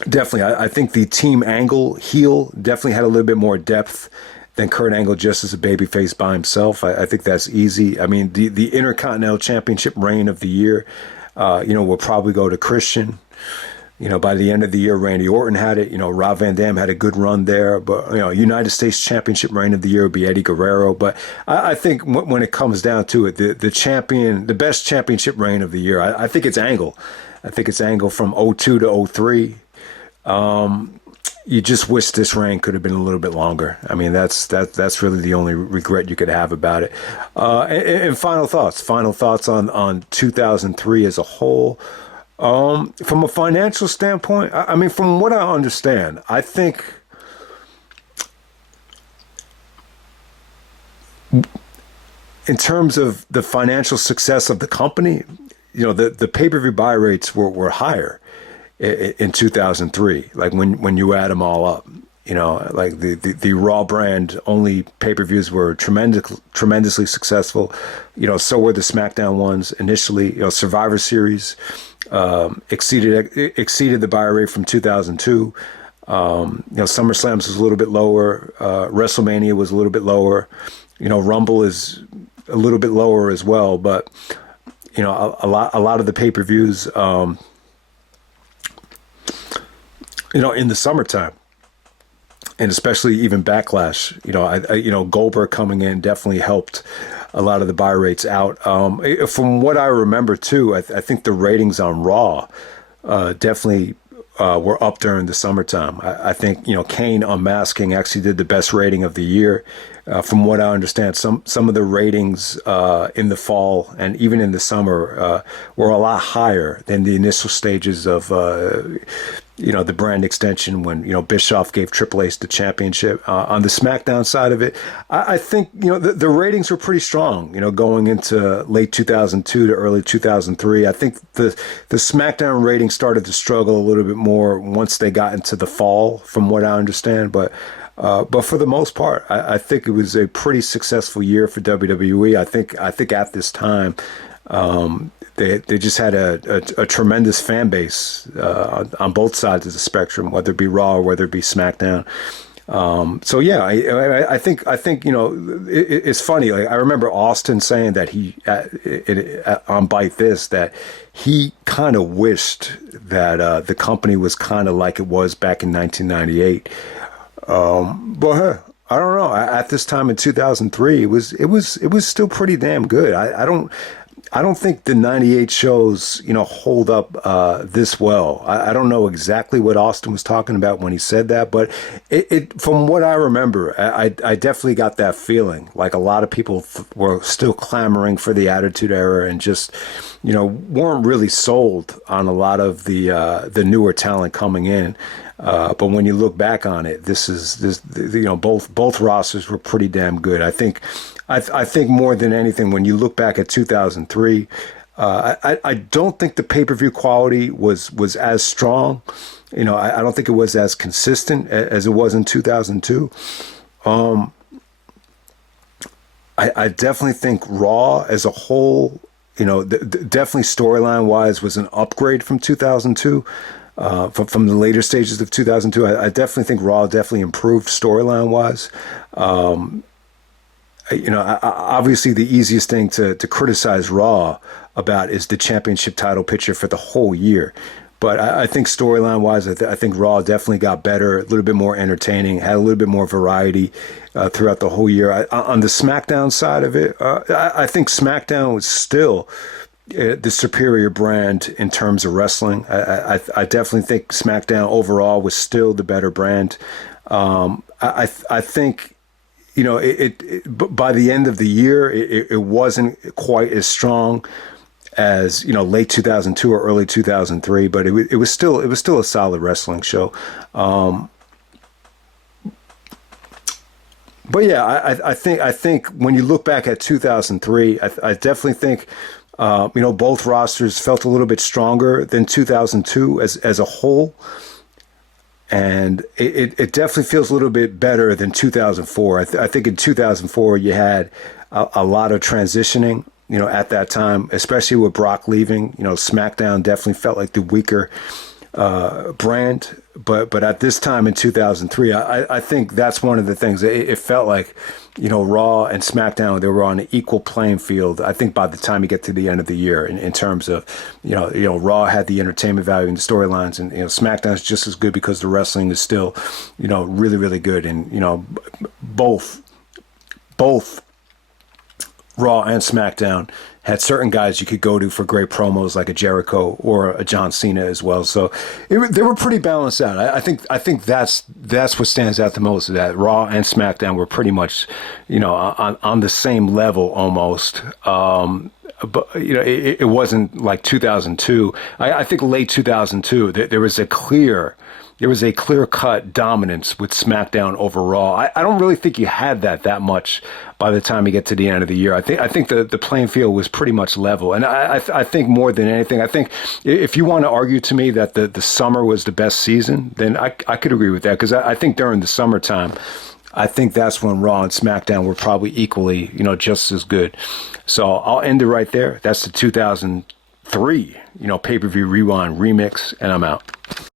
Definitely, I think the Team Angle heel definitely had a little bit more depth than Kurt Angle just as a babyface by himself. I think that's easy. I mean, the Intercontinental Championship reign of the year, will probably go to Christian. By the end of the year, Randy Orton had it. Rob Van Dam had a good run there. But, United States Championship reign of the year would be Eddie Guerrero. But I think when it comes down to it, the best championship reign of the year, I think it's Angle. I think it's Angle from '02 to '03. You just wish this reign could have been a little bit longer. I mean, that's really the only regret you could have about it. And final thoughts on 2003 as a whole. From a financial standpoint, I mean, from what I understand, I think in terms of the financial success of the company, the pay-per-view buy rates were higher in 2003, like when you add them all up. Like the Raw brand only pay-per-views were tremendously successful. So were the SmackDown ones initially. Survivor Series exceeded the buy rate from 2002. SummerSlam was a little bit lower. WrestleMania was a little bit lower. Rumble is a little bit lower as well. But a lot of the pay-per-views, in the summertime, and especially even Backlash, Goldberg coming in definitely helped a lot of the buy rates out. From what I remember too, I think the ratings on Raw definitely were up during the summertime. I think Kane Unmasking actually did the best rating of the year. From what I understand, some of the ratings in the fall and even in the summer were a lot higher than the initial stages of the brand extension when Bischoff gave Triple H the championship. On the SmackDown side of it, I think the ratings were pretty strong. Going into late 2002 to early 2003, I think the SmackDown ratings started to struggle a little bit more once they got into the fall, from what I understand. But for the most part, I think it was a pretty successful year for WWE. I think at this time, they just had a tremendous fan base on both sides of the spectrum, whether it be Raw or whether it be SmackDown. So yeah, I think it's funny. Like, I remember Austin saying that he on Bite This that he kind of wished that the company was kind of like it was back in 1998. But hey, I don't know. At this time in 2003, it was still pretty damn good. I don't think the 98 shows, hold up this well. I don't know exactly what Austin was talking about when he said that, but it from what I remember, I definitely got that feeling. Like a lot of people were still clamoring for the Attitude Era and just, weren't really sold on a lot of the newer talent coming in. But when you look back on it, both rosters were pretty damn good. I think more than anything, when you look back at 2003, I don't think the pay-per-view quality was as strong. I don't think it was as consistent as it was in 2002. I definitely think Raw as a whole, definitely storyline wise was an upgrade from 2002. From the later stages of 2002, I definitely think Raw definitely improved storyline wise. Obviously the easiest thing to criticize Raw about is the championship title picture for the whole year. But I think storyline wise, I think Raw definitely got better, a little bit more entertaining, had a little bit more variety throughout the whole year. On the SmackDown side of it, I think SmackDown was still the superior brand in terms of wrestling. I definitely think SmackDown overall was still the better brand. I think by the end of the year, it wasn't quite as strong as late 2002 or early 2003, but it was still a solid wrestling show. But yeah, I think when you look back at 2003, I definitely think both rosters felt a little bit stronger than 2002 as a whole, and it definitely feels a little bit better than 2004. I think in 2004 you had a lot of transitioning. At that time, especially with Brock leaving, SmackDown definitely felt like the weaker brand. But at this time in 2003, I think that's one of the things. It felt like, Raw and SmackDown, they were on an equal playing field. I think by the time you get to the end of the year, in terms of, Raw had the entertainment value and the storylines, and SmackDown is just as good because the wrestling is still, really really good, and both Raw and SmackDown had certain guys you could go to for great promos, like a Jericho or a John Cena as well. So they were pretty balanced out. I think that's what stands out the most. Is that Raw and SmackDown were pretty much, on the same level almost. But it wasn't like 2002. I think late 2002 there was a clear-cut dominance with SmackDown over Raw. I don't really think you had that much by the time you get to the end of the year. I think the playing field was pretty much level. And I think more than anything, I think if you want to argue to me that the summer was the best season, then I could agree with that, because I think during the summertime, I think that's when Raw and SmackDown were probably equally, just as good. So I'll end it right there. That's the 2003, Pay-Per-View Rewind remix, and I'm out.